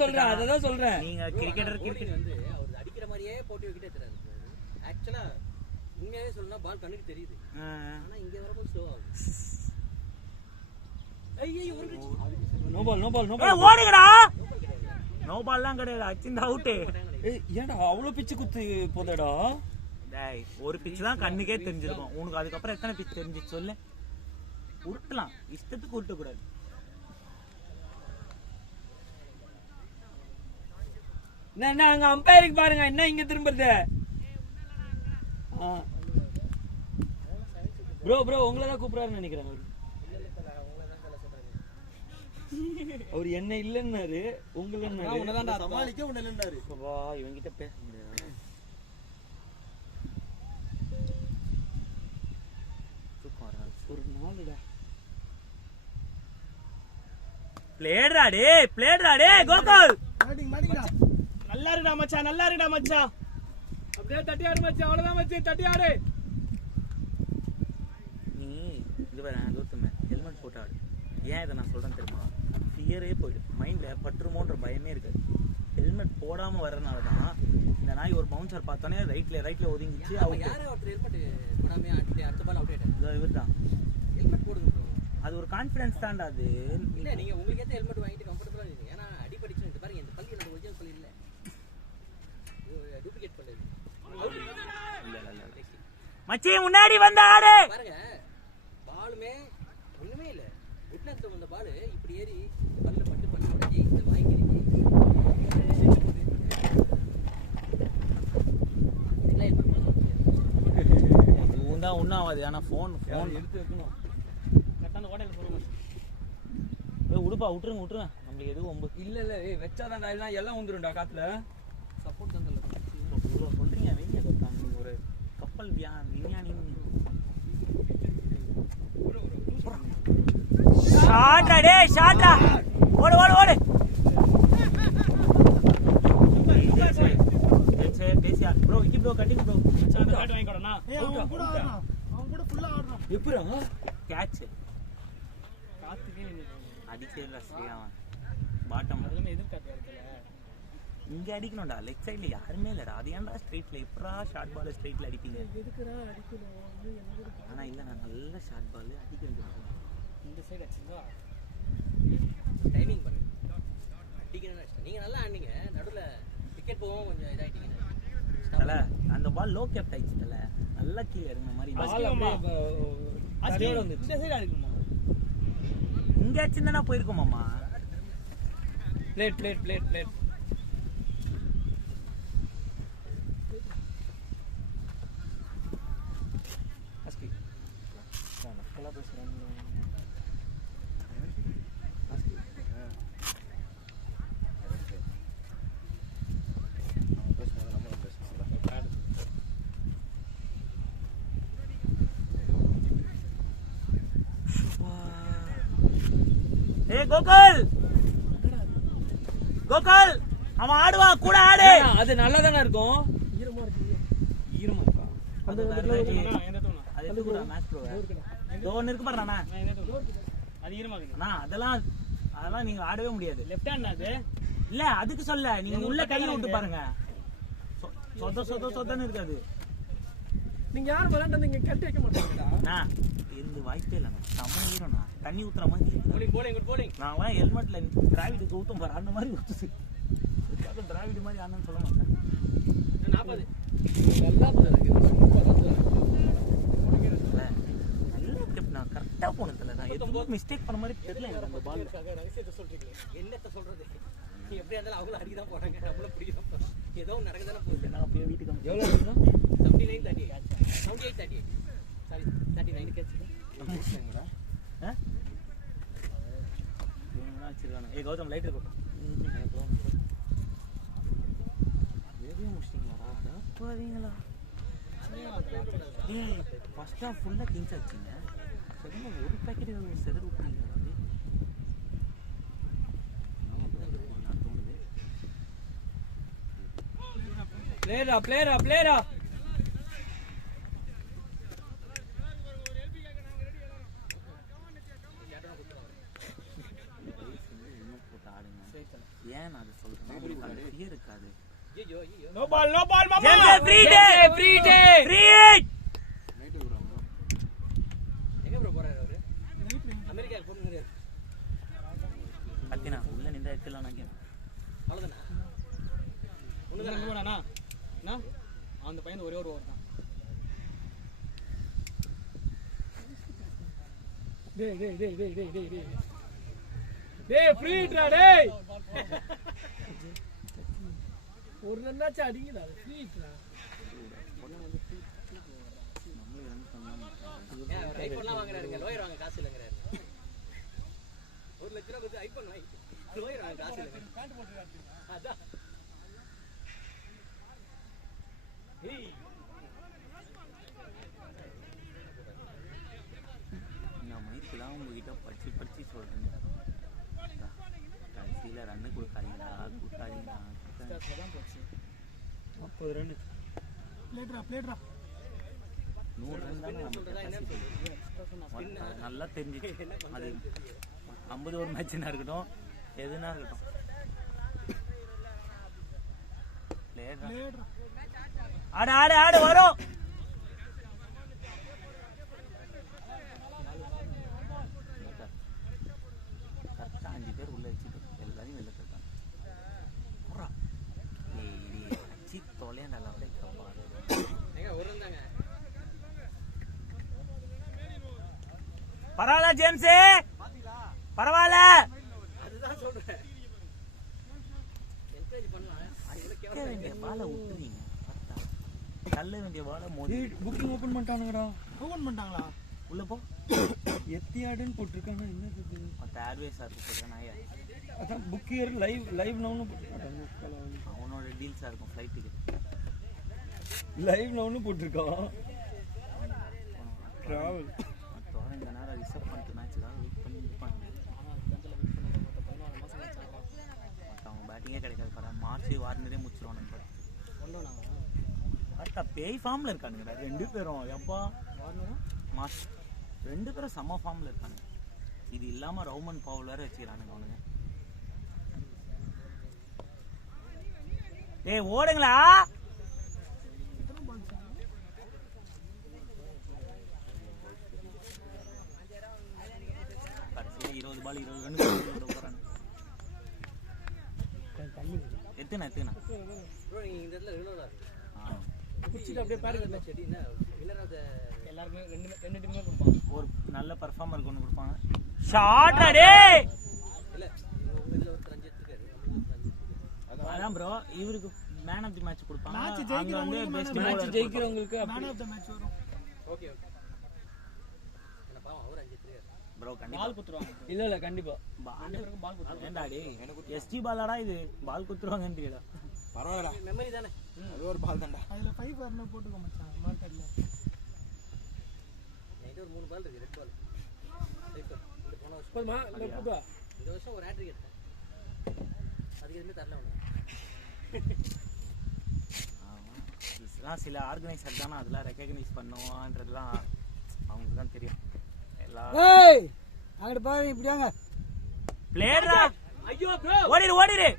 சொல்றேன். நீங்க கிரிக்கெட்டர் bowling வந்து அவர் அடிக்கிற மாதிரியே போட்டு விக்கெட் எடுத்துறாரு. ஆக்சுவலா உண்மையாவே சொல்லணும்னா பால் கண்ணுக்கு தெரியுது. ஆனா இங்க வரும்போது ஸ்லோ ஆகுது. ஐயோ ஒரு நோ பால். ஓடுங்கடா. நோ பால்லாம் கிடையாது, அச்சிந்த அவுட். ஏய் ஏன்டா அவ்வளவு பிச்சு குத்து போதடா? டேய் ஒரு பிட்ச் தான் கண்ணுக்கே தெரிஞ்சிருக்கும். உனக்கு அதுக்கப்புறம் எத்தனை பிட்ச் தெரிஞ்சிச்சு சொல்லு? உருட்டலாம், இஷ்டத்துக்கு உருட்ட கூடாது. என்ன அங்க அம்பையருக்கு பாருங்க, என்ன இங்க திரும்புறது? ப்ரோ உங்களை தான் கூப்பிடாருன்னு நினைக்கிறேன். அவர் என்ன இல்லன்னாரு, உங்களை சமாளிக்க ஒண்ணு இல்லைன்னாரு. இவங்கிட்ட பேச முடியாது. ஒரு நாளுடா பிளேட்ரா டே கோகுல். நல்லா இருக்குடா மச்சான். அப்படியே தட்டி ஆடு மச்சான். அவ்வளவுதான் மச்சான், தட்டி ஆடு. நீ இது வேற கௌதம் ஹெல்மெட் போட்டு ஆடு. ஏன் இதை நான் சொல்றேன் தெரியுமா? ஃபியரே போயிடும், மைண்ட்ல பற்றுமோன்ற பயமே இருக்காது. ஹெல்மெட் போடாம வர்றதுனால தான் இந்த நாய் ஒரு பவுன்சர் பார்த்தோன்னே ரைட்ல ஒதுங்கிச்சு. யாரோ ஒருத்தர் ஹெல்மெட் போடாம அடுத்த பால் அவுட் ஆயிட்டாரு. இவர் தான் ஹெல்மெட் போடுங்க bro. அது ஒரு கான்ஃபிடன்ஸ் தான்டா அது. இல்ல நீங்க உங்களுக்கு ஏத்த ஹெல்மெட் வாங்கிட்டு கம்ஃபர்ட்டபிளா இருங்க. ஏன்னா அடிபடிச்சு இந்த பாருங்க, இந்த பல்லு எனக்கு ஒரிஜினல் பல்லு இல்ல, டூப்ளிகேட் பல்லு. மச்சி முன்னாடி வந்த ஆடு பாருங்க, பாலுமே ஒண்ணுமே இல்ல. உட்லன்ஸ் வந்த பால் இப்படி ஏறி பல்ல பட்டு உடைஞ்சி இந்த வாங்கிருச்சு. தான் ஒன்றும் ஆகாது. ஆனால் ஃபோன் எடுத்து வைக்கணும். கரெக்டான ஓடையில சொல்லுங்க. விட்டுருங்க நம்மளுக்கு எதுவும் ஒம்பு இல்ல ஏய் வச்சாதான்டா எல்லாம் வந்துரும்டா காத்துல. சப்போர்ட் தான் சொல்றீங்க. வெயிங்க ஒரு கப்பல் கப்பல் விஞ்ஞானி ஷாட்ரா டேய் ஷாட்ரா ஓடு ஓடு ஓடு பேசியா ப்ரோ இக்கி ப்ரோ கட்டிங் ப்ரோ அந்த காட் வாங்கி கொடுனா அவன் கூட ஃபுல்லா ஆடுறான். எப்பரா கேட்ச் காத்துக்கே நின்னு அடிச்சேல ஸ்ரீராமன் பாட்டம் அதுல எதிர்காத்து இருக்குல இங்க அடிக்கணும்டா லெக் சைடுல யாருமே இல்லடா அது ஏன்டா ஸ்ட்ரைட்ல எப்பரா ஷார்ட் பால் ஸ்ட்ரைட்ல அடிப்பீங்க எதுக்குடா அடிக்கணும் வந்து எங்க இருக்கு? ஆனா இல்ல நான் நல்ல ஷார்ட் பால் அடிக்க வேண்டியது இந்த சைடு அடிச்சா டைமிங் பாருங்க அடிக்கணும்னு நினைச்சேன். நீங்க நல்லா ஆடினீங்க நடுவுல விக்கெட் போகவும் கொஞ்சம் இதாயிட்டீங்க தல அந்த பால் லோ கேப்ட் ஆயிடுச்சு தல நல்லா கீழே இறங்குற மாதிரி தரையோட வந்து இந்த சைடு அடிக்கணுமா இங்க சின்னனா போயிருக்கோமாமா பிளேட் பிளேட் பிளேட் பிளேட் அஸ்கி நல்லா பேசுறாங்க அவன் பேசும்போது நம்மளும் பேசணும்ல. ஏய் கோகுல் கோகுல் அவன் ஆடுவான் கூட ஆடு அது நல்லா தானே இருக்கும் ஈரமா இருக்கு ஈரமா இருக்கா அது வேற எந்த தோணா அது எதுக்கு கூட மேட்ச் ப்ரோ தோன் இருக்கு பாரு அண்ணா எந்த தோணா அது ஈரமா இருக்கு அண்ணா அதெல்லாம் நீங்க ஆடவே முடியாது லெஃப்ட் ஹேண்ட் அது இல்ல அதுக்கு சொல்ல நீங்க உள்ள கையை விட்டு பாருங்க சொதன்னு இருக்காது நீங்க யார் விளையாண்டு நீங்க கட்டி வைக்க மாட்டீங்களா? அண்ணா இருந்து வாய்ப்பே இல்லைண்ணா செம்ம ஈரம்ண்ணா தண்ணி ஊத்துற மாதிரி இருக்குது. போலிங் குட் போலிங் நான் ஹெல்மெட்ல டிராவிடுக்கு ஊத்தும் பாரு அந்த மாதிரி ஊத்துது அதுக்காக டிராவிடு மாதிரி ஆனன்னு சொல்ல மாட்டேன் 40 நல்லா இருக்கு இல்ல, நல்ல tip நான் கரெக்டா போனதில்ல நான் எதுவும் மிஸ்டேக் பண்ண மாதிரி தெரியல எனக்கு அந்த பால் ரகசியத்தை சொல்றீங்களே என்னத்த சொல்றது நீ எப்படியா இருந்தாலும் அவங்களும் அடிக்க தான் போறாங்க நம்மளும் பிடிக்க தான் போறோம் ஏதோ ஒன்று நடக்க தானே போகுது நான் அப்படியே வீட்டுக்கு வந்து எவ்வளவு இருக்குன்னா 79 38 சாரி 39 கேட்சுங்க வச்சிருக்கானு ஏ கௌதம் லைட் இருக்கும் வேலையை முடிச்சிட்டீங்களாடா பாருங்களா ஏய் ஃபர்ஸ்ட் ஹாஃப் ஃபுல்லா கிங்ஸ் ஆச்சுங்க செகண்ட் ஒரு பாக்கெட் செதறு விட்டீங்க தோணுது பிளேரா ஏன் நான் அதை சொல்றேன் உங்களுக்கு அந்த ஃபியர் இருக்காது ஐயோ ஐயோ நோ பால் மாமா ஃப்ரீ டே ஃப்ரீ நைட்டு விடுறாங்க. எங்க ப்ரோ போறாரு அவரு அமெரிக்காக்கு போறாரு கத்தினா உள்ள நின்றா எடுக்கலாம் நான் அவ்வளவுதானா ஒண்ணுதான் போறானா என்ன அந்த பையன் ஒரே ஒரு ஓவர் தான் டேய் ஃப்ரீட்ரா டேய் ஒரு ரன்னாச்சு அடிங்கடா ஃப்ரீட்ரா ஏன் ஐபோன்லாம் வாங்குறாருங்க லோயர் வாங்க காசு இல்லைங்கிறாரு 1 லட்சம் ரூபாய் கொடுத்து ஐபோன் வாங்கி லோயர் வாங்க காசு இல்லைங்க அதான் நான் மைக்கெல்லாம் உங்ககிட்ட படிச்சு சொல்றேன் கடைசியில் ரன்னு கொடுக்காதீங்கடா தான் போச்சு 30 ரன் பிளேட்ரா 100 ரன் தானே நம்ம நல்லா தெரிஞ்சிச்சு அது 50 ஓவர் மேட்ச்னா இருக்கட்டும் எதுனா இருக்கட்டும் ஆடு ஆடு ஆடு வரும் கரெக்டாக 5 பேர் உள்ள வச்சுட்டு எல்லாரையும் வெளில போயிட்டாங்க அச்சி தொலையா நல்லா ஏங்க ஒரு இருந்தாங்க பரவாயில்ல ஜேம்ஸே பரவாயில்ல அதுதான் சொல்றேன் என்கரேஜ் பண்ணலாம் அது எவ்வளவு கேவலம் வேண்டிய பாலை விட்டுறீங்க தள்ள வேண்டிய பாலை மோதி புக்கிங் ஓபன் பண்ணிட்டானுங்கடா ஓபன் பண்ணிட்டாங்களா? உள்ள போ எத்தியாடுன்னு போட்டிருக்காங்க என்னது இது மற்ற ஏர்வேஸாக இருக்கும் நாயா அதான் புக் இயர் லைவ் நவுன்னு போட்டிருக்காங்க அவனோட டீல்ஸாக இருக்கும் ஃப்ளைட் டிக்கெட் லைவ் நவுன்னு போட்டிருக்கான் மற்றவங்க இந்த நேரம் ரிசர்வ் பண்ணிட்டு மேட்சுக்காக வெயிட் பண்ணி இருப்பாங்க. மற்றவங்க பேட்டிங்கே கிடைக்காது பாரு. மார்ச் வார்னரே முடிச்சிருவானுங்க பாரு. கரெக்டாக பேய் ஃபார்மில் இருக்கானுங்க ரெண்டு பேரும். எப்பா மார்ச் ரெண்டு பேரும் செம்ம ஃபார்மில் இருக்கானுங்க. இது இல்லாமல் ரவுமன் பவுல் வேறு வச்சுக்கிறானுங்க அவனுங்க. ஏய் ஓடுங்களா. கடைசியில் 20 பால் 20 ரன் போகிறாங்க. எத்துனா ப்ரோ நீங்க இந்த இடத்துல வினோதா பிடிச்சிட்டு அப்படியே பாருங்க. செடி என்ன வின்னர் ஆஃப் தி எல்லாருமே ரெண்டு டீமே கொடுப்பாங்க. ஒரு நல்ல பர்ஃபார்மருக்கு ஒன்று கொடுப்பாங்க. ஷாட் டேய். இல்ல இதுல ஒரு ரன் எடுத்துக்காரு. அதான் ப்ரோ இவருக்கு மேன் ஆஃப் தி மேட்ச் கொடுப்பாங்க. மேட்ச் அங்க வந்து ஜெயிக்கிறவங்களுக்கு பெஸ்ட் மேட்ச் ஜெயிக்கிறவங்களுக்கு மேன் ஆஃப் த மேட்ச் வரும். Okay okay. என்ன பாவம் அவர் 5 எடுத்துக்காரு. ப்ரோ கண்டிப்பா பால் குத்துருவாங்க. இல்ல கண்டிப்பா ரெண்டு பேருக்கும் பால் குத்துருவாங்க. ஏண்டா டேய் எஸ்டி பாலாடா இது பால் குத்துருவாங்கன்றீடா. பரவாயில்லடா, மெமரி தானே. அது ஒரு பால் தான்டா. அதுல 5 வரணும் போட்டுக்க மச்சான் மார்க்கெட்ல. நைட் ஒரு 3 பால் இருக்கு, ரெட் பால். சைஃபர் இந்த போன வருஷம் போதுமா இல்ல புதா இந்த வருஷம் ஒரு ஹேட்ரிக் எடுத்தேன். அதுக்கு எதுவுமே தரல உனக்கு. இதெல்லாம் சில ஆர்கனைசர் தானே அதெல்லாம் ரெக்கக்னைஸ் பண்ணுவான்றதுலாம் அவங்களுக்கு தான் தெரியும். எல்லா ஏய் அங்க பாரு இப்படியாங்க பிளேயரா ஐயோ ப்ரோ. ஓடிரு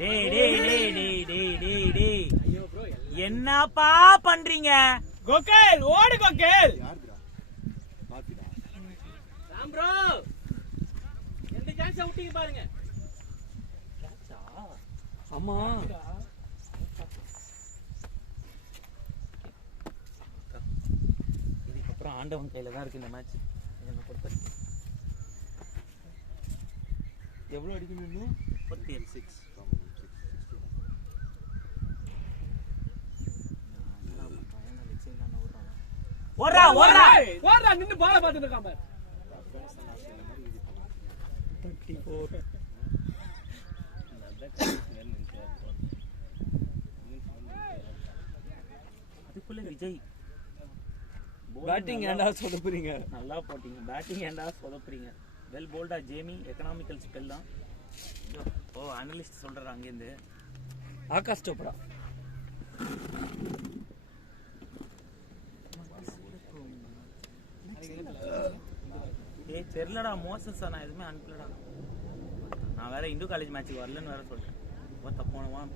டேய் டேய் டேய் டேய் டேய் டேய் டேய் ஐயோ ப்ரோ என்னப்பா பண்றீங்க? கோகேல் ஓடு கோகேல். யாருடா பாத்திடா. ராம் ப்ரோ எந்த சான்ஸ் விட்டீங்க பாருங்க. ஆமா இதுக்கப்புறம் ஆண்டவன் கையில தான் இருக்கு இந்த மேட்ச். என்ன பொறுத்த எவ்வளவு அடிக்கணும் இன்னும்? 36 ஓடுறா ஓடுறா. ஓடுறா நின்னு பால பாத்துட்டு இருக்கான் பாரு. 34 அதுக்குள்ள விஜய் பேட்டிங் ஏன்டா சொதப்புறீங்க? நல்லா போட்டீங்க. பேட்டிங் ஏண்டா சொதப்புறீங்க? வெல் போல்டா ஜேமி. எக்கனாமிக்கல் ஸ்பெல் தான். ஓ அனலிஸ்ட் சொல்றாரு அங்கேருந்து. ஆகாஷ் சோப்ரா ஏய் தெரியலடா மோசஸ் நான் எதுவுமே அனுப்பலடா. நான் வேற இந்து காலேஜ் மேட்ச்சுக்கு வரலன்னு வேற சொல்லிட்டேன்.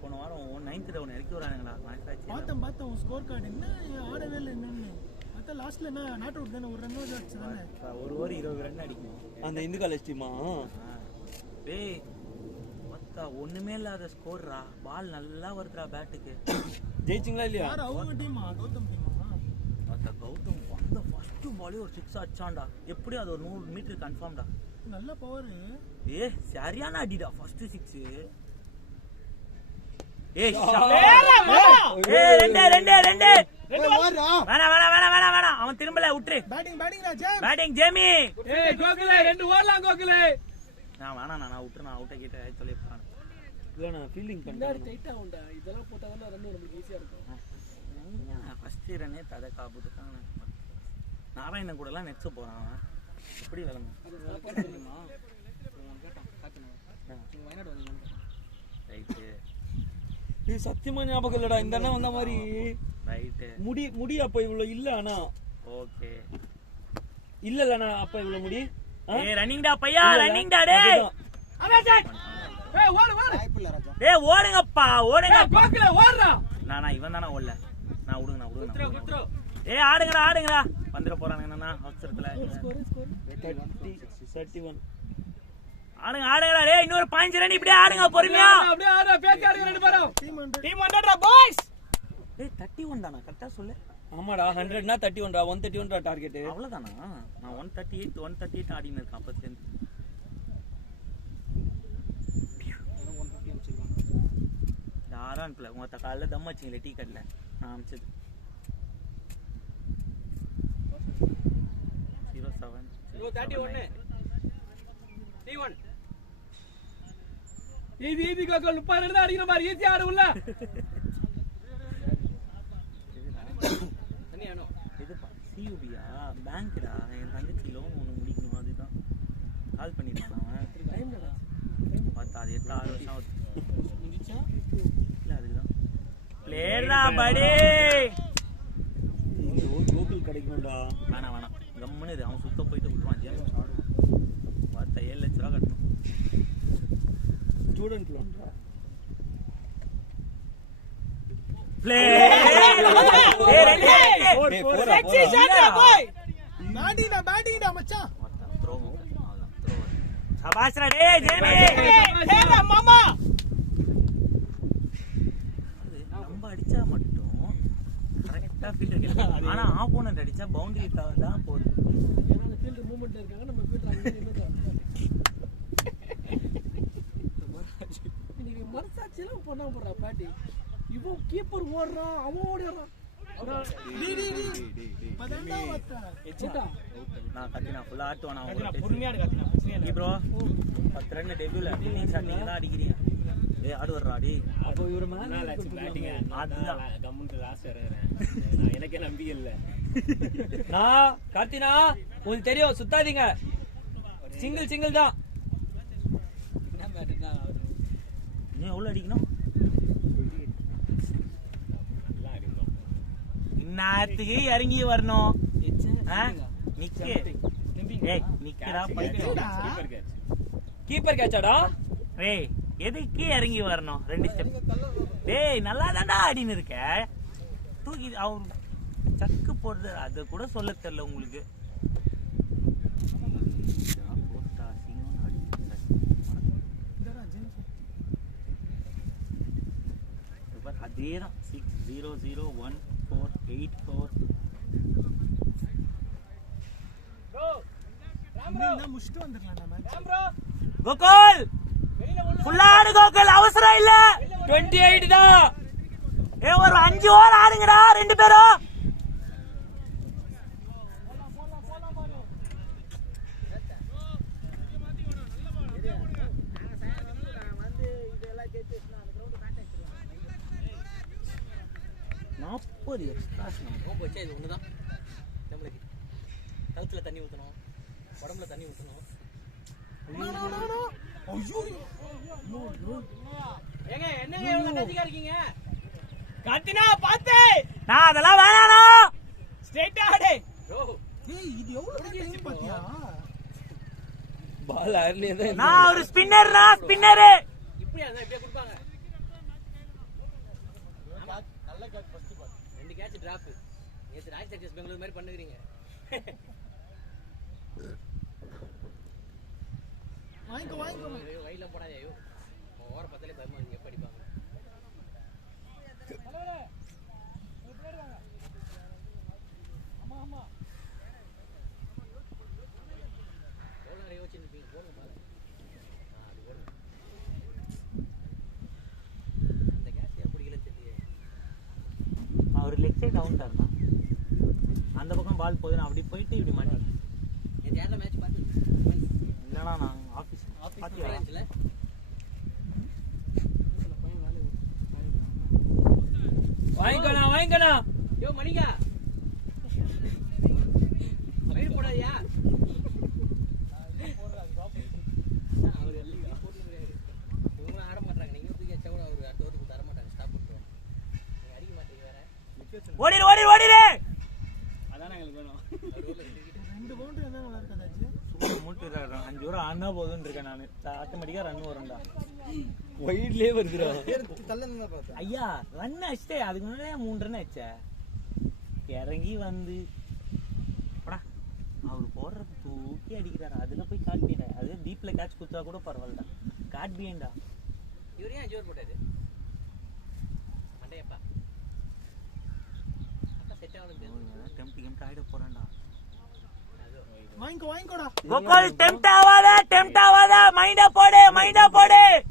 போன வாரம் 9th ரவுண்ட் இறக்கி வரானுங்களா மேட்ச் ஆச்சு. பார்த்தேன் உன் ஸ்கோர் கார்டு என்ன ஆடவே இல்லை என்னன்னு. பார்த்தா லாஸ்ட்ல என்ன நாட் அவுட் தானே, ஒரு ரன் அடிச்சு தானே. ஒரு ஓவர் 20 ரன் அடிக்கும் அந்த இந்து காலேஜ் டீமா. டேய் மொத்தா ஒண்ணுமே இல்லாத ஸ்கோர்ரா. பால் நல்லா வருதுடா பேட்டுக்கு. ஜெயிச்சிங்களா இல்லையா? யார் அவங்க டீமா? கௌதம் டீமா? மொத்த கௌதம் வந்த ஃபர்ஸ்ட் பாலே ஒரு 6 அடிச்சான்டா. எப்படி அது ஒரு 100 மீட்டர் கன்ஃபார்ம்டா. நல்ல பவர். ஏ சரியான அடிடா ஃபர்ஸ்ட் 6. ஏய் ரெண்டு வாடா. வேணாம் அவன் திரும்பல விட்டுரு. பேட்டிங் ராஜா. Batting Jamie. ஏய் கோகலே ரெண்டு ஓடலாம் கோகலே. நான் விட்டுரு. நான் அவுட்ட கிட்ட சொல்லி போறேன். இல்ல நான் ஃபீல்டிங் பின்னாடி பண்றேன். டைட்டா உண்டா. இதெல்லாம் போட்டா தான் ரன் நமக்கு ஈஸியா இருக்கும். ஃபர்ஸ்ட் ரன்னே தட காப்புட்டாங்க. நாராயணன் கூட எல்லாம் நெக்ஸ்ட் போறான் அவன். எப்படி விளங்க தெரியுமா? நீங்க வயநாடு வந்தீங்க. ரைட்டு இது சத்தியமா ஞாபகம் இல்லடா. இந்த அண்ணா வந்த மாதிரி ரைட்டு முடி அப்ப இவ்வளவு இல்ல. ஆனா ஓகே இல்லண்ணா அப்ப இவ்வளவு முடி. ஏய் ரன்னிங் டா பையா ரன்னிங் டா டேய். ஏய் ஓடு வாய்ப்பில்லை ராஜா. டேய் ஓடுங்கப்பா ஓடுங்க. கோகலே ஓடுறா. நான் இவன் தானே ஓடல. நான் விடுங்க குத்ரோ. ஏய் ஆடுங்கடா வந்துட போறானுங்க என்னன்னா அவசரத்துல. ஸ்கோர் 31 ஆடுங்கடா டேய். இன்னொரு 5 ரன் இப்படியே ஆடுங்க பொறுமையா. அப்படியே ஆடுறா பேசி ஆடுங்க ரெண்டு பேரும். Team 100 boys. டேய் 31 தானா கரெக்ட்டா சொல்லு. ஆமாடா 100னா 31டா. 131டா டார்கெட். அவ்வளவுதானா? நான் 138 ஆடின்னு இருக்கேன் அப்ப சேர்ந்து. யாரும் அனுப்பல. உங்க காலைல தம் வச்சிங்களே டீ கடைல நான் அனுப்பிச்சது. 07 31 T1 ஈதி கோகல் 30 ரன் தான் அடிக்கிற மாதிரி ஈஸியா ஆடு உள்ள. தனியானோ இது CUB பாத்தியா பேங்க்டா என் தங்கச்சி லோன் ஒன்று முடிக்கணும் அதுதான் கால் பண்ணிருக்கான் அவன் பார்த்தா அது 8-6 வருஷம் ஆகுது இல்லை அதுக்குதான் பிளேடா படி கோகுல் கிடைக்கும்டா. வேணாம் கம்முன்னு இது அவன் சுத்த போயிட்டு விட்டுருவான் ஜேம்ஸ் பார்த்தா 7 லட்ச ரூபா கட்டணும் ஸ்டூடெண்ட் லோன்டா. பேட்டிங்கடா மச்சான். நம்ம அடிச்சா மட்டும் கரெக்டா ஃபீல்டர் ஆனா ஆப்போனன்ட் அடிச்சா பவுண்டரி தான் போகுது. ஏன்னா ஃபீல்டர் மூவ்மெண்ட்ல இருக்காங்க, நம்ம ஃபீல்டர் அங்க நின்னுட்டாங்க. நீங்க மனசாட்சியெல்லாம் பண்ணா போறா பேட்டி. இவன் கீப்பர் ஓடுறான், அவன் ஓடுறான். நான் கத்தினா ஃபுல்லா ஆட்டுவான் பொறுமையா இருக்கு ப்ரோ 10 ரன் டெபியூல இன்னிங் ஷாட் நீங்க தான் அடிக்கிறீங்க. ஏய் ஆடு வர்றா டி. அப்போ இவரு மேல அதுதான் கம்முன்னு லாஸ்ட் இறங்குறேன். எனக்கே நம்பிக்கை இல்ல. நான் கார்த்தினா உங்களுக்கு தெரியும் சுத்தாதீங்க. சிங்கிள் தான். என்ன பேட்டுனா நீ எவ்வளவு அடிக்கணும்? இந்நேரத்துக்கு இறங்கி வரணும். கீப்பர் கேட்சாடா. ஏய் எதுக்கு இறங்கி வரணும்? 2 ஸ்டெப். டேய் நல்லா தான்டா ஆடின்னு இருக்க. தூக்கி அவர் சக்கு போடுறது அதை கூட சொல்ல தெரியல உங்களுக்கு. அதேதான் 6-0-0-1-4-8-4. கோகுல் ஃபுல்லா ஆடு கோகுல், அவசரம் இல்ல. 28 தான். ஏ ஒரு 5 ஓவர் ஆடுங்கடா 2 பேரும். ஒரு எக்ஸ்ட்ரா போச்சு. இது ஒண்ணுதான் நம்மளுக்கு. கழுத்துல தண்ணி ஊற்றணும், உடம்புல தண்ணி ஊற்றணும். ஏங்க என்னங்க இவ்வளவு நதிகா இருக்கீங்க? கத்தினா பாத்து நான் அதெல்லாம் வேணானோ ஸ்ட்ரைட்டா ஆடு. ஏய் இது எவ்வளவு டைம் பாத்தியா? பால் அர்லியே தான். நான் ஒரு ஸ்பின்னர்னா ஸ்பின்னர். இப்படியா இப்படியே கொடுப்பாங்க. நல்ல catch first ball. 2 catch drop. நேத்து ராயல் சேலஞ்சர்ஸ் பெங்களூர் மாதிரி பண்ணுகிறீங்க. வாங்கிக்கோ வயல்ல போடாதே. ஐயோ ஓவர பத்தலே பயமா இருக்கு. எப்படி அடிப்பாங்க? ஆமா எவ்வளோ யோசிச்சுருப்பீங்க? போடுங்க பால். அது போடுங்க. அந்த கேட்ச் ஏன் பிடிக்கல தெரியல. அவர் லெக் சைடு அவுட் ஆனா அந்த பக்கம் பால் போகுது. நான் அப்படி போயிட்டு இப்படி மாட்டி. நேத்து யாரா மேட்ச் பார்த்து? இல்லைனா நான் ஆஃபீஸ் பார்த்தியா? வாங்கிக்கணா. யோ மணிகா வெயிட் போடாதியா? அவர் எல்லாம் போட்டுருக்காரு. இவங்களும் ஆட மாட்டாங்க. நீங்க தூக்கி வச்சா கூட அவர் அடுத்த ஓவருக்கு தர மாட்டாங்க. ஸ்டாப் பண்ணுவாங்க. நீங்க அடிக்க மாட்டீங்க வேற. ஓடிடு. அதான் எங்களுக்கு வேணும். 2 பவுண்டரி என்ன நல்லா இருக்காதாச்சு? சும்மா மூட்டு 5 ஓவர் ஆனா போதுன்னு இருக்கேன் நான். ஆட்டோமேட்டிக்கா ரன் வரும்டா. ஒயிட்லயே வருதுடா. தள்ளன்னு பார்த்தேன். ஐயா ரன் அடிச்சிட்டே அதுக்கு முன்னாடியே 3 ரன் ஆச்சே. இறங்கி வந்து அவர் போடுறது தூக்கி அடிக்கிறாரு. அதுல போய் காட்பியண்டா. அது டீப்ல கேட்ச் குத்தா கூட பரவாயில்லடா. காட்பியண்டா. இவர் ஏன் ஜோர் போட்டாரு? மண்டையப்பா அப்பா செட் ஆகணும். டெம்ப்ட் ஆயிட போறான்டா. வாங்கிக்கோடா. கோகுல் டெம்ப்ட் ஆவாத. மைண்ட போடு.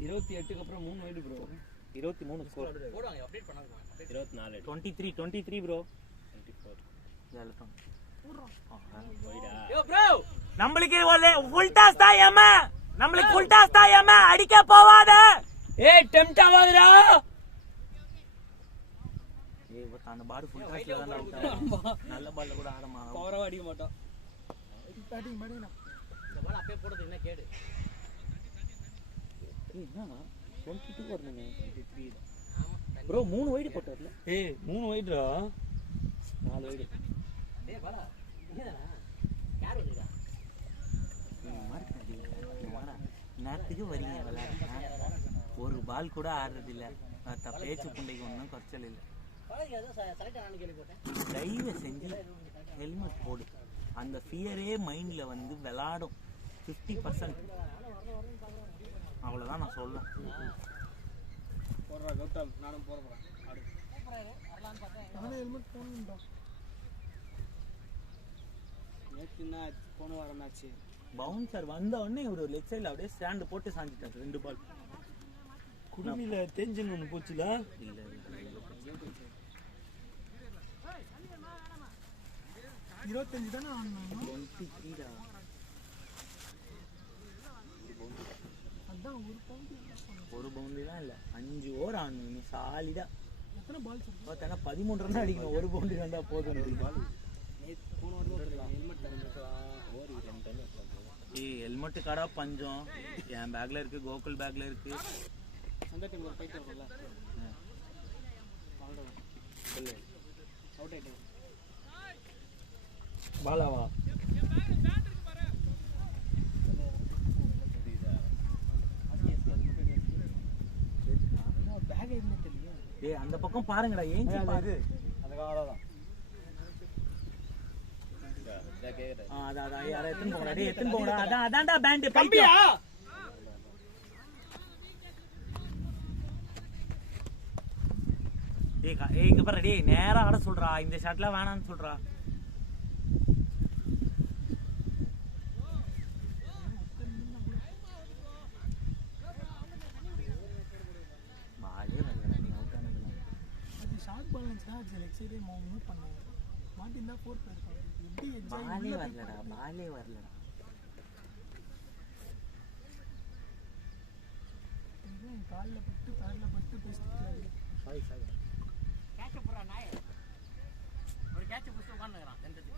28க்கு அப்புறம் 3 வைடு ப்ரோ. 23 ஸ்கோர் போடுவாங்க. அப்டேட் பண்ணாங்க. 24 23 ப்ரோ. 24 யோ ப்ரோ நம்மளுக்கு ஃபுல் டாஸ் தான் ஏமா. அடிக்க போவாத. ஏய் டெம்ப்ட் ஆவாதடா. ஏய் ஒருத்த அந்த பால் ஃபுல் டாஸ்ல தான் அவுட் ஆகும். நல்ல பால்ல கூட ஆடமா. பவரா அடிக்க மாட்டோம். பேட்டிங் பண்ணினா இந்த பால் அப்படியே போடுறது என்ன கேடு? ஏய் என்னடா 22 வரணுமே 23. ஆமா. ப்ரோ 3 வைடு போட்டார்ல. ஏய் 3 வைட்ரா 4 வைடு. டேய் பாலா. என்னடா? யார் வந்துடா? மார்க் வாடா. நேரத்துக்கு வரீங்க விளையாட. ஒரு பால் கூட ஆடுறது இல்ல. பேச்சு புண்டைக்கு ஒன்றும் குறைச்சல் இல்லை. பாலா ஏதோ செலக்ட் ஆனான்னு கேள்விப்பட்டேன். தயவு செஞ்சு ஹெல்மெட் போடு. அந்த ஃபியரே மைண்டில் வந்து விளாடும் 50%. அவ்வளோதான் நான் சொல்லுவேன். போடுறா கௌதம், நானும் போறேன். ஆடு. நானே ஹெல்மெட் போடணும்டா. நேற்று என்ன போன வாரம் ஆச்சு. பவுன்சர் வந்த உடனே ஒரு லெக் சைடில் அப்படியே ஸ்டாண்டு போட்டு சாஞ்சிட்டாரு 2 பால். குடுமில தெரிஞ்சுன்னு ஒன்று போச்சுல. இல்லை 25 தானே ஆடணும். 23 அதான் ஒரு பவுண்டு. ஒரு பவுண்டு தான் இல்லை 5 ஓவர் ஆடணும் சாலிடா. எத்தனை பால்ஸ் இருக்கு? பார்த்தா 13 ரன் அடிக்கணும். ஒரு பவுண்டு வந்தால் போதும். ஒரு பால் நேற்று போன வாரம் ஹெல்மெட் தரேன். ஏய் ஹெல்மெட்டு கடா பஞ்சம். என் பேக்ல இருக்கு, கோகுல் பேக்ல இருக்கு. சண்டே டைம் ஒரு ஃபைட் வரும்ல. சொல்லு. அவுட் ஆயிட்டேன். பாலாவா பேக் எதுவுமே தெரியல. ஏய் அந்த பக்கம் பாருங்கடா. ஏன் பாரு. அந்த காலம் தான். அதான் யாரை எத்தனை போங்கடா. டேய் எத்தனை போங்கடா. அதான்டா பேண்ட் பைத்தியா. ஏய் இங்க பாரு. டேய் நேரா ஆட சொல்றா. இந்த ஷாட்ல வேணாம்னு சொல்றா. பாலே வரலடா. நீ அவுட் ஆனதுல அது ஷார்ட் பால் இருந்துச்சுன்னா அது லெக் சைடே மூவ் பண்ணாங்க. மாட்டிருந்தா 4 போயிருக்காங்க. எப்படி என்ஜாய் பாலே வரலடா. பாலே வரலடா. என் காலில் பட்டு பேரில் பட்டு பேசிட்டு கேட்ச் போடுறா நாய். ஒரு கேட்ச் புடிச்சு உட்கார்ந்துக்கறான் சென்டருக்கு.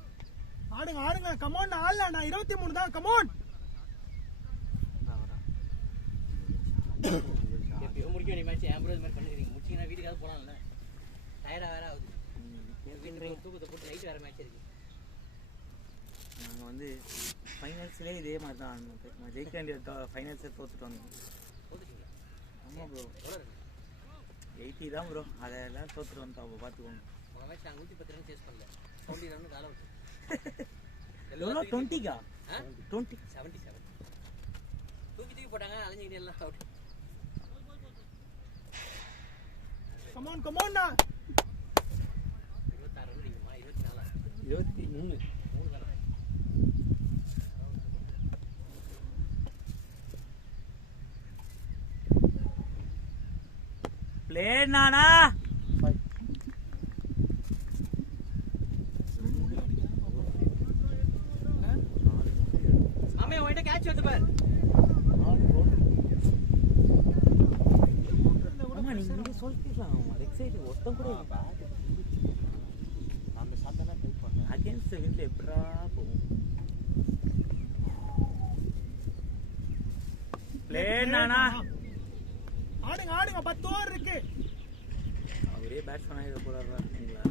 ஆடுங்க ஆடுங்க. கமான் ஆடல. நான் 23 தான். கமான். எப்பயோ முடிக்க வேண்டிய மேட்ச் ஆம்பரேஜ் மாதிரி பண்ணிக்கிறீங்க. முடிச்சீங்கன்னா வீட்டுக்காவது போலாம்ல. டயர்டா வேற ஆகுது. வீட்டுக்கு ஒரு தூக்கத்தை போட்டு நைட் வேற மேட்ச் இருக்கு. நாங்கள் வந்து ஃபைனல்ஸ்லேயே இதே மாதிரி தான் ஆடணும். நான் ஜெயிக்க வேண்டிய ஃபைனல்ஸை தோத்துட்டு வந்தோம். போட்டுட்டீங்களா? ஆமாம் ப்ரோ. எவ்வளோ இருக்கு? 80 தான் ப்ரோ. அதெல்லாம் தோத்துட்டு வந்தோம். அப்போ பார்த்துக்கோங்க. உங்க மேட்ச் நாங்கள் 110 ரன் சேஸ் பண்ணல. 20 ரன் கால விட்டு. எவ்வளோ 20கா? 20 77. தூக்கி போட்டாங்க. அலைஞ்சிக்கிட்டே எல்லாம் அவுட். Come on come on. 26 ரன் அடிக்குமா? 24. 23. 3 தானே. பிளே நானா. மாமே உன்கிட்ட கேட்ச் வந்து பாரு. ஆமா நீங்க இங்கே சொல்லிடலாம். லெக் சைடு ஒருத்தம் கூட அந்த ஷாட் தான் ட்ரை பண்ணேன். அகேன்ஸ்ட் வின்ல எப்படா போகும். பிளே நானா. ஆடுங்க ஆடுங்க. 10 ஓவர் இருக்கு. அவரே பேட்ஸ்மேன் ஆகிட போறாரா நீங்களா?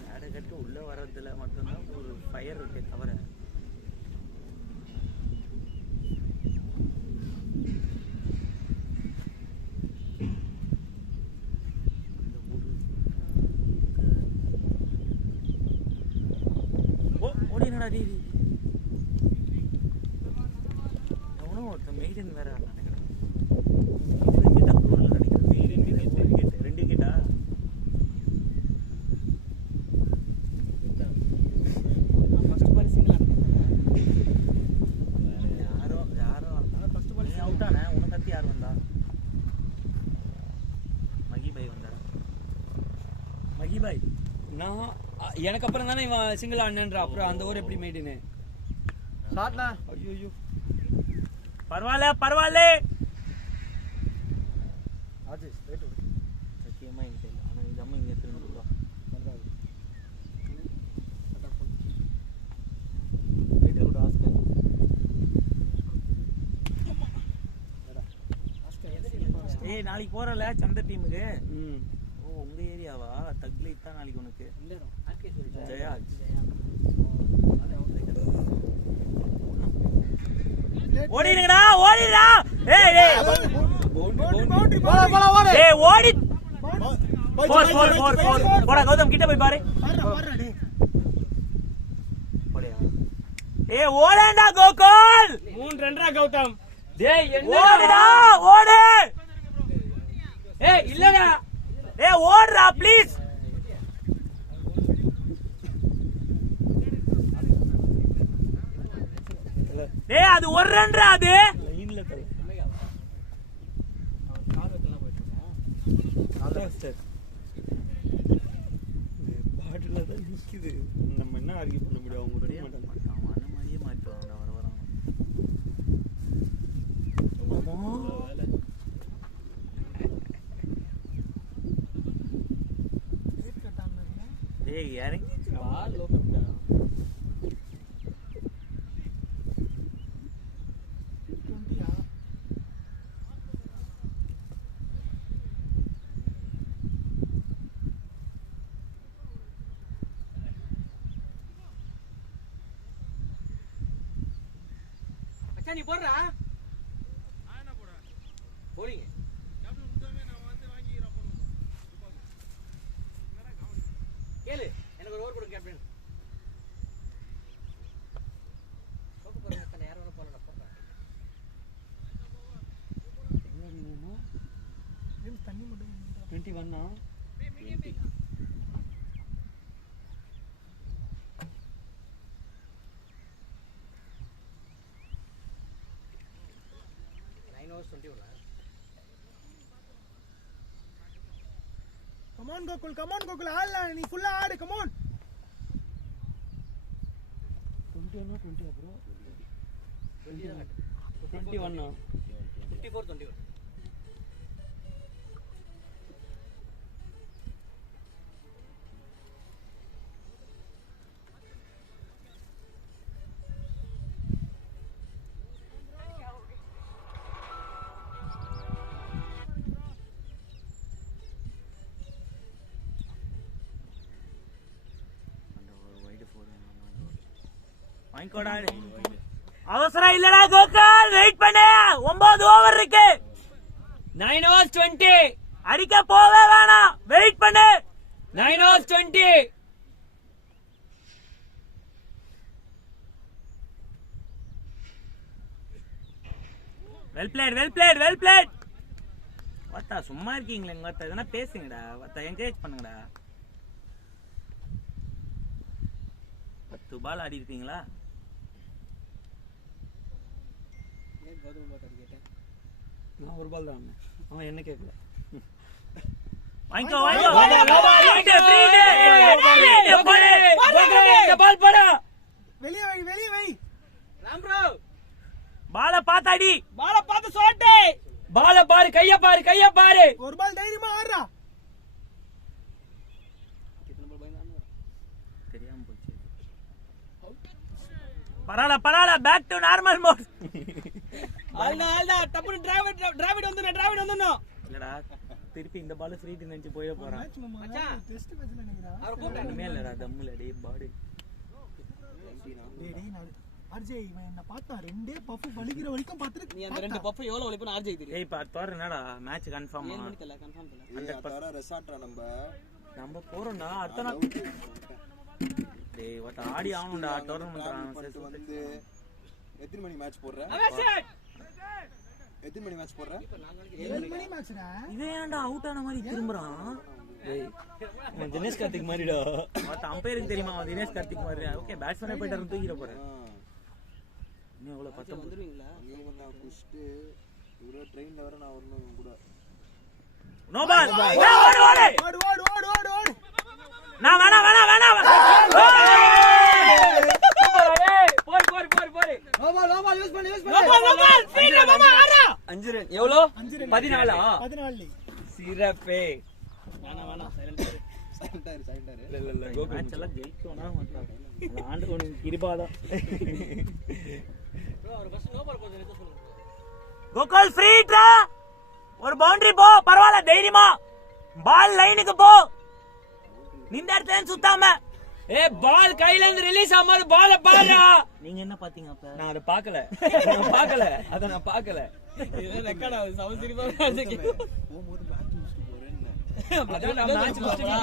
பேடை கட்டு உள்ள வர்றதுல மட்டும்தான் ஒரு ஃபயர் இருக்கே தவிர ஓடினடா. டி அவனும் ஒருத்தன் மெய்டன் வேற நினைக்கிறேன். 2 விக்கெட்டா? ஃபர்ஸ்ட் பால் சிங்கிள் யாரோ ஃபர்ஸ்ட் பால் அவுட் ஆன. உனக்கு அடுத்து யார் வந்தா? மகிபாய் வந்தாரா? மகிபாய் நான் எனக்கு அப்புறம் தானே இவன் சிங்கிள் ஆடினன்ற. அப்புறம் அந்த ஓவர் எப்படி மேய்டுன்னு. ஷாட்னா ஐயோ பரவாயில்ல பரவாயில்ல. ராஜேஷ் ரைட் விடு. அம்மா என்கிட்ட இல்லை ஆனால் இந்த அம்மா இங்கே எடுத்துகிட்டு வந்துருக்கா வீட்டில் கூட ஆஸ்கர் ஏய் நாளைக்கு போகிறல சந்தை டீமுக்கு ஓ உங்கள் ஏரியாவா தக்லி தான் நாளைக்கு உனக்கு ஜெயா ஓடிடுங்கடா ஓடிடா ஏய் ஏய் ஏய் ஓடி 4 போடா கௌதம் கிட்ட போய் பாரு போடியா ஏய் ஓடேண்டா கோகுல் 3-2 கௌதம். டேய் ஓடுடா ஓடு ஏய் இல்லடா ஏய் ஓடுடா ப்ளீஸ் டேய் அது ஒரு ரன்ரா அது லைன்ல தர பாட்டுல தான் நிக்குது நம்ம என்ன ஆர்கியூ பண்ண முடியும் அவங்க பெரிய மாட்டாங்க அவன் அந்த மாதிரியே மாட்டுவாங்க வர வர டேய் இறங்கி பால் லோக்கப்டா. மச்சான் நீ போடுறா. போறீங்க கேளு எனக்கு ஒரு ஓவர் போடுங்க கேப்டன். யாரும் போல போடுறேன். தண்ணி மட்டும் 21 கமான் கோகுல் ஆடல நீ ஃபுல்லா ஆடு கமான் 21 ப்ரோ 21 54-21. வாங்கிக்கோடா அவசரம் இல்லடா கோகுல் வெயிட் பண்ணு 9 ஓவர் இருக்கு 9 overs 20 அடிக்க போவே வேணாம் வெயிட் பண்ணு 9 overs 20 வெல் பிளேட் வாத்தா சும்மா இருக்கீங்களா எங்க வாத்தா எதனா பேசுங்கடா வாத்தா என்கரேஜ் பண்ணுங்கடா 10 பால் ஆடி இருக்கீங்களா நான் ஒரு பால் தான் அவன் என்ன கேட்கல வாங்கிக்கோ பால் போடா வெளிய வை ராம் ப்ரோ பால பாத்தாடி பால பார்த்து சோட்டே. பால பாரு கைய பாரு ஒரு பால் தைரியமா ஆடுறா தெரியாம போச்சு பரவாயில்ல பேக் டு நார்மல் மோட் ஆல்டா டப்புனு டிராவிட் வந்துனோ. இல்லடா திருப்பி இந்த பால் ஃப்ரீ நினைச்சு போயே போறான் மச்சான் டெஸ்ட் மேட்ச்ல நினைக்கிறேன் அவர் கூப்பிட்டாரு. ஒண்ணுமே இல்லடா தம்முல டேய் பாடு டேய் நான் அர்ஜய் இவன் என்ன பார்த்தா ரெண்டே பஃப் வலிக்கிற வரைக்கும் பார்த்துட்டு நீ அந்த 2 பஃப் எவ்வளவு வலிப்புன்னு ஆர்ஜே தெரியும். ஏய் இப்ப தோற என்னடா மேட்ச் கன்ஃபார்ம் 7 மணிக்கு இல்ல கன்ஃபார்ம் இல்ல. தர ரெசார்ட்ரா நம்ம போறோம்டா அடுத்த நாள் டேய் வட்ட ஆடி ஆவணும்டா டோர்னமென்ட் வந்து எத்தனை மணி மேட்ச் போடுற எத்தனை மணி மேட்ச் போடுற 7 மணி மேட்ச்டா இது ஏன்டா அவுட் ஆன மாதிரி திரும்புறான் டேய் அவன் தினேஷ் கார்த்திக் மாதிரிடா மத்த அம்பையருக்கு தெரியுமா அவன் தினேஷ் கார்த்திக் மாதிரி ஓகே பேட்ஸ்மேனே போயிட்டு தூக்கிற போறேன் இன்னும் எவ்வளவு 19 வந்துருவீங்களா? இவங்க நான் குஷ்டு இவரோ ட்ரெயின்ல வர நான் வரணும் கூட நோ பால் ஓடு நான் வேணா போய் நோபால் யூஸ் பண்ணு சீக்கிரம் மாமா ஆறா. 5 ரன் எவ்வளோ 14 14 சிறப்பே நான் மேட்ச் எல்லாம் ஜெயிச்சோம்னா அந்த ஆண்டு உனக்கு கிருபாதான். ப்ரோ அவர் ஃபர்ஸ்ட் நோ பால் போறது என்ன சொல்லுங்க கோகுல் ஃப்ரீட்ரா, ஒரு பவுண்டரி போ, பரவாயில்ல தைரியமா பால் லைனுக்கு போ, நின்ற இடத்துல சுத்தாம. ஏ பால் கையில இருந்து ரிலீஸ் ஆகாம பால பாருடா. நீங்க என்ன பாத்தீங்க அப்ப? நான் அத பார்க்கல, அத நான் பார்க்கல. இது ரெக்கார்ட் ஆகுது சம சிரிப்பா போகும்போது மேட்ச் முடிச்சுட்டு போறேன்னு அதான் நான் மேட்ச்